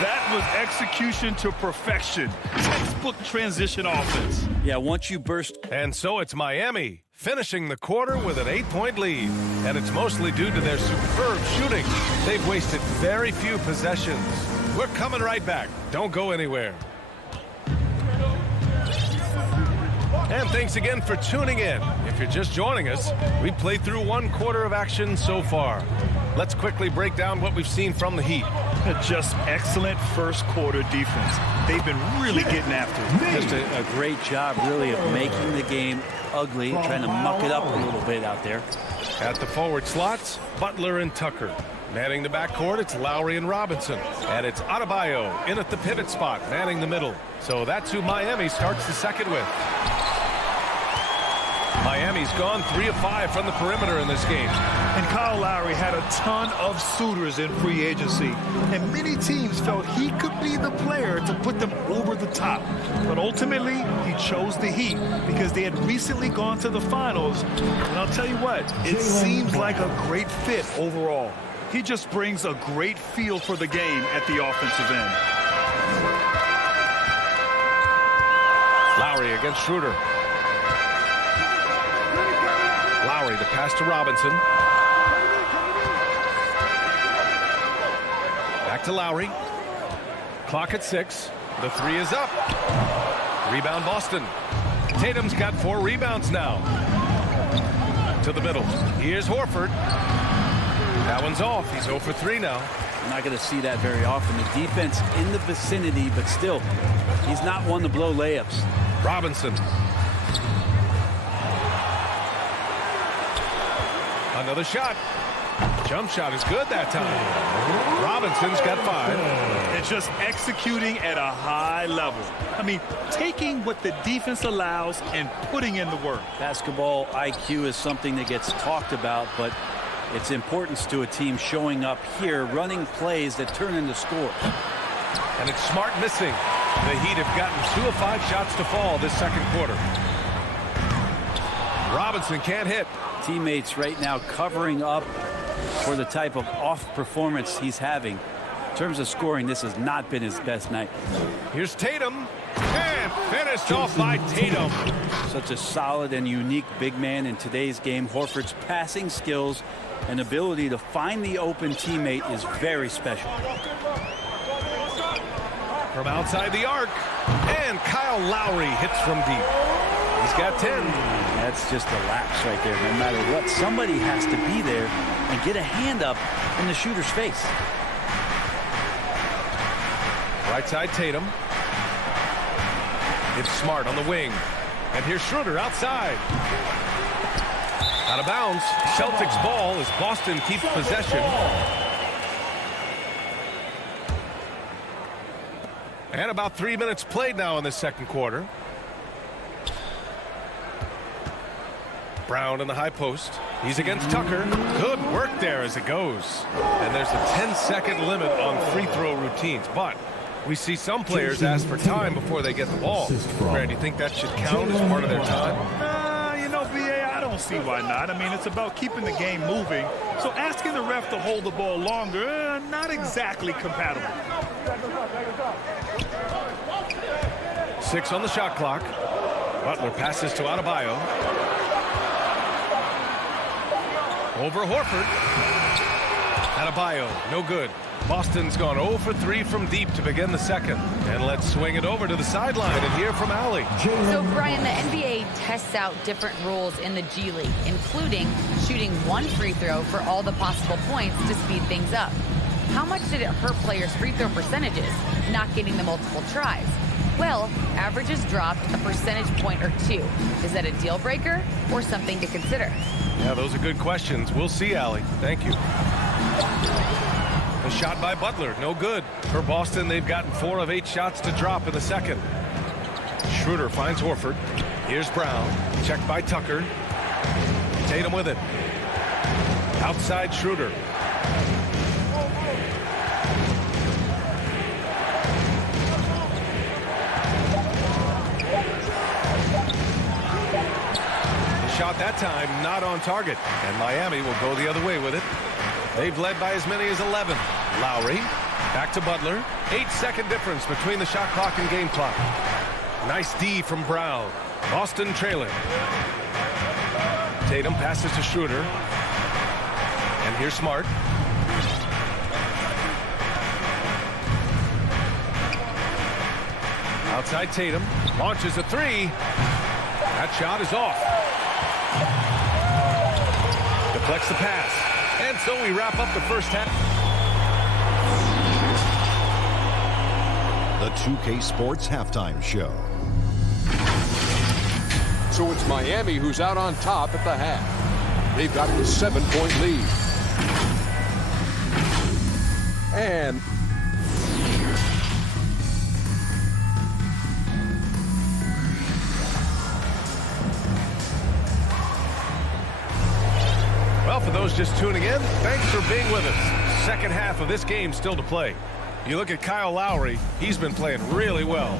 That was execution to perfection. Textbook transition offense. Yeah, once you burst. And so it's Miami finishing the quarter with an 8-point lead. And it's mostly due to their superb shooting. They've wasted very few possessions. We're coming right back. Don't go anywhere. And thanks again for tuning in. If you're just joining us, we've played through one quarter of action so far. Let's quickly break down what we've seen from the Heat. Just excellent first quarter defense. They've been really getting after it. Just a great job, really, of making the game ugly, trying to muck it up a little bit out there. At the forward slots, Butler and Tucker. Manning the backcourt, it's Lowry and Robinson. And it's Adebayo in at the pivot spot, manning the middle. So that's who Miami starts the second with. Miami's gone 3 of 5 from the perimeter in this game. And Kyle Lowry had a ton of suitors in free agency. And many teams felt he could be the player to put them over the top. But ultimately, he chose the Heat because they had recently gone to the finals. And I'll tell you what, it seems like a great fit overall. He just brings a great feel for the game at the offensive end. Lowry against Schroeder. Lowry, the pass to Robinson. Back to Lowry. Clock at 6. The three is up. Rebound Boston. Tatum's got 4 rebounds now. To the middle. Here's Horford. That one's off. He's 0 for 3 now. I'm not going to see that very often. The defense in the vicinity, but still, he's not one to blow layups. Robinson. Another shot. Jump shot is good that time. Robinson's got 5. And just executing at a high level. I mean, taking what the defense allows and putting in the work. Basketball IQ is something that gets talked about, but its importance to a team showing up here, running plays that turn into scores. And it's Smart missing. The Heat have gotten 2 of 5 shots to fall this second quarter. Robinson can't hit. Teammates right now covering up for the type of off performance he's having. In terms of scoring, this has not been his best night. Here's Tatum. And finished off by Tatum. Such a solid and unique big man in today's game. Horford's passing skills and ability to find the open teammate is very special. From outside the arc. And Kyle Lowry hits from deep. He's got 10. That's just a lapse right there. No matter what, somebody has to be there and get a hand up in the shooter's face. Right side Tatum. It's Smart on the wing. And here's Schroeder outside. Out of bounds. Celtics ball as Boston keeps possession. And about 3 minutes played now in the second quarter. Brown in the high post. He's against Tucker. Good work there as it goes. And there's a 10-second limit on free throw routines. But we see some players ask for time before they get the ball. Brad, do you think that should count as part of their time? You know, BA, I don't see why not. I mean, it's about keeping the game moving. So asking the ref to hold the ball longer, not exactly compatible. 6 on the shot clock. Butler passes to Adebayo. Over Horford. Adebayo, no good. Boston's gone 0 for 3 from deep to begin the second. And let's swing it over to the sideline and hear from Allie. So, Brian, the NBA tests out different rules in the G League, including shooting 1 free throw for all the possible points to speed things up. How much did it hurt players' free throw percentages, not getting the multiple tries? Well, averages dropped a percentage point or two. Is that a deal breaker or something to consider? Yeah, those are good questions. We'll see, Allie. Thank you. A shot by Butler, no good. For Boston, they've gotten 4 of 8 shots to drop in the second. Schroeder finds Horford. Here's Brown. Checked by Tucker. Tatum with it. Outside Schroeder. Shot that time not on target, and Miami will go the other way with it. They've led by as many as 11. Lowry back to Butler. 8-second difference between the shot clock and game clock. Nice D from Brown. Boston trailing. Tatum passes to Schroeder, and here's Smart. Outside Tatum launches a 3. That shot is off. Deflects the pass. And so we wrap up the first half. The 2K Sports Halftime Show. So it's Miami who's out on top at the half. They've got the 7-point lead. And well, for those just tuning in, thanks for being with us. Second half of this game still to play. You look at Kyle Lowry, he's been playing really well.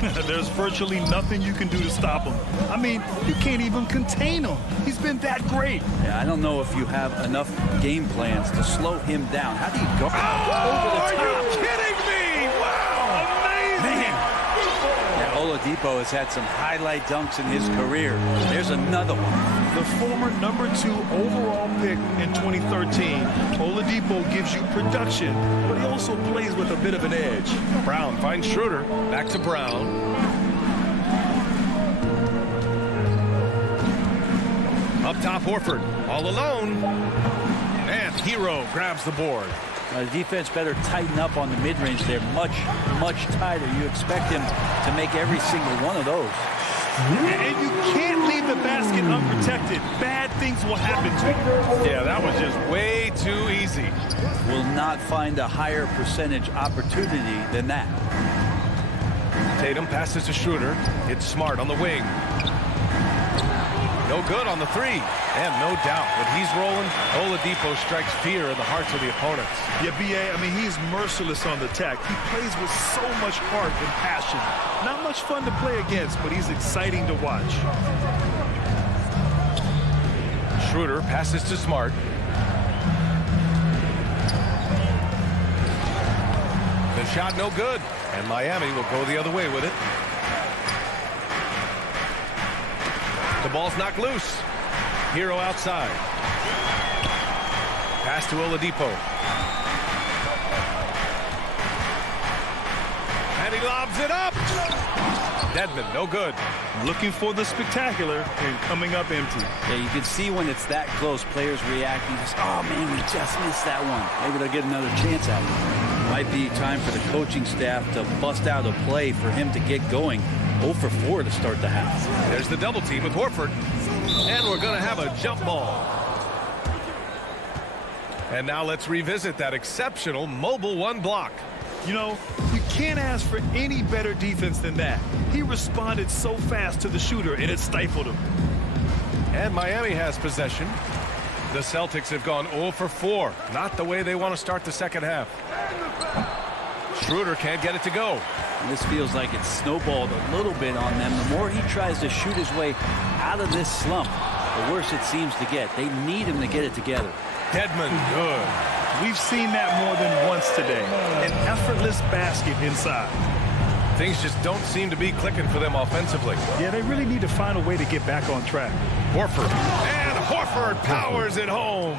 There's virtually nothing you can do to stop him. I mean, you can't even contain him. He's been that great. Yeah, I don't know if you have enough game plans to slow him down. How do you go over the top? Are you kidding me? Wow, amazing. Man. Yeah, Oladipo has had some highlight dunks in his career. There's another one. The former #2 overall pick in 2013, Oladipo gives you production, but he also plays with a bit of an edge. Brown finds Schroeder. Back to Brown. Up top, Horford. All alone. And Hero grabs the board. The defense better tighten up on the mid-range. They're much, much tighter. You expect him to make every single one of those. And you can't leave the basket unprotected. Bad things will happen to you. Yeah, that was just way too easy. Will not find a higher percentage opportunity than that. Tatum passes to Schroeder. It's Smart on the wing. No good on the 3. And no doubt, when he's rolling, Oladipo strikes fear in the hearts of the opponents. Yeah, B.A., I mean, he's merciless on the attack. He plays with so much heart and passion. Not much fun to play against, but he's exciting to watch. Schroeder passes to Smart. The shot no good, and Miami will go the other way with it. The ball's knocked loose. Hero outside. Pass to Oladipo. And he lobs it up. Dedmon, no good. Looking for the spectacular and coming up empty. Yeah, you can see when it's that close, players reacting. Just, oh, man, we just missed that one. Maybe they'll get another chance at it. Might be time for the coaching staff to bust out a play for him to get going. 0 for 4 to start the half. There's the double team with Horford. And we're going to have a jump ball. And now let's revisit that exceptional mobile 1 block. You know, you can't ask for any better defense than that. He responded so fast to the shooter, and it stifled him. And Miami has possession. The Celtics have gone 0 for 4. Not the way they want to start the second half. Schroeder can't get it to go. And this feels like it's snowballed a little bit on them. The more he tries to shoot his way out of this slump, the worse it seems to get. They need him to get it together. Dedmon, good. We've seen that more than once today. An effortless basket inside. Things just don't seem to be clicking for them offensively. Yeah, they really need to find a way to get back on track. Horford. And Horford powers it home.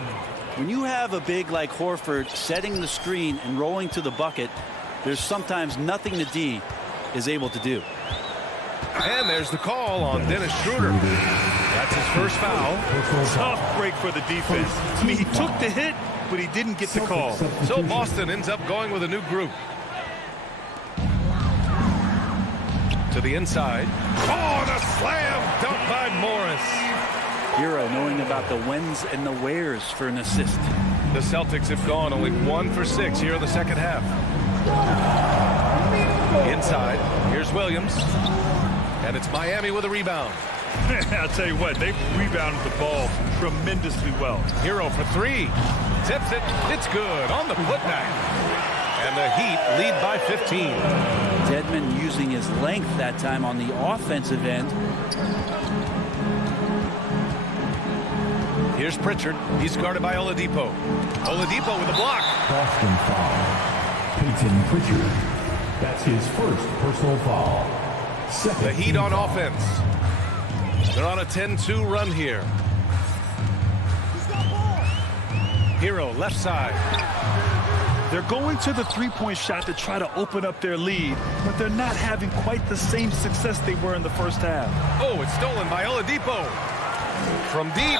When you have a big like Horford setting the screen and rolling to the bucket, there's sometimes nothing the D is able to do. And there's the call on Dennis Schroeder. That's his first foul. Tough break for the defense. I mean, he took the hit, but he didn't get the call. So Boston ends up going with a new group. To the inside. Oh, the slam dunk by Morris. Hero knowing about the whens and the wheres for an assist. The Celtics have gone only 1 for 6 here in the second half. Inside, here's Williams. And it's Miami with a rebound. I'll tell you what, they've rebounded the ball tremendously well. Hero for 3. Tips it. It's good on the putback. And the Heat lead by 15. Dedmon using his length that time on the offensive end. Here's Pritchard. He's guarded by Oladipo. Oladipo with a block. Boston foul. Peyton Pritchard. That's his first personal foul. The Heat on offense. They're on a 10-2 run here. Hero left side. They're going to the three-point shot to try to open up their lead, but they're not having quite the same success they were in the first half. Oh, it's stolen by Oladipo. From deep.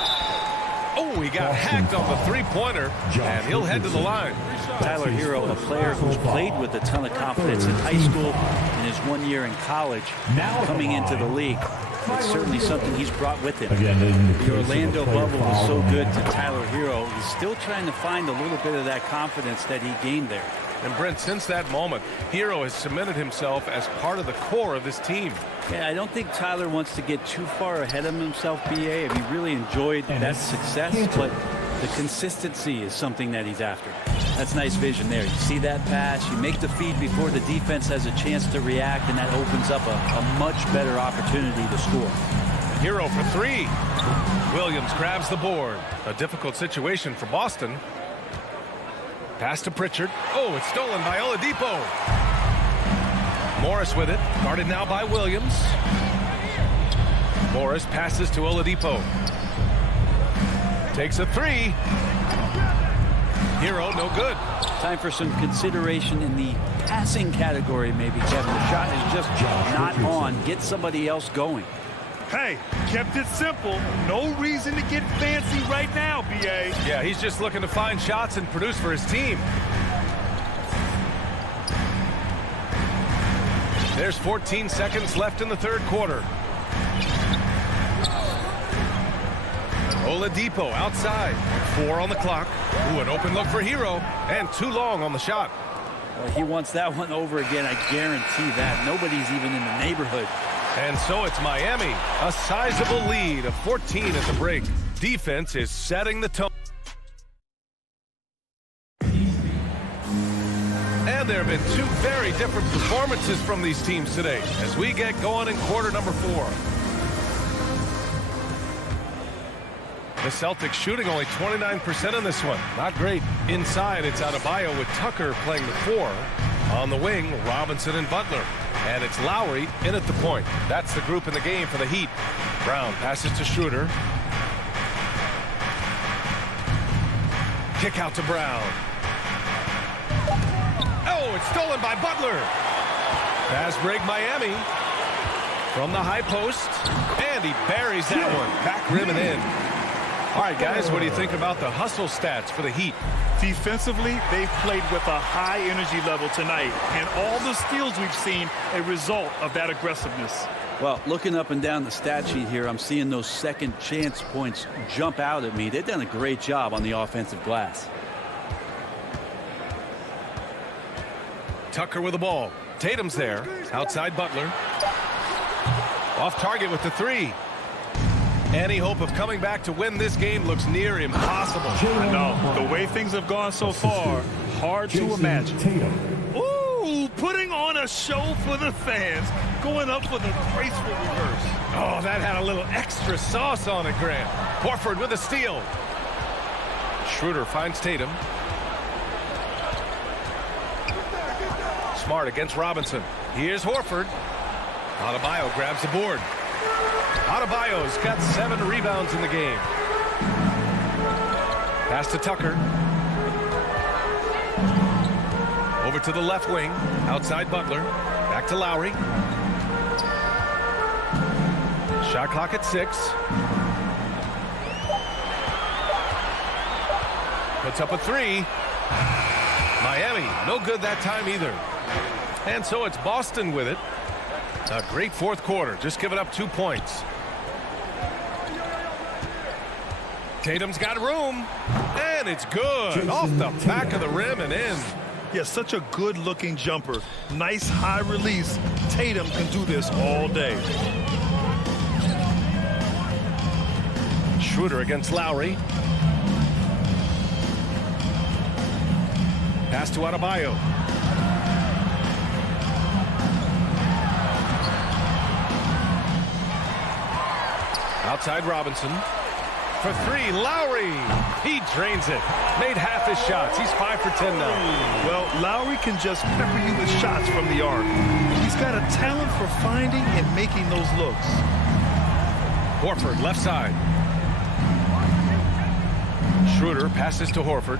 Oh, he got hacked on the three-pointer, and he'll head to the line. Tyler Hero, a player who's played with a ton of confidence in high school and his 1 year in college, coming into the league. It's certainly something he's brought with him. The Orlando bubble was so good to Tyler Hero. He's still trying to find a little bit of that confidence that he gained there. And Brent, since that moment, Hero has cemented himself as part of the core of this team. Yeah, I don't think Tyler wants to get too far ahead of himself, BA. I mean, he really enjoyed that success, but the consistency is something that he's after. That's nice vision there. You see that pass, you make the feed before the defense has a chance to react, and that opens up a much better opportunity to score. Hero for 3. Williams grabs the board. A difficult situation for Boston. Pass to Pritchard. Oh, it's stolen by Oladipo. Morris with it. Guarded now by Williams. Morris passes to Oladipo. Takes a 3. Hero, no good. Time for some consideration in the passing category, maybe, Kevin. The shot is just not on. Get somebody else going. Hey, kept it simple. No reason to get fancy right now, B.A. Yeah, he's just looking to find shots and produce for his team. There's 14 seconds left in the third quarter. Oladipo outside. 4 on the clock. Ooh, an open look for Hero. And too long on the shot. Well, he wants that one over again. I guarantee that. Nobody's even in the neighborhood. And so it's Miami. A sizable lead of 14 at the break. Defense is setting the tone. And there have been 2 very different performances from these teams today as we get going in quarter number 4. The Celtics shooting only 29% in this one. Not great. Inside, it's Adebayo with Tucker playing the 4. On the wing, Robinson and Butler. And it's Lowry in at the point. That's the group in the game for the Heat. Brown passes to Schroeder. Kick out to Brown. Oh, it's stolen by Butler. Fast break Miami. From the high post. And he buries that one. Back rim and in. All right, guys, what do you think about the hustle stats for the Heat? Defensively, they've played with a high energy level tonight, and all the steals we've seen a result of that aggressiveness. Well, looking up and down the stat sheet here, I'm seeing those second chance points jump out at me. They've done a great job on the offensive glass. Tucker with the ball. Tatum's there. Outside Butler. Off target with the 3. Any hope of coming back to win this game looks near impossible. I know. The way things have gone so far, hard to imagine. Ooh, putting on a show for the fans, going up for the graceful reverse. Oh, that had a little extra sauce on it, Grant. Horford with a steal. Schroeder finds Tatum. Smart against Robinson. Here's Horford. Adebayo grabs the board. Adebayo's got 7 rebounds in the game. Pass to Tucker. Over to the left wing. Outside Butler. Back to Lowry. Shot clock at 6. Puts up a 3. Miami, no good that time either. And so it's Boston with it. A great fourth quarter. Just giving up 2 points. Tatum's got room. And it's good. Off the back of the rim and in. Yeah, such a good-looking jumper. Nice high release. Tatum can do this all day. Schroeder against Lowry. Pass to Adebayo. Outside Robinson. For three, Lowry. He drains it. Made half his shots. He's 5 for 10 now. Well, Lowry can just pepper you with shots from the arc. He's got a talent for finding and making those looks. Horford, left side. Schroeder passes to Horford.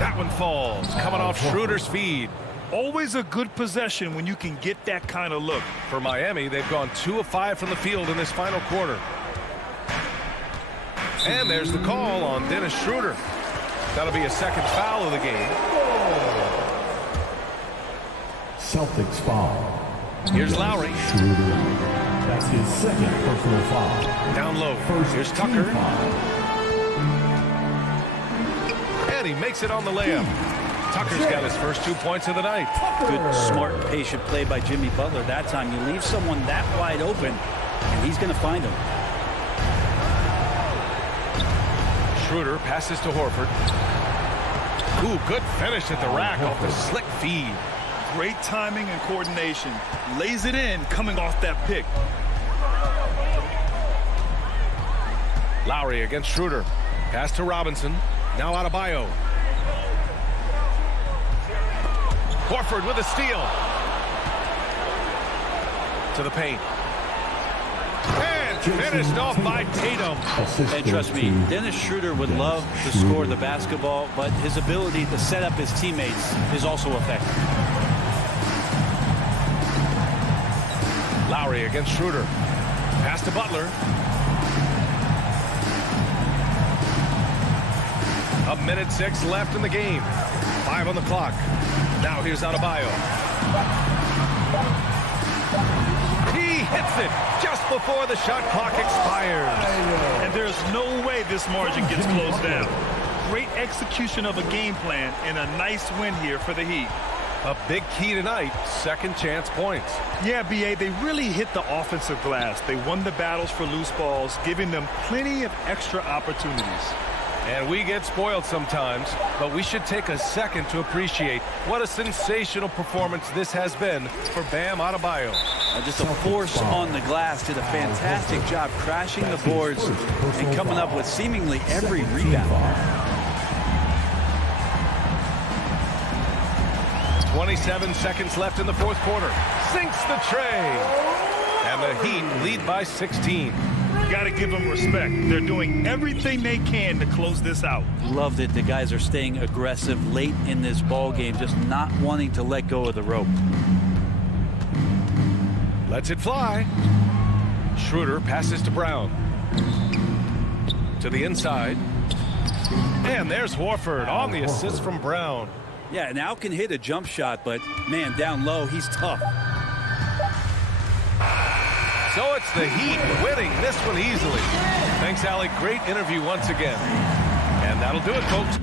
That one falls. Coming off Schroeder's feed. Always a good possession when you can get that kind of look. For Miami, they've gone 2 of 5 from the field in this final quarter. And there's the call on Dennis Schroeder. That'll be a second foul of the game. Celtics foul. Here's Lowry. Schroeder. That's his second personal foul. Down low. Here's Tucker. And he makes it on the layup. Tucker's got his first 2 points of the night. Good, smart, patient play by Jimmy Butler. That time you leave someone that wide open, and he's going to find him. Schroeder passes to Horford. Ooh, good finish at the rack off the slick feed. Great timing and coordination. Lays it in coming off that pick. Lowry against Schroeder. Pass to Robinson. Now Adebayo. Horford with a steal. To the paint. And finished off by Tatum. And trust me, Dennis Schroeder would love to score the basketball, but his ability to set up his teammates is also effective. Lowry against Schroeder. Pass to Butler. A minute 6 left in the game. 5 on the clock. Now here's Adebayo. He hits it just before the shot clock expires. And there's no way this margin gets closed down. Great execution of a game plan and a nice win here for the Heat. A big key tonight, second chance points. Yeah, B.A., they really hit the offensive glass. They won the battles for loose balls, giving them plenty of extra opportunities. And we get spoiled sometimes, but we should take a second to appreciate what a sensational performance this has been for Bam Adebayo. Just a force on the glass, did a fantastic job crashing the boards and coming up with seemingly every rebound. 27 seconds left in the fourth quarter. Sinks the tray. And the Heat lead by 16. You got to give them respect. They're doing everything they can to close this out. Love that the guys are staying aggressive late in this ball game, just not wanting to let go of the rope. Lets it fly. Schroeder passes to Brown. To the inside. And there's Horford on the assist from Brown. Yeah, now can hit a jump shot, but man, down low, he's tough. So it's the Heat winning this one easily. Thanks, Alec. Great interview once again. And that'll do it, folks.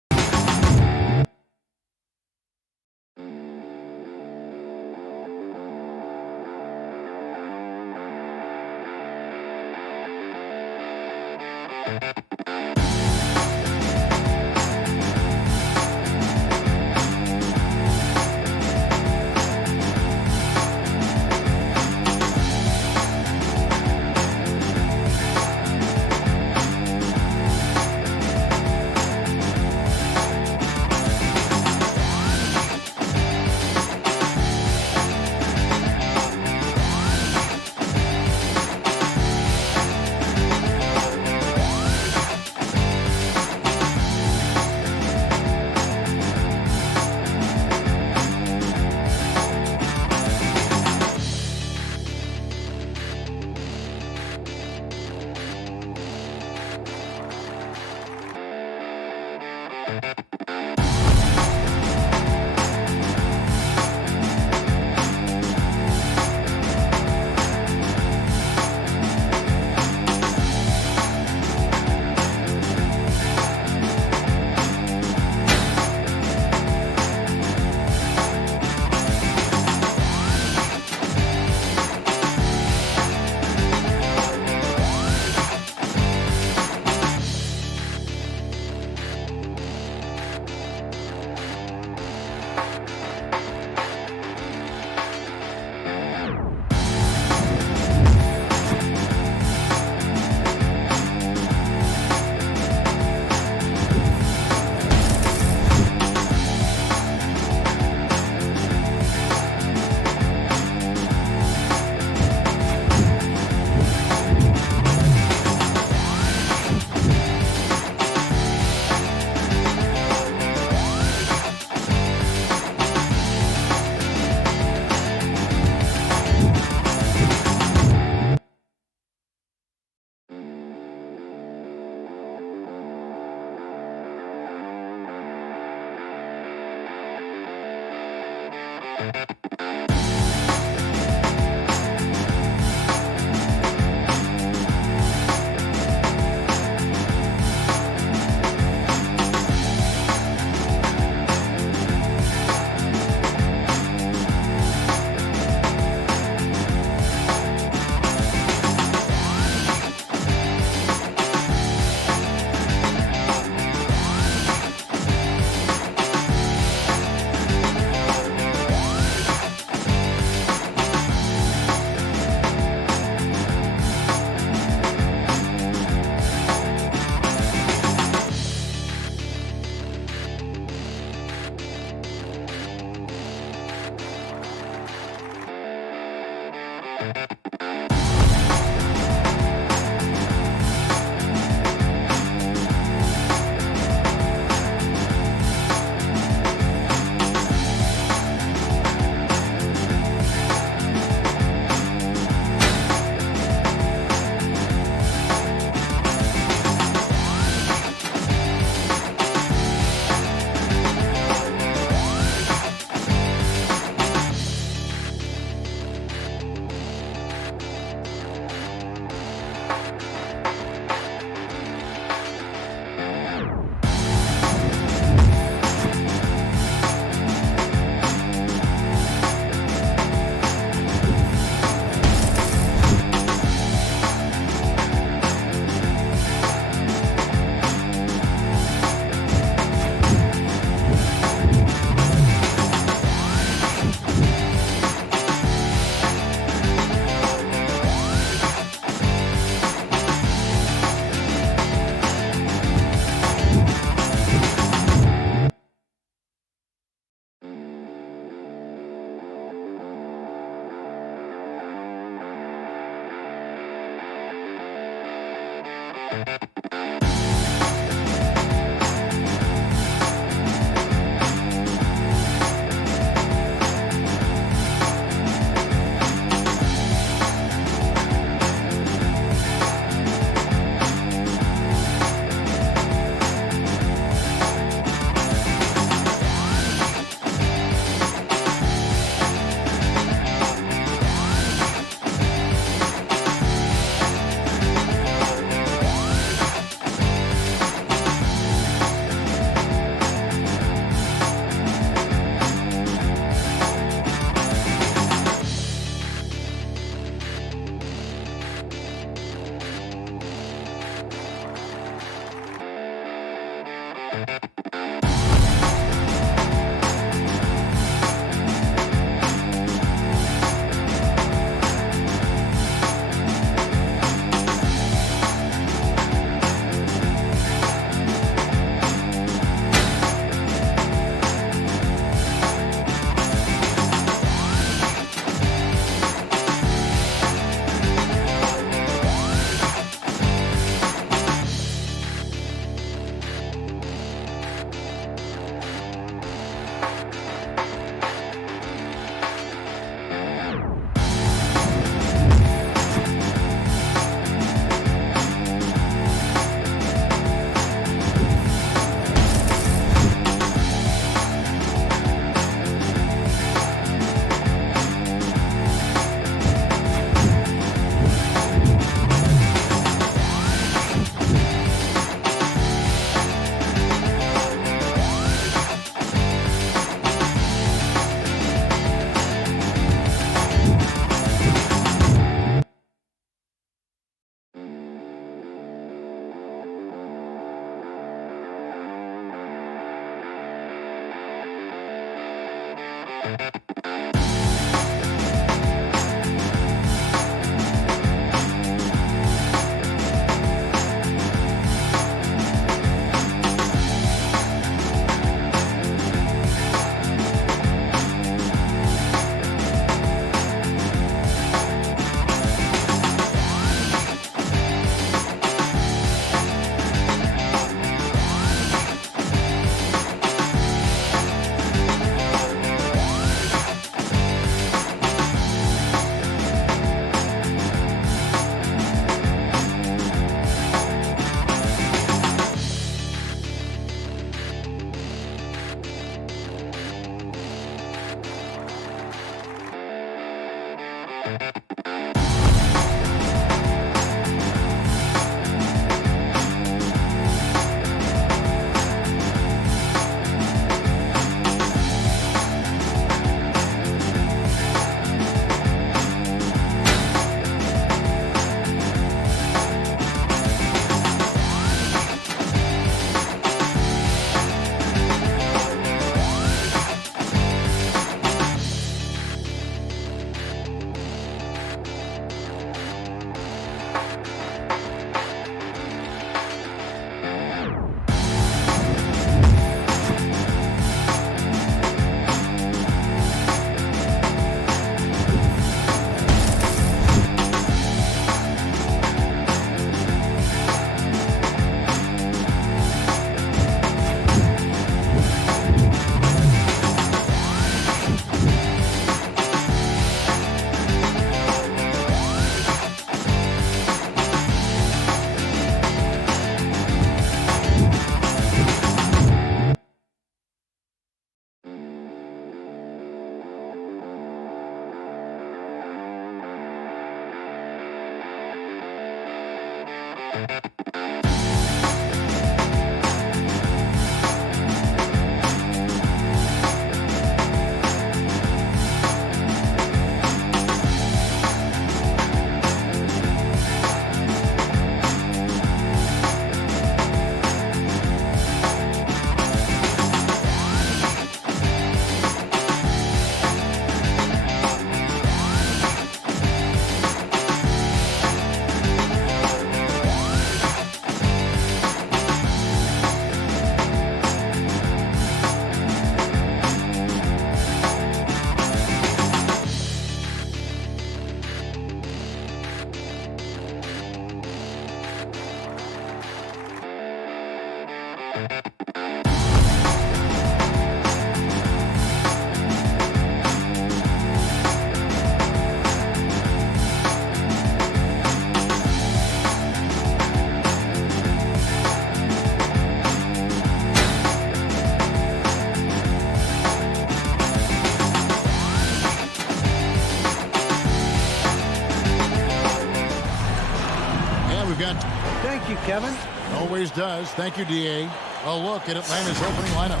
Thank you, Kevin. Always does. Thank you, D.A. A look at Atlanta's opening lineup.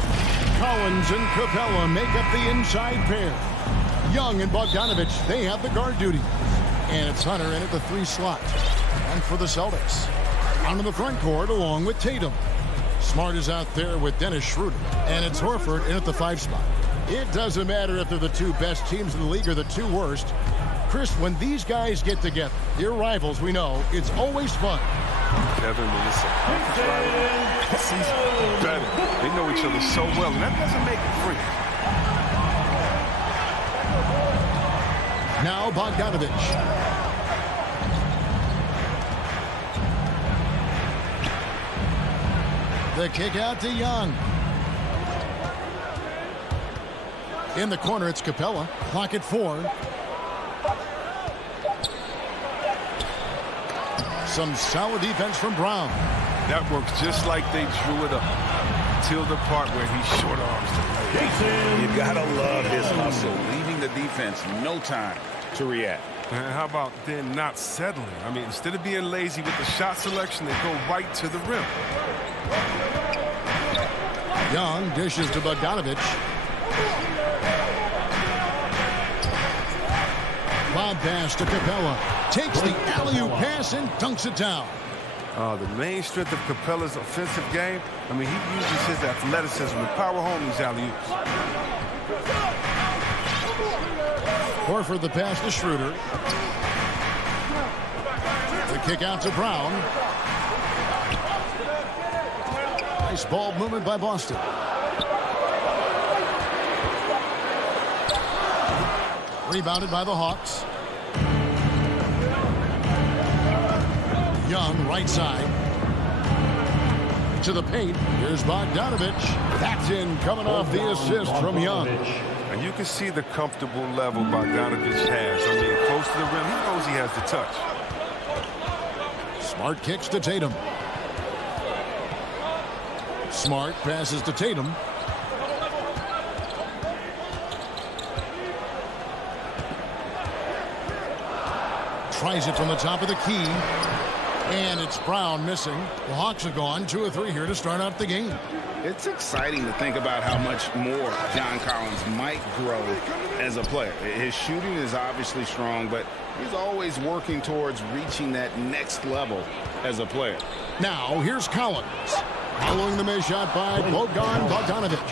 Collins and Capella make up the inside pair. Young and Bogdanovich, they have the guard duty. And it's Hunter in at the 3 slot. And for the Celtics, onto the front court along with Tatum. Smart is out there with Dennis Schroeder. And it's Horford in at the 5 spot. It doesn't matter if they're the 2 best teams in the league or the 2 worst. Chris, when these guys get together, your rivals, we know, it's always fun. Kevin, when it's a conference rivalry, this season better. They know each other so well, and that doesn't make it free. Now Bogdanovich. The kick out to Young. In the corner, it's Capella. Clock at 4. Some solid defense from Brown. That works just like they drew it up. Till the part where he short arms the You gotta love his hustle, leaving the defense no time to react. And how about then not settling? I mean, instead of being lazy with the shot selection, they go right to the rim. Young dishes to Bogdanovich. Lob pass to Capella. Takes the alley-oop pass and dunks it down. The main strength of Capella's offensive game, I mean, he uses his athleticism to power home these alley-oops. Horford the pass to Schroeder. The kick out to Brown. Nice ball movement by Boston. Rebounded by the Hawks. Young, right side. To the paint. Here's Bogdanovich. That's in, coming off the assist from Young. And you can see the comfortable level Bogdanovich has. I mean, close to the rim, he knows he has the touch. Smart kicks to Tatum. Smart passes to Tatum. Tries it from the top of the key. And it's Brown missing. The Hawks have gone 2 of 3 here to start out the game. It's exciting to think about how much more John Collins might grow as a player. His shooting is obviously strong, but he's always working towards reaching that next level as a player. Now, here's Collins. Following the missed shot by Bogdan Bogdanovic.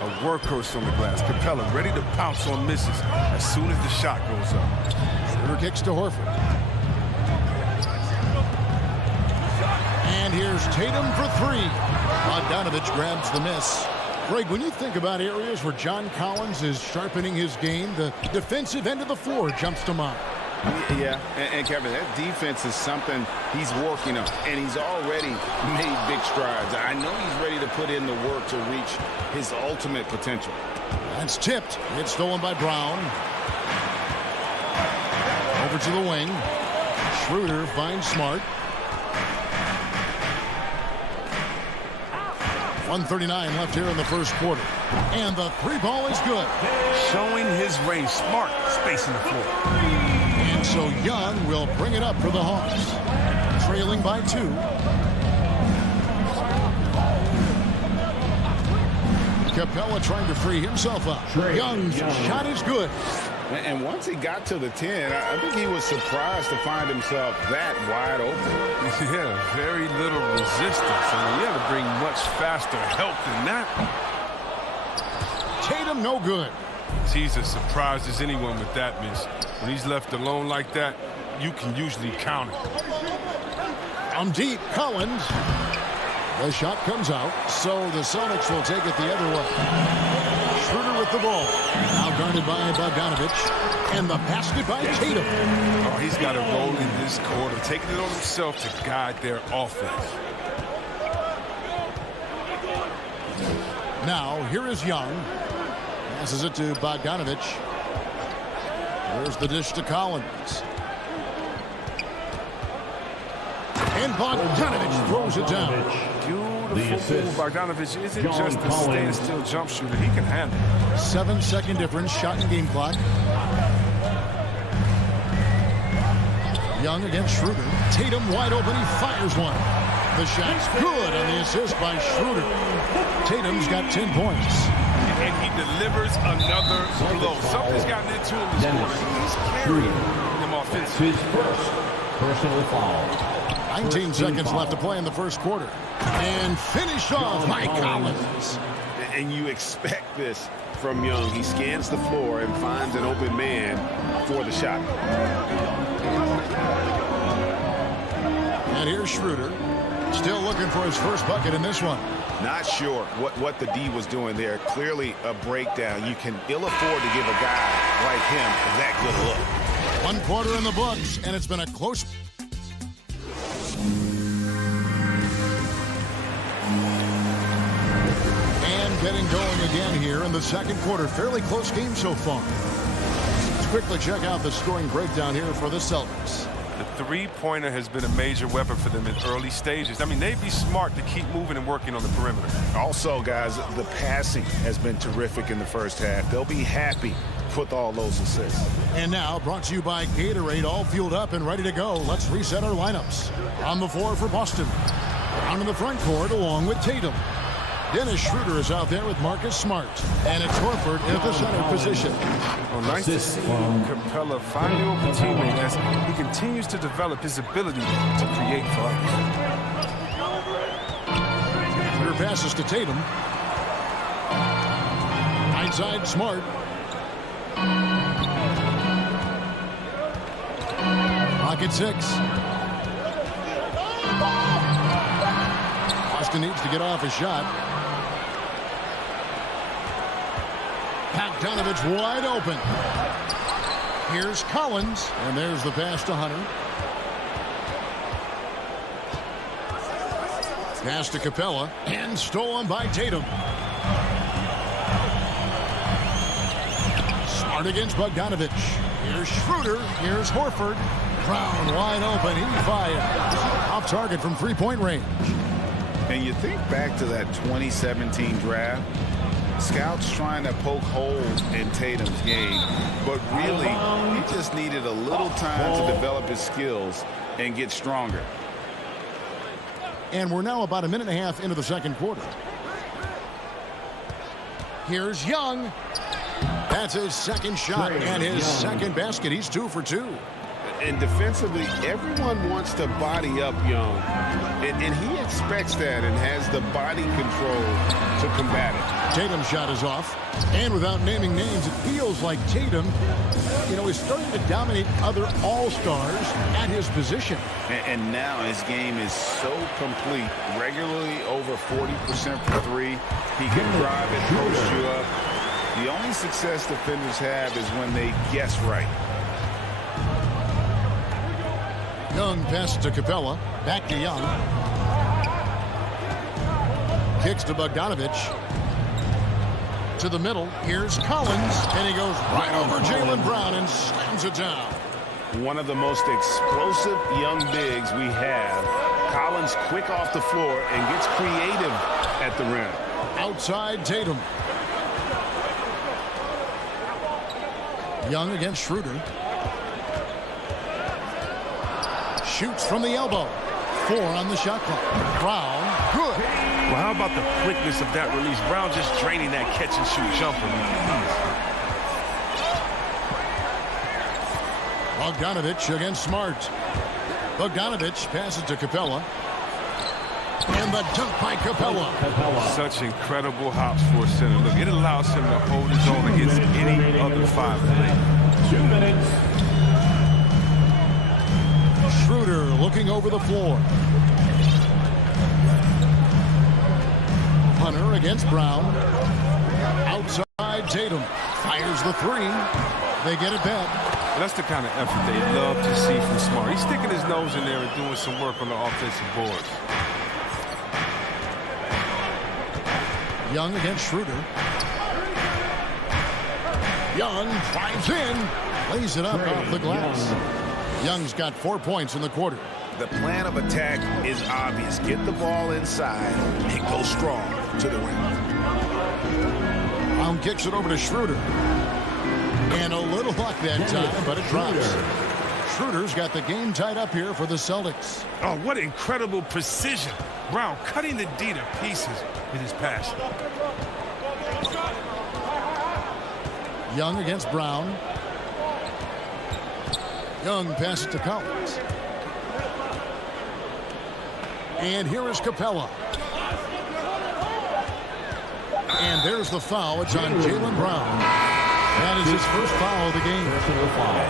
A workhorse on the glass. Capella ready to pounce on misses as soon as the shot goes up. Schroeder kicks to Horford. And here's Tatum for 3. Bogdanovic grabs the miss. Greg, when you think about areas where John Collins is sharpening his game, the defensive end of the floor jumps to mind. Yeah, and Kevin, that defense is something he's working on, and he's already made big strides. I know he's ready to put in the work to reach his ultimate potential. That's tipped. It's stolen by Brown. Over to the wing. Schroeder finds Smart. 1:39 left here in the first quarter. And the 3 ball is good. Showing his range. Smart spacing the floor. And so Young will bring it up for the Hawks. Trailing by 2. Capella trying to free himself up. Young's shot is good. And once he got to the 10, I think he was surprised to find himself that wide open. Yeah, very little resistance. I mean, you had to bring much faster help than that. Tatum no good. He's as surprised as anyone with that miss. When he's left alone like that, you can usually count it. From deep, Collins. The shot comes out, so the Celtics will take it the other way. Schroeder with the ball. Now guarded by Bogdanovic. And the basket by Tatum. Oh, he's got a role in this quarter, taking it on himself to guide their offense. Now, here is Young. Passes it to Bogdanovic. There's the dish to Collins. And Bogdanovic throws it down. Beautiful move. Bogdanovic isn't just a standstill jump shooter. He can handle it. 7-second difference, shot and game clock. Young against Schroeder. Tatum wide open. He fires one. The shot's good on the assist by Schroeder. Tatum's got 10 points. And he delivers another blow. Something's gotten into him this quarter. He's carrying them offensively. His first personal foul. 19 seconds left to play in the first quarter. And finish off by Collins. And you expect this from Young. He scans the floor and finds an open man for the shot. And here's Schroeder. Still looking for his first bucket in this one. Not sure what the D was doing there. Clearly a breakdown. You can ill afford to give a guy like him that good a look. 1 quarter in the books, and it's been a close. And getting going again here in the second quarter. Fairly close game so far. Let's quickly check out the scoring breakdown here for the Celtics. The three-pointer has been a major weapon for them in early stages. I mean, they'd be smart to keep moving and working on the perimeter. Also, guys, the passing has been terrific in the first half. They'll be happy with all those assists. And now, brought to you by Gatorade, all fueled up and ready to go. Let's reset our lineups. On the floor for Boston. Down in the front court along with Tatum. Dennis Schroeder is out there with Marcus Smart. And it's Horford at the center position. Well, nice to see Capella find the open teammate as he continues to develop his ability to create for others. Clear passes to Tatum. Right side, Smart. Rocket 6. Boston needs to get off a shot. Bogdanovic wide open. Here's Collins, and there's the pass to Hunter. Pass to Capella, and stolen by Tatum. Smart against Bogdanovic. Here's Schroeder. Here's Horford. Brown wide open. He fired. Off target from three-point range. And you think back to that 2017 draft, Scouts trying to poke holes in Tatum's game, but really, he just needed a little time to develop his skills and get stronger. And we're now about a minute and a half into the second quarter. Here's Young. That's his second shot and his second basket. He's 2 for 2. And defensively, everyone wants to body up Young. And he expects that and has the body control to combat it. Tatum's shot is off. And without naming names, it feels like Tatum, is starting to dominate other all-stars at his position. And now his game is so complete. Regularly over 40% for three. He can drive it, post you up. The only success defenders have is when they guess right. Young passes to Capella. Back to Young. Kicks to Bogdanovich. To the middle. Here's Collins. And he goes right over Jaylen Brown and slams it down. One of the most explosive young bigs we have. Collins quick off the floor and gets creative at the rim. Outside Tatum. Young against Schroeder. Shoots from the elbow. 4 on the shot clock. Brown, good. Well, how about the quickness of that release? Brown just draining that catch-and-shoot jumper. Bogdanovich against Smart. Bogdanovich passes to Capella. And the dunk by Capella. Such incredible hops for a center. Look, it allows him to hold his own against any other 5 player. 2 minutes. Schroeder looking over the floor. Hunter against Brown. Outside Tatum. Fires the 3. They get it back. That's the kind of effort they love to see from Smart. He's sticking his nose in there and doing some work on the offensive boards. Young against Schroeder. Young drives in. Lays it up off the glass. Young's got 4 points in the quarter. The plan of attack is obvious. Get the ball inside and go strong to the rim. Brown kicks it over to Schroeder. And a little luck that time, but it drops. Schroeder's got the game tied up here for the Celtics. Oh, what incredible precision. Brown cutting the D to pieces with his pass. Young against Brown. Young passes to Collins. And here is Capella. And there's the foul. It's on Jaylen Brown. That is his first foul of the game.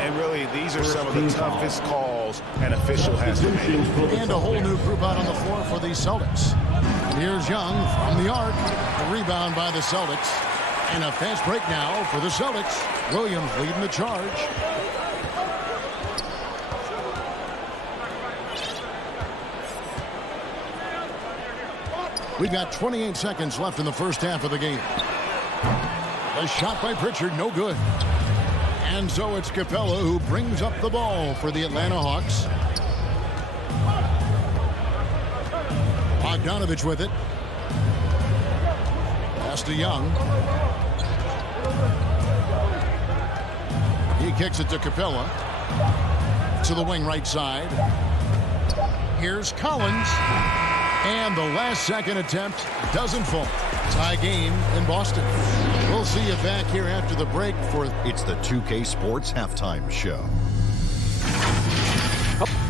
And really, these are some of the toughest calls an official has to make. And a whole new group out on the floor for the Celtics. Here's Young from the arc. A rebound by the Celtics. And a fast break now for the Celtics. Williams leading the charge. We've got 28 seconds left in the first half of the game. A shot by Pritchard, no good. And so it's Capella who brings up the ball for the Atlanta Hawks. Bogdanovich with it. Pass to Young. He kicks it to Capella. To the wing right side. Here's Collins. And the last second attempt doesn't fall. Tie game in Boston. We'll see you back here after the break for... It's the 2K Sports Halftime Show.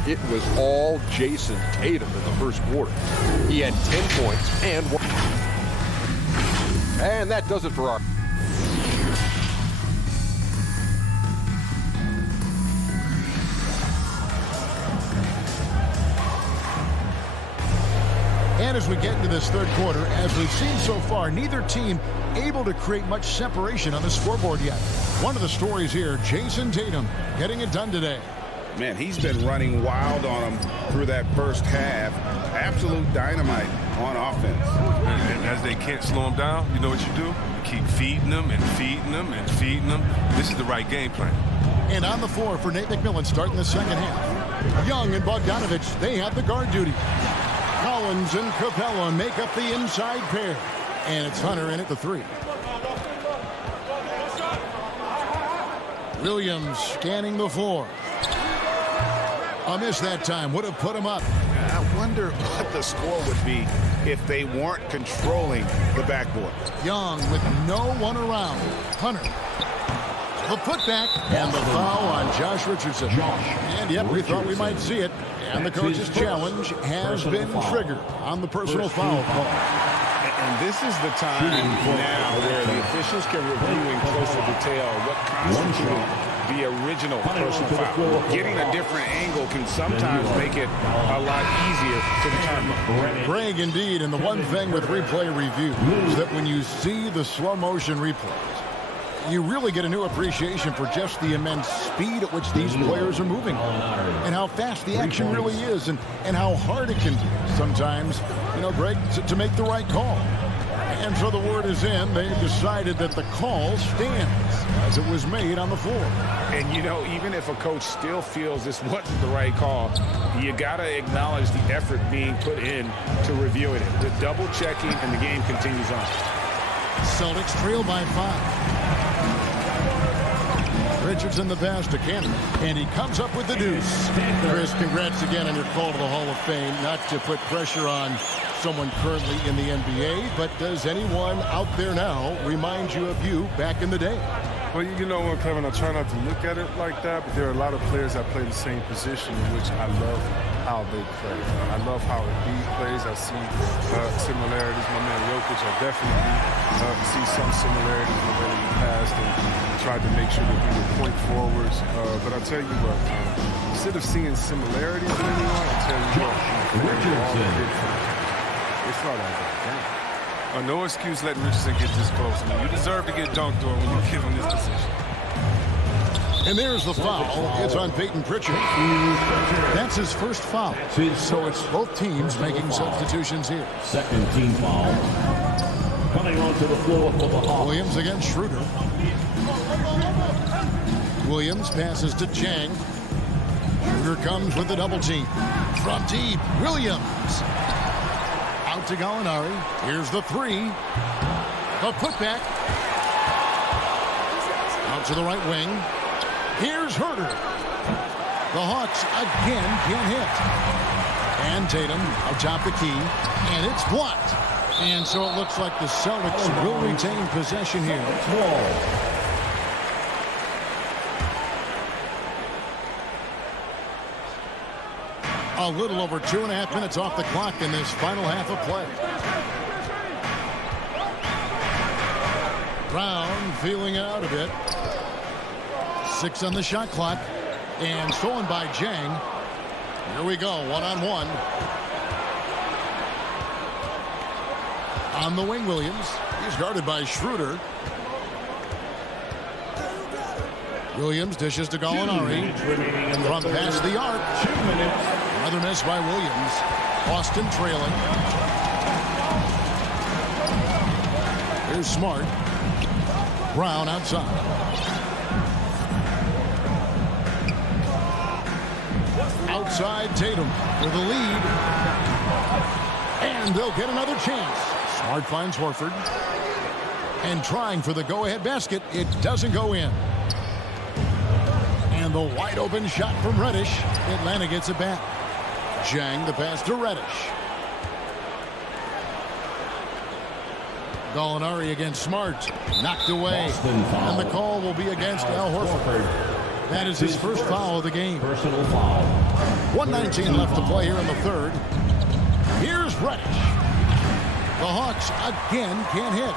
It was all Jason Tatum in the first quarter. He had 10 points and 1. And that does it for our... And as we get into this third quarter, as we've seen so far, neither team able to create much separation on the scoreboard yet. One of the stories here, Jason Tatum getting it done today. Man, he's been running wild on him through that first half. Absolute dynamite on offense. And as they can't slow him down, you know what you do? You keep feeding them and feeding them and feeding them. This is the right game plan. And on the floor for Nate McMillan starting the second half. Young and Bogdanovich, they have the guard duty. Collins and Capella make up the inside pair. And it's Hunter in at the 3. Williams scanning the floor. A miss that time would have put him up. I wonder what the score would be if they weren't controlling the backboard. Young with no one around. Hunter. The putback and the foul on Josh Richardson. And yep, we thought we might see it. And the coach's challenge has been triggered on the personal foul call. And this is the time now where the officials can review in closer detail what constitutes the original personal foul. Getting a different angle can sometimes make it a lot easier to determine. Greg, indeed, and the one thing with replay review is that when you see the slow motion replays, you really get a new appreciation for just the immense speed at which these players are moving and how fast the action really is and how hard it can be sometimes, Greg, to make the right call. And so the word is in. They've decided that the call stands as it was made on the floor. And, even if a coach still feels this wasn't the right call, you got to acknowledge the effort being put in to reviewing it. The double checking and the game continues on. Celtics trail by 5. Richardson the pass to Cannon, and he comes up with the deuce. Chris, congrats again on your call to the Hall of Fame. Not to put pressure on someone currently in the NBA, but does anyone out there now remind you of you back in the day? Well, what, Kevin, I try not to look at it like that, but there are a lot of players that play the same position, in which I love how they play. I love how he plays. I see similarities. My man Jokic, I definitely see some similarities in the way that he passed and tried to make sure that we were point forwards. But I tell you what, instead of seeing similarities in anyone, I tell you what, it's not all that. No excuse letting Richardson get this close. I mean, you deserve to get dunked on when you give him this position. And there's the foul. It's on Peyton Pritchard. That's his first foul. So it's both teams making substitutions here. Second team foul. Coming onto the floor for the Hawks. Williams against Schroeder. Williams passes to Chang. Schroeder comes with the double team. From deep, Williams. Out to Gallinari. Here's the three. The putback. Out to the right wing. Here's Herter. The Hawks again can't hit. And Tatum atop the key. And it's blocked. And so it looks like the Celtics will retain possession here. A little over 2.5 minutes off the clock in this final half of play. Brown feeling it out a bit. 6 on the shot clock. And stolen by Jang. Here we go, one-on-one. On the wing, Williams. He's guarded by Schroeder. Williams dishes to Gallinari. From past the arc. 2 minutes. Another miss by Williams. Boston trailing. Here's Smart. Brown outside. Outside Tatum for the lead. And they'll get another chance. Smart finds Horford. And trying for the go-ahead basket. It doesn't go in. And the wide open shot from Reddish. Atlanta gets it back. Jang the pass to Reddish. Gallinari against Smart. Knocked away. And the call will be against Al Horford. That is his first foul of the game. Personal foul. 1:19 left to play here in the third. Here's Reddish. The Hawks again can't hit.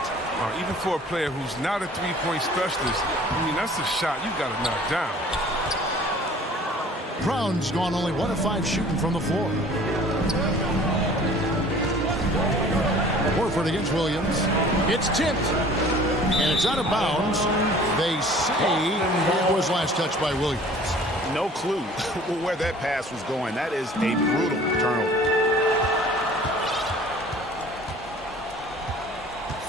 Even for a player who's not a three-point specialist, that's a shot you got to knock down. Brown's gone only 1 of 5 shooting from the floor. Horford against Williams. It's tipped. And it's out of bounds. They say it was last touched by Williams. No clue where that pass was going. That is a brutal turnover.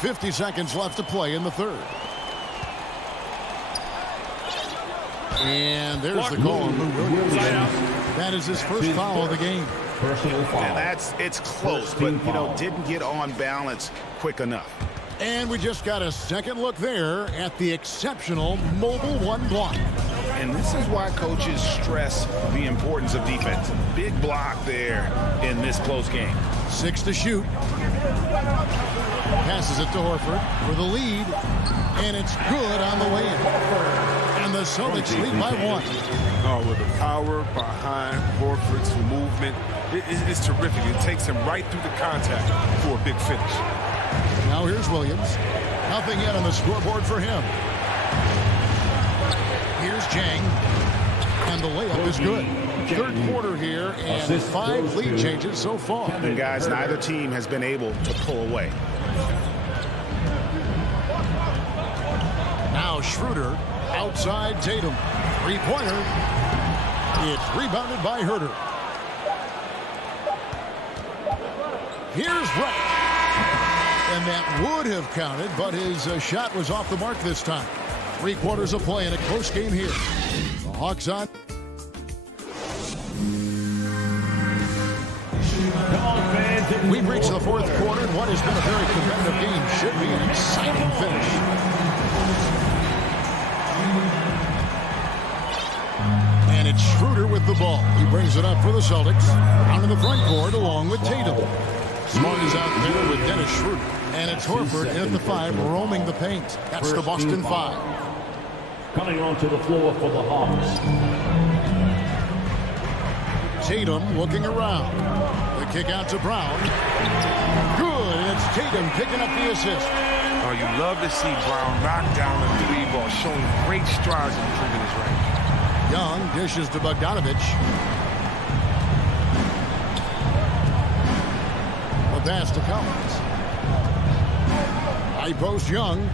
50 seconds left to play in the third. And there's the call on Lou Williams. That is his first foul of the game. And it's close, but didn't get on balance quick enough. And we just got a second look there at the exceptional Mobile One block. And this is why coaches stress the importance of defense. Big block there in this close game. 6 to shoot. Passes it to Horford for the lead. And it's good on the way in. And the Celtics lead by 1. Oh, with the power behind Horford's movement, it's terrific. It takes him right through the contact for a big finish. Now here's Williams. Nothing yet on the scoreboard for him. Here's Jang. And the layup is good. Third quarter here, and 5 lead changes so far. And guys, neither team has been able to pull away. Now Schroeder outside Tatum. Three-pointer. It's rebounded by Herter. Here's Wright. And that would have counted, but his shot was off the mark this time. 3 quarters of play in a close game here. The Hawks on. We've reached the fourth quarter, and what has been a very competitive game should be an exciting finish. And it's Schroeder with the ball. He brings it up for the Celtics. Onto the front court along with Tatum. Smart is out there with Dennis Schroeder. And it's Horford in at the 5, roaming the paint. That's the Boston 5. Coming onto the floor for the Hawks. Tatum looking around. The kick out to Brown. Good, and it's Tatum picking up the assist. Oh, you love to see Brown knock down the 3 ball, showing great strides in improving his range. Young dishes to Bogdanovich. The pass to Collins. High post Young.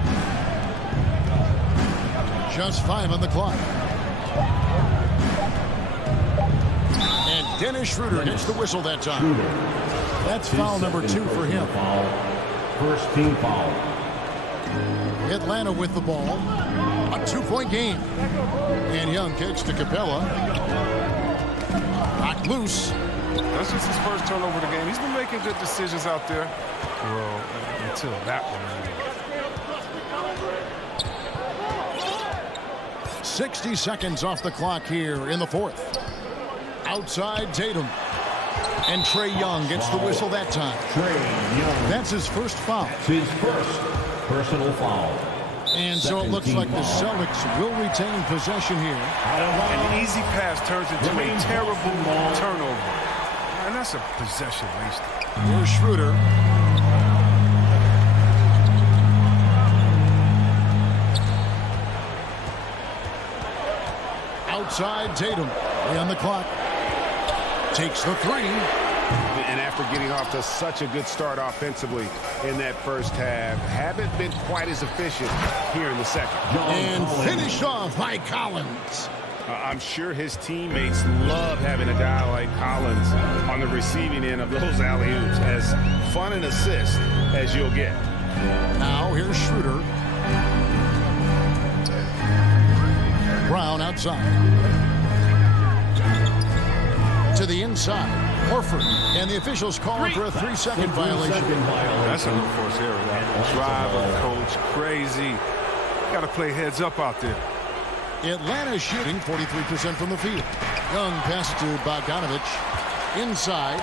Just 5 on the clock. And Dennis Schroeder gets the whistle that time. That's foul number 2 for him. First team foul. Atlanta with the ball. A 2-point game. And Young kicks to Capella. Knocked loose. That's just his first turnover of the game. He's been making good decisions out there. Well, until that one. 60 seconds off the clock here in the fourth. Outside Tatum. And Trae Young gets the whistle that time. That's his first foul. His first personal foul. And so it looks like the Celtics will retain possession here. An easy pass turns into a terrible turnover. And that's a possession wasted. Here's Schroeder. Outside Tatum. On the clock. Takes the 3. And after getting off to such a good start offensively in that first half, haven't been quite as efficient here in the second. And finished off by Collins. I'm sure his teammates love having a guy like Collins on the receiving end of those alley-oops. As fun an assist as you'll get. Now here's Schroeder. Brown outside. To the inside. Horford. And the officials call for a 3-second violation. That's a no-force error. Driver, coach, crazy. Got to play heads up out there. Atlanta shooting 43% from the field. Young pass to Bogdanovich. Inside.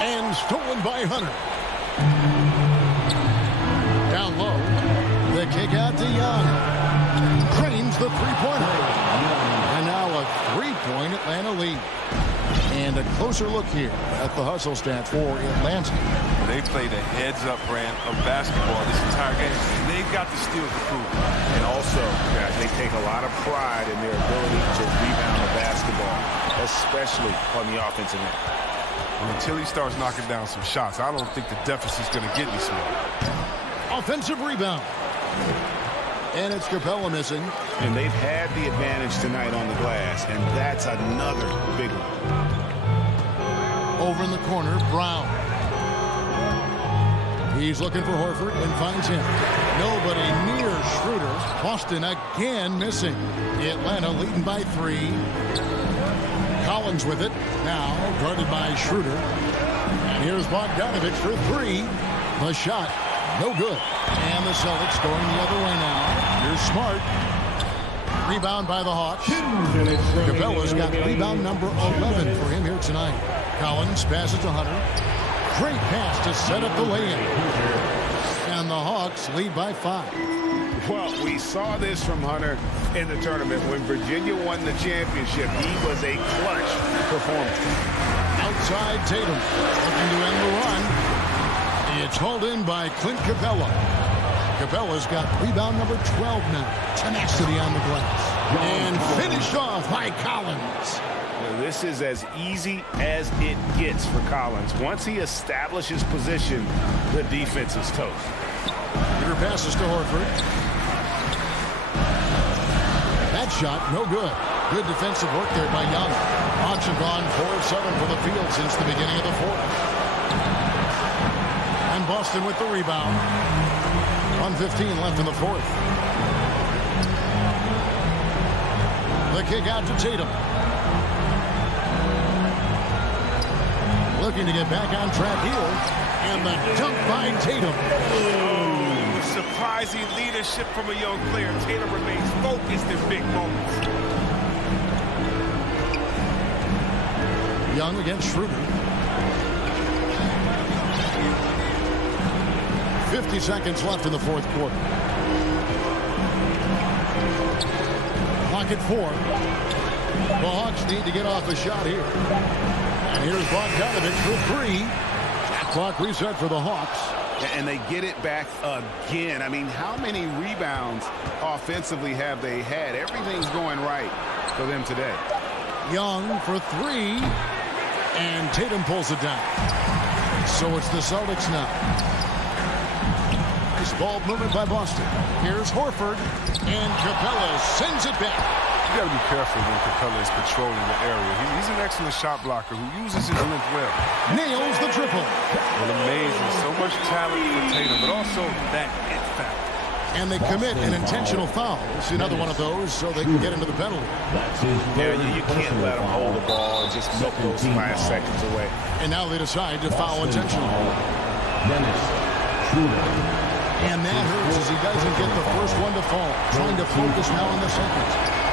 And stolen by Hunter. Down low. The kick out to Young. Drains the 3-pointer. And now a 3-point Atlanta lead. And a closer look here at the hustle stats for Atlanta. They played a heads-up brand of basketball this entire game. They've got the steal to prove. And also, guys, they take a lot of pride in their ability to rebound the basketball, especially on the offensive end. And until he starts knocking down some shots, I don't think the deficit's going to get any smaller. Offensive rebound. And it's Capella missing. And they've had the advantage tonight on the glass, and that's another big one. Over in the corner, Brown. He's looking for Horford and finds him. Nobody near Schroeder. Boston again missing. Atlanta leading by 3. Collins with it. Now guarded by Schroeder. And here's Bogdanovich for 3. The shot No good. And the Celtics going the other way now. Here's Smart. Rebound by the Hawks. Capella's got rebound number 11 for him here tonight. Collins passes to Hunter. Great pass to set up the lay-in. And the Hawks lead by 5. Well, we saw this from Hunter in the tournament. When Virginia won the championship, he was a clutch performer. Outside Tatum. Looking to end the run. It's hauled in by Clint Capella. Capella's got rebound number 12 now. Tenacity on the glass. And finished off by Collins. Well, this is as easy as it gets for Collins. Once he establishes position, the defense is toast. Peter passes to Horford. That shot, no good. Good defensive work there by Young. Hawks have gone 4-7 for the field since the beginning of the fourth. And Boston with the rebound. 1:15 left in the fourth. The kick out to Tatum. Looking to get back on track here. And the dunk by Tatum. Surprising leadership from a young player. Tatum remains focused in big moments. Young against Schroeder. 50 seconds left in the fourth quarter. Clock at 4. The Hawks need to get off a shot here. And here's Bogdanovich for 3. Shot clock reset for the Hawks. And they get it back again. I mean, how many rebounds offensively have they had? Everything's going right for them today. Young for 3. And Tatum pulls it down. So it's the Celtics now. Nice ball movement by Boston. Here's Horford. And Capella sends it back. You got to be careful when Capella is controlling the area. He's an excellent shot blocker who uses his length well. Nails the triple. Well, amazing. So much talent for Tatum, but also that it factor. And they commit an intentional foul. It's another one of those so they can get into the penalty. Yeah, you can't let them hold the ball and just milk those last seconds away. And now they decide to foul intentionally. And that hurts as he doesn't get the first one to fall. Trying to focus now on the second.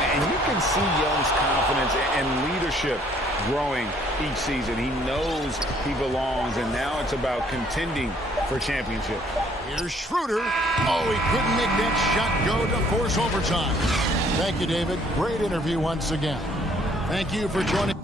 And you can see Young's confidence and leadership growing each season. He knows he belongs, and now it's about contending for championship. Here's Schroeder. Oh, he couldn't make that shot go to force overtime. Thank you, David. Great interview once again. Thank you for joining.